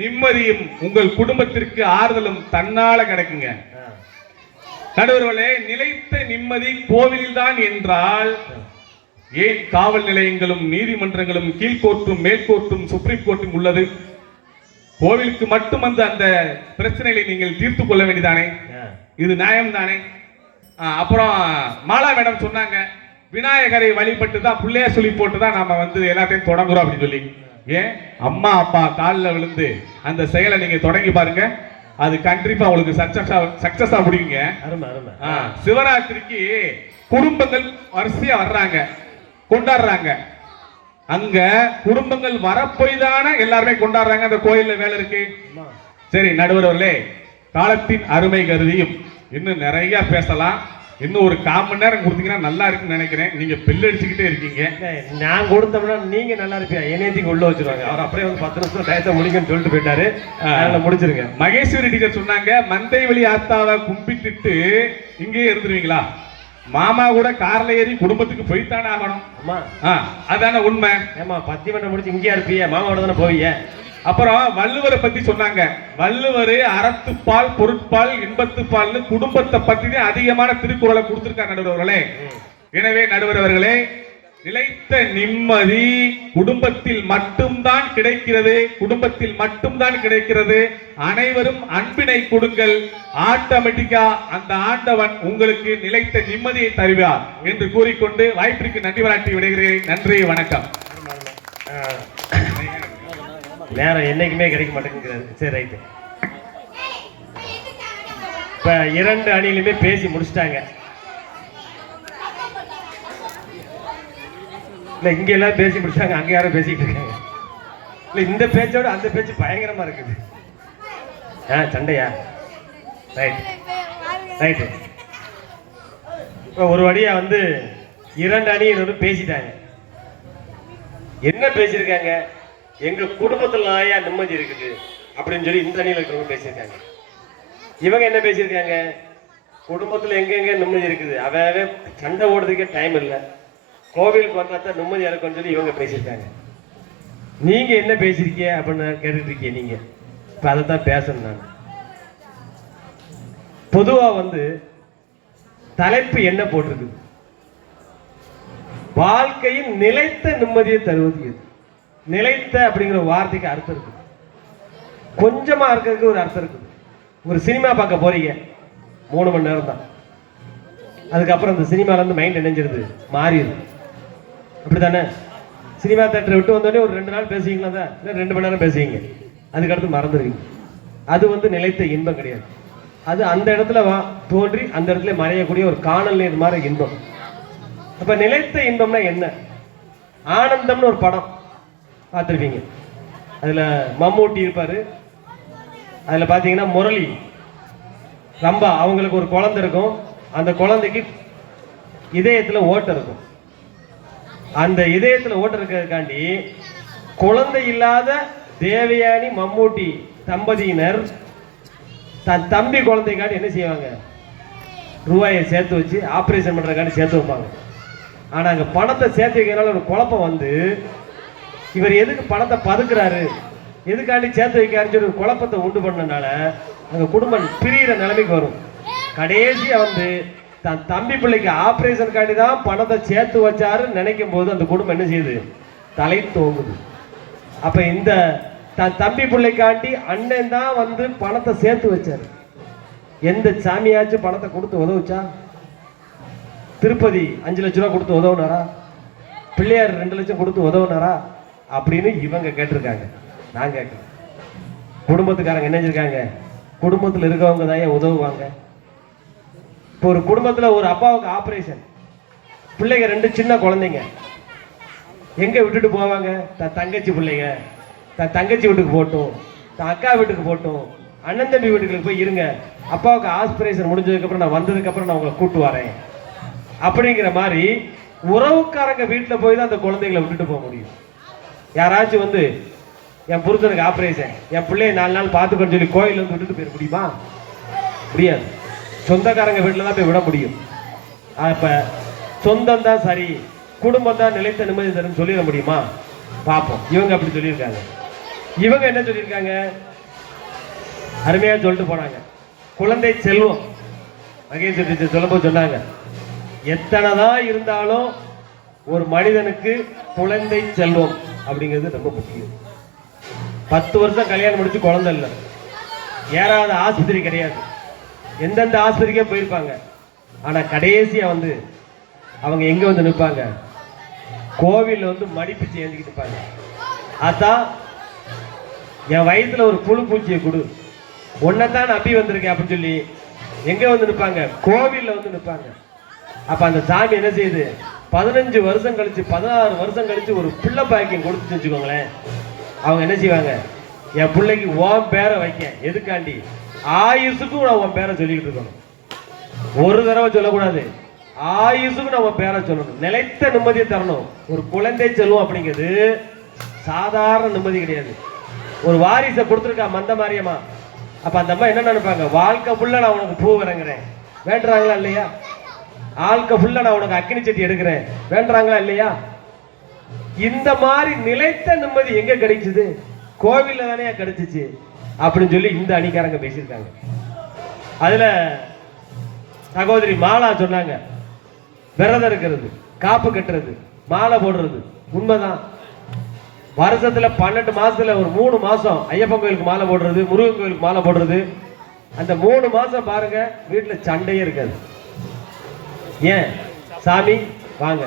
நிம்மதியும் உங்கள் குடும்பத்திற்கு ஆறுதலும் தன்னால கிடைக்குங்க. நடுவர்களே, நிலைத்த நிம்மதி கோவிலில் தான் என்றால் ஏன் காவல் நிலையங்களும் நீதிமன்றங்களும் கீழ்கோர்ட்டும் மேற்கோர்ட்டும் சுப்ரீம் கோர்ட்டும் உள்ளது? கோவிலுக்கு மட்டும் அந்த பிரச்சனைகளை நீங்கள் தீர்த்து கொள்ள வேண்டியதானே? இது நியாயம் தானே? அப்புறம் மாலா மேடம் சொன்னாங்க, விநாயகரை வழிபட்டு தான் பிள்ளைய சொல்லி போட்டு தான் நாம வந்து எல்லாத்தையும் தொடங்குறோம் அப்படின்னு சொல்லி. ஏன் அம்மா அப்பா காலில் விழுந்து அந்த செயலை நீங்க தொடங்கி பாருங்க, அது கண்டிப்பா உங்களுக்கு சக்சஸா முடியுங்க. சிவராத்திரிக்கு குடும்பங்கள் வரிசையா வர்றாங்க, கொண்டாடுறாங்க. அங்க குடும்பங்கள் வரப்போய் தானே எல்லாருமே கொண்டாடுறாங்க. அந்த கோயில்ல வேலை இருக்கு. சரி நடுவர்களே, காலத்தின் அருமை கருதியும் இன்னும் நிறைய பேசலாம். இன்னும் ஒரு 1/4 மணி நேரம் கொடுத்தீங்கன்னா நல்லா இருக்குன்னு நினைக்கிறேன். நீங்க பெல் அடிச்சுக்கிட்டே இருக்கீங்க. நான் கொடுத்தோம்னா நீங்க நல்லா இருப்பியா? என்னையும் உள்ள வச்சிருவாங்க. அவர் அப்படியே வந்து 10 நிமிஷம் டயத்தை முடிங்கன்னு சொல்லிட்டு போயிட்டாரு. அதனால முடிச்சிருங்க. மகேஸ்வரி டீச்சர் சொன்னாங்க, மந்தை வழி ஆத்தாவை கும்பிட்டுட்டு இங்கே இருந்துருவீங்களா? மாமா கூட கார்ல ஏறி குடும்பத்துக்கு போய்த்தானே ஆகணும். அதான உண்மை. ஏமா பத்திமன்றம் முடிச்சு இங்கே இருப்பிய, மாமாவோட தானே போவீங்க. அப்புறம் வள்ளுவரை பத்தி சொன்னாங்க. வள்ளுவர் அறத்துப்பால் பொருட்பால் இன்பத்துப்பால்னு குடும்பத்தை பத்தி அதிகமான திருக்குறளை கொடுத்திருக்காங்க நடுவர்களே. எனவே நடுவர் அவர்களே, நிலைத்த நிம்மதி குடும்பத்தில் மட்டும்தான் கிடைக்கிறது. குடும்பத்தில் மட்டும்தான் கிடைக்கிறது. அனைவரும் அன்பினை கொடுங்கள். ஆட்டோமேட்டிக்கா அந்த ஆண்டவன் உங்களுக்கு நிலைத்த நிம்மதியை தருவார் என்று கூறிக்கொண்டு வாய்ப்பிற்கு நன்றி பாராட்டி விடுகிறேன். நன்றி, வணக்கம். நேரம் என்னைக்குமே கிடைக்க மாட்டேங்கிறாரு. சரி, ரைட்டு. இப்ப 2 அணியிலுமே பேசி முடிச்சிட்டாங்க. இல்ல இங்க எல்லாம் பேசி முடிச்சாங்க, அங்க யாரும் பேசிட்டு இருக்காங்க. இல்ல இந்த பேச்சோட அந்த பேச்சு பயங்கரமா இருக்குது. சண்டையா? Right right. இப்ப ஒரு வழியா 2 அணியினர் பேசிட்டாங்க. என்ன பேசியிருக்காங்க? எங்க குடும்பத்துல நிம்மதி இருக்குது அப்படின்னு சொல்லி இந்த அணியில் இருக்கிறவங்க பேசியிருக்காங்க. இவங்க என்ன பேசியிருக்காங்க? குடும்பத்துல எங்கெங்க நிம்மதி இருக்குது, அவே சண்டை ஓடுறதுக்கே டைம் இல்லை, கோவிலுக்கு வந்தா நிம்மதியா இருக்கும்னு சொல்லி இவங்க பேசியிருக்காங்க. நீங்க என்ன பேசிருக்கீங்க அப்படின்னு கேட்டுட்டு இருக்கீங்க. நீங்க இப்ப அதை தான் பேசணும். நான் பொதுவா தலைப்பு என்ன போட்டிருக்கு? வாழ்க்கையின் நிலைத்த நிம்மதியை தருவது எது? நிலைத்த அப்படிங்கிற வார்த்தைக்கு அர்த்தம் இருக்கு. கொஞ்சமா இருக்கிறதுக்கு ஒரு அர்த்தம் இருக்குது. ஒரு சினிமா பார்க்க போறீங்க, 3 மணி நேரம் தான். அதுக்கப்புறம் அந்த சினிமால மைண்ட் நினைஞ்சிருது, மாறிடுது. அப்படித்தானே? சினிமா தேட்டரை விட்டு வந்தோடனே ஒரு 2 நாள் பேசுவீங்களா தான், இல்லை 2 மணி நேரம் பேசுவீங்க, அதுக்கடுத்து மறந்துடுவீங்க. அது நிலைத்த இன்பம் கிடையாது. அது அந்த இடத்துல தோன்றி அந்த இடத்துல மறையக்கூடிய ஒரு காணல் நீர் மாதிரி இன்பம். அப்ப நிலைத்த இன்பம்னா என்ன? ஆனந்தம்னு ஒரு படம் பார்த்துருப்பீங்க. அதுல மம்மூட்டி இருப்பாரு. அதுல பாத்தீங்கன்னா முரளி, ரம்பா, அவங்களுக்கு ஒரு குழந்தை இருக்கும். அந்த குழந்தைக்கு இதயத்துல ஓட்டை இருக்கும். அந்த இதயத்துல ஓட்டை இருக்கிறதுக்காண்டி குழந்தை இல்லாத தேவயானி மம்மூட்டி தம்பதியினர் தன் தம்பி குழந்தைக்காண்டி என்ன செய்வாங்க? ரூபாயை சேர்த்து வச்சு ஆபரேஷன் பண்றதுக்காண்டி சேர்த்து வைப்பாங்க. ஆனா அங்க பணத்தை சேர்த்து வைக்கிறதுனால ஒரு குழப்பம் இவர் எதுக்கு பணத்தை பதுக்குறாரு, எதுக்காண்டி சேர்த்து வைக்காருன்னு சொல்லி ஒரு குழப்பத்தை உண்டு பண்ணனால அங்க குடும்பம் பிரிகிற நிலைமைக்கு வரும். கடைசியா தன் தம்பி பிள்ளைக்கு ஆபரேஷனுக்காண்டி தான் பணத்தை சேர்த்து வச்சாருன்னு நினைக்கும் போது அந்த குடும்பம் என்ன செய்யுது? தலை தோங்குது. அப்ப இந்த தன் தம்பி பிள்ளைக்காண்டி அண்ணன் தான் பணத்தை சேர்த்து வச்சாரு. எந்த சாமியாச்சும் பணத்தை கொடுத்து உதவுச்சா? திருப்பதி 5 லட்சம் ரூபா கொடுத்து உதவுனாரா? பிள்ளையார் 2 லட்சம் கொடுத்து உதவுனாரா? அப்படின்னு இவங்க கேட்டிருக்காங்க. நான் கேட்கிறேன். குடும்பத்துக்காரங்க என்ன செஞ்சிருக்காங்க? குடும்பத்தில் இருக்கவங்க தான் உதவுவாங்க. இப்போ ஒரு குடும்பத்துல ஒரு அப்பாவுக்கு ஆபரேஷன், பிள்ளைங்க 2 சின்ன குழந்தைங்க எங்க விட்டுட்டு போவாங்க? தன் தங்கச்சி பிள்ளைங்க தன் தங்கச்சி வீட்டுக்கு போட்டும், தன் அக்கா வீட்டுக்கு போட்டும், அண்ணன் தம்பி வீட்டுக்கு போய் இருங்க, அப்பாவுக்கு ஆஸ்பிரேஷன் முடிஞ்சதுக்கு அப்புறம் நான் வந்ததுக்கு அப்புறம் நான் உங்களை கூட்டு வரேன் அப்படிங்கிற மாதிரி உறவுக்காரங்க வீட்டுல போய் தான் அந்த குழந்தைகளை விட்டுட்டு போக முடியும். யாராச்சும் என் புருஷனுக்கு ஆபரேஷன், என் பிள்ளைய 4 நாள் பார்த்துக்கன்னு சொல்லி கோயில் விட்டுட்டு போயிட முடியுமா? முடியாது. சொந்தக்காரங்க வீட்டுல தான் போய் விட முடியும். அப்ப சொந்தம் தான் சரி, குடும்பம் தான் நிலைத்த நிம்மதி தரும் சொல்லிட முடியுமா? பார்ப்போம். இவங்க அப்படி சொல்லியிருக்காங்க. இவங்க என்ன சொல்லியிருக்காங்க? அருமையா சொல்லிட்டு போனாங்க. குழந்தை செல்வம் மகேஸ்வரி சொல்லும்போது சொன்னாங்க, எத்தனைதான் இருந்தாலும் ஒரு மனிதனுக்கு குழந்தை செல்வம் அப்படிங்கிறது ரொம்ப முக்கியம். 10 வருஷம் கல்யாணம் முடிச்சு குழந்தை இல்லை, ஏறாத ஆஸ்பத்திரி கிடையாது, எந்தெந்த ஆஸ்பத்திரிக்கே போயிருப்பாங்க. ஆனா கடைசியா அவங்க எங்க நிற்பாங்க? கோவில் மடிப்பிச்சு ஏந்திக்கிட்டு இருப்பாங்க. அதான் என் வயிற்றுல ஒரு புழு பூச்சியை கொடு, ஒன்னதான் நம்பி வந்திருக்கேன் அப்படின்னு சொல்லி எங்க நிற்பாங்க? கோவில்ல நிற்பாங்க. அப்ப அந்த சாமி என்ன செய்யுது? 15 வருஷம் கழிச்சு 16 வருஷம் கழிச்சு ஒரு பிள்ளை பாக்கியம் கொடுத்து வச்சுக்கோங்களேன். அவங்க என்ன செய்வாங்க? என் பிள்ளைக்கு உன் பேரை வைக்க, எதுக்காண்டி? ஆயுசுக்கும் நான் உன் பேரை சொல்லிக்கிட்டு இருக்கணும். ஒரு தடவை சொல்லக்கூடாது, ஆயுசுக்கும் நான் உன் பேரை சொல்லணும். நிலைத்த நிம்மதியை தரணும். ஒரு குழந்தை செல்வம் அப்படிங்கிறது சாதாரண நிம்மதி கிடையாது. ஒரு வாரிசை கொடுத்துருக்கா மந்த மாரியம்மா. அப்ப அந்த அம்மா என்ன நினைப்பாங்க? வாழ்க்கை ஃபுல்லா நான் உனக்கு பூ இறங்குறேன், வேண்டுறாங்களா இல்லையா? ஆள்க ஃபுல்லா நான் உனக்கு அக்கினி சட்டி எடுக்கிறேன், வேண்டுறாங்களா இல்லையா? இந்த மாதிரி நிலைத்த நிம்மதி எங்க கிடைச்சது? கோவில்ல தானே கிடைச்சிச்சு அப்படின்னு சொல்லி இந்த அணிக்காரங்க பேசியிருக்காங்க. அதுல சகோதரி மாலா சொன்னாங்க, விரதம் இருக்கிறது, காப்பு கட்டுறது, மாலை போடுறது உண்மைதான். வருஷத்துல 12 மாசத்துல ஒரு 3 மாசம் ஐயப்பன் கோயிலுக்கு மாலை போடுறது, முருகன் கோயிலுக்கு மாலை போடுறது. அந்த 3 மாசம் பாருங்க வீட்டுல சண்டையே இருக்காது. ஏன்? சாமி வாங்க,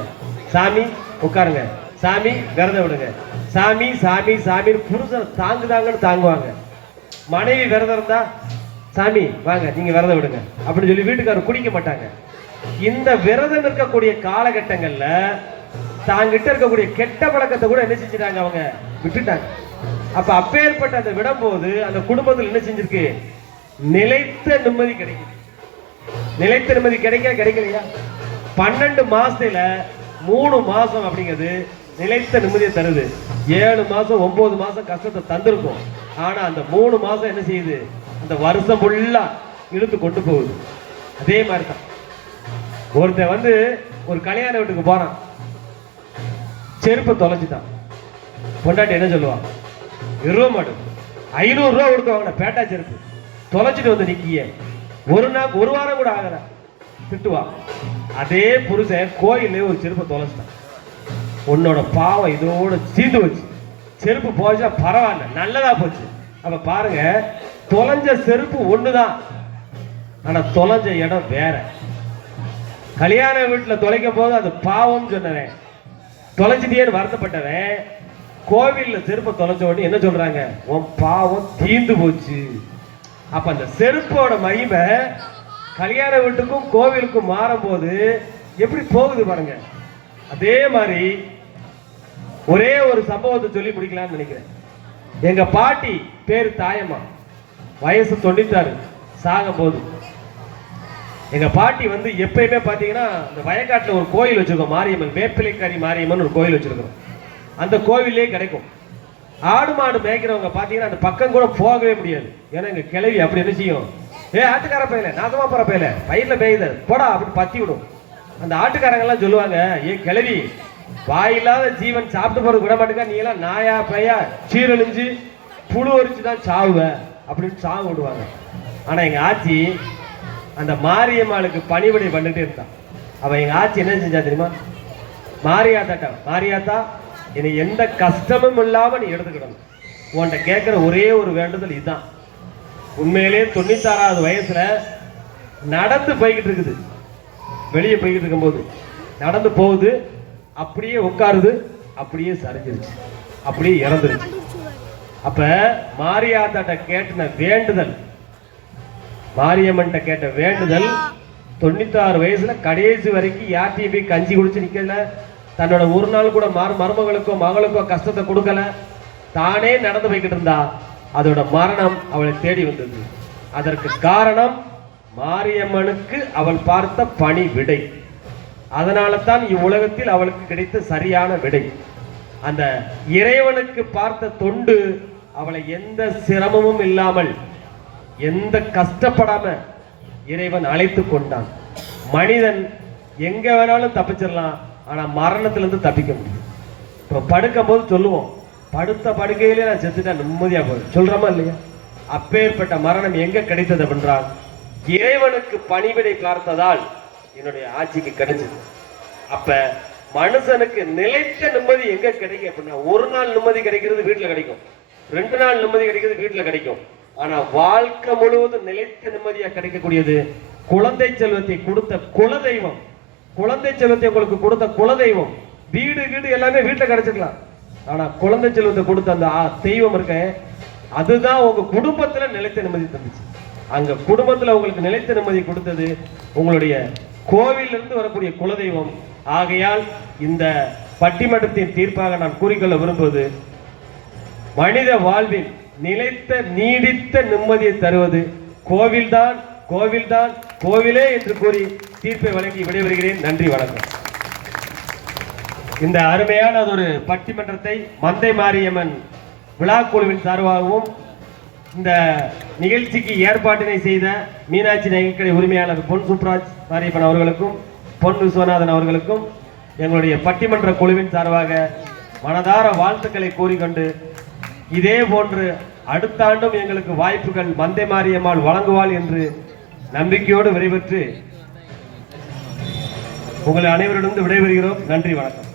சாமி உட்காருங்க, சாமி விரதம் விடுங்க, சாமி சாமி சாமி புருஷன் தாங்குதாங்கன்னு தாங்குவாங்க. மனைவி விரதம் இருந்தா சாமி வாங்க நீங்க விரதம் விடுங்க அப்படின்னு சொல்லி வீட்டுக்காரர் குடிக்க மாட்டாங்க. இந்த விரதம் இருக்கக்கூடிய காலகட்டங்கள்ல தாங்கிட்ட இருக்கக்கூடிய கெட்ட பழக்கத்தை கூட என்ன செஞ்சிட்டாங்க, அவங்க விட்டுட்டாங்க. அப்ப அப்பேற்பட்ட அந்த விடும்போது அந்த குடும்பத்தில் என்ன செஞ்சிருக்கு, நிலைத்த நிம்மதி கிடைக்குது. நிலைத்த நிம்மதி கிடைக்கலையா? 12 மாசத்துல 3 மாசம் அப்படிங்கிறது நிலைத்த நிம்மதியை தருது. 7 மாசம் 9 மாசம் கஷ்டத்தை தந்திருக்கும். ஆனா அந்த 3 மாசம் என்ன செய்யுது, அந்த வருஷம் ஃபுல்லா இழுத்து கொண்டு போகுது. அதே மாதிரி தான் ஒருத்தன் வந்து ஒரு கல்யாண வீட்டுக்கு போறான், செருப்பை தொலைச்சிட்டான். பொண்டாட்டி என்ன சொல்லுவான், 20 மாடு 500 ரூபா கொடுத்து வாங்கின பேட்டா செருப்பு தொலைச்சிட்டு வந்து நிக்கிய, ஒரு வாரம் கூட ஆகல, திட்டுவா. அதே புருஷன் கோயிலே ஒரு செருப்பை தொலைச்சிட்டான். உன்னோட பாவம் இதோட சீந்து வச்சு, செருப்பு போச்சா பரவாயில்ல நல்லதா போச்சு. அப்ப பாருங்க, தொலைஞ்ச செருப்பு ஒண்ணுதான், ஆனா தொலைஞ்ச இடம் வேற. கல்யாண வீட்டுல தொலைக்கும் போது அது பாவம் சொன்னவன், தொலைஞ்சிட்டேன்னு வருத்தப்பட்டவன் கோவில்ல செருப்பை தொலைஞ்ச உடனே என்ன சொல்றாங்க, உன் பாவம் தீந்து போச்சு. அப்ப அந்த செருப்போட மகிமை கல்யாண வீட்டுக்கும் கோவிலுக்கும் மாறும் போது எப்படி போகுது பாருங்க. அதே மாதிரி ஒரே ஒரு சம்பவத்தை சொல்லி முடிக்கலாம்னு நினைக்கிறேன். எங்க பாட்டி பேரு தாயம்மா, வயசு 96, சாகும் போது எங்க பாட்டி வந்து எப்பயுமே பாத்தீங்கன்னா இந்த வயக்காட்டுல ஒரு கோயில் வச்சிருக்கோம், மாரியம்மன், வேப்பிலைக்காரி மாரியம்மன் ஒரு கோயில் வச்சிருக்கிறோம். அந்த கோவிலே கிடைக்கும். ஆடு மாடு மேய்க்கிறவங்க பாத்தீங்கன்னா அந்த பக்கம் கூட போகவே முடியாது. ஏன்னா எங்க கிளவி அப்படி என்ன செய்யும், ஆட்டுக்கார பையல நாசமா போற பையல பயிர்ல மேய்த போடா அப்படின்னு பத்தி விடும். அந்த ஆட்டுக்காரங்க எல்லாம் சொல்லுவாங்க, கிளவி வாயில்லாத ஜீவன் சாப்பிட்டு போறது விட மாட்டேங்க, நீ எல்லாம் நாயா பையா சீரழிஞ்சு புழு வரிச்சுதான் சாவுவ அப்படின்னு சாவு விடுவாங்க. ஆனா எங்க ஆச்சி அந்த மாரியம்மாளுக்கு பணிவிடை பண்ணிட்டே இருந்தான். அவ எங்க ஆச்சி என்ன செஞ்சா தெரியுமா, மாரியாத்தாட்ட, மாரியாத்தா என்னை எந்த கஷ்டமும் இல்லாம நீ எடுத்துக்கிடணும், உன்கிட்ட கேட்கிற ஒரே ஒரு வேண்டுதல் இதுதான். உண்மையிலே 96வது வயசுல நடந்து போய்கிட்டு இருக்குது, வெளியே போய்கிட்டு இருக்கும்போது நடந்து போகுது, அப்படியே உட்காருது, அப்படியே சரிஞ்சிருச்சு, அப்படியே இறந்துருச்சு. அப்ப மாரியாத்தாட்ட கேட்ட வேண்டுதல், மாரியம்மன் கேட்ட வேண்டுதல் 96 வயசுல கடைசி வரைக்கும் யார்ட்டையும் போய் கஞ்சி குடிச்சு நிக்கல, தன்னோட ஒரு நாள் கூட மருமகளுக்கோ மகளுக்கோ கஷ்டத்தை கொடுக்கல, தானே நடந்து போய்கிட்டு இருந்தா. அதோட மரணம் அவளை தேடி வந்தது. அதற்கு காரணம் மாரியம்மனுக்கு அவள் பார்த்த பணி விடை. அதனால தான் இவ்வுலகத்தில் அவளுக்கு கிடைத்த சரியான விடை. அந்த இறைவனுக்கு பார்த்த தொண்டு அவளை எந்த சிரமமும் இல்லாமல், எந்த கஷ்டப்படாம இறைவன் அழைத்து கொண்டான். மனிதன் எங்க வேணாலும் தப்பிச்சிடலாம், ஆனா மரணத்திலிருந்து தப்பிக்க முடியும். இப்போ படுக்கும் போது சொல்லுவோம், படுத்த படுக்கையிலே நான் செத்துட்டா நிம்மதியா போய் சொல்றோமா இல்லையா? அப்பேற்பட்ட மரணம் எங்க கிடைத்தது என்றால் இறைவனுக்கு பணிவிடை பார்த்ததால் என்னுடைய ஆட்சிக்கு கிடைச்சது. அப்ப மனுஷனுக்கு நிலைத்த நிம்மதி எங்க கிடைக்கும் அப்படின்னா, ஒரு நாள் நிம்மதி கிடைக்கிறது வீட்டுல கிடைக்கும், 2 நாள் நிம்மதி கிடைக்கிறது வீட்டுல கிடைக்கும். ஆனா வாழ்க்கை முழுவதும் நிலைத்த நிம்மதியா கிடைக்கக்கூடியது குழந்தை செல்வத்தை கொடுத்த குலதெய்வம். குழந்தை செல்வத்தை உங்களுக்கு கொடுத்த குலதெய்வம். வீடு வீடு எல்லாமே வீட்டுல கிடைச்சிக்கலாம், ஆனா குழந்தை செல்வத்தை கொடுத்த அந்த தெய்வம் இருக்க, அதுதான் உங்க குடும்பத்துல நிலைத்த நிம்மதி தந்துச்சு. அங்க குடும்பத்துல உங்களுக்கு நிலைத்த நிம்மதி கொடுத்தது உங்களுடைய கோவிலிருந்து இருந்து வரக்கூடிய குலதெய்வம். ஆகையால் இந்த பட்டிமன்றத்தின் தீர்ப்பாக நான் கூறிக்கொள்ள விரும்புவது, மனித வாழ்வில் நிலைத்த நீடித்த நிம்மதியை தருவது கோவில்தான், கோவில்தான், கோவிலே என்று கூறி தீர்ப்பை வழங்கி விடைபெறுகிறேன். நன்றி, வணக்கம். இந்த அருமையான ஒரு பட்டிமன்றத்தை மந்தை மாரியம்மன் விழாக்குழுவின் சார்பாகவும் இந்த நிகழ்ச்சிக்கு ஏற்பாட்டினை செய்த மீனாட்சி நகைக்கடை உரிமையாளர் பொன் சுப்ராஜ் மாரியப்பன் அவர்களுக்கும் பொன் விஸ்வநாதன் அவர்களுக்கும் எங்களுடைய பட்டிமன்ற குழுவின் சார்பாக மனதார வாழ்த்துக்களை கூறிக்கொண்டு, இதே போன்று அடுத்த ஆண்டும் எங்களுக்கு வாய்ப்புகள் மந்தை மாரியம்மாள் வழங்குவாள் என்று நம்பிக்கையோடு விடைபெற்று உங்களை அனைவரிடம் விடைபெறுகிறோம். நன்றி, வணக்கம்.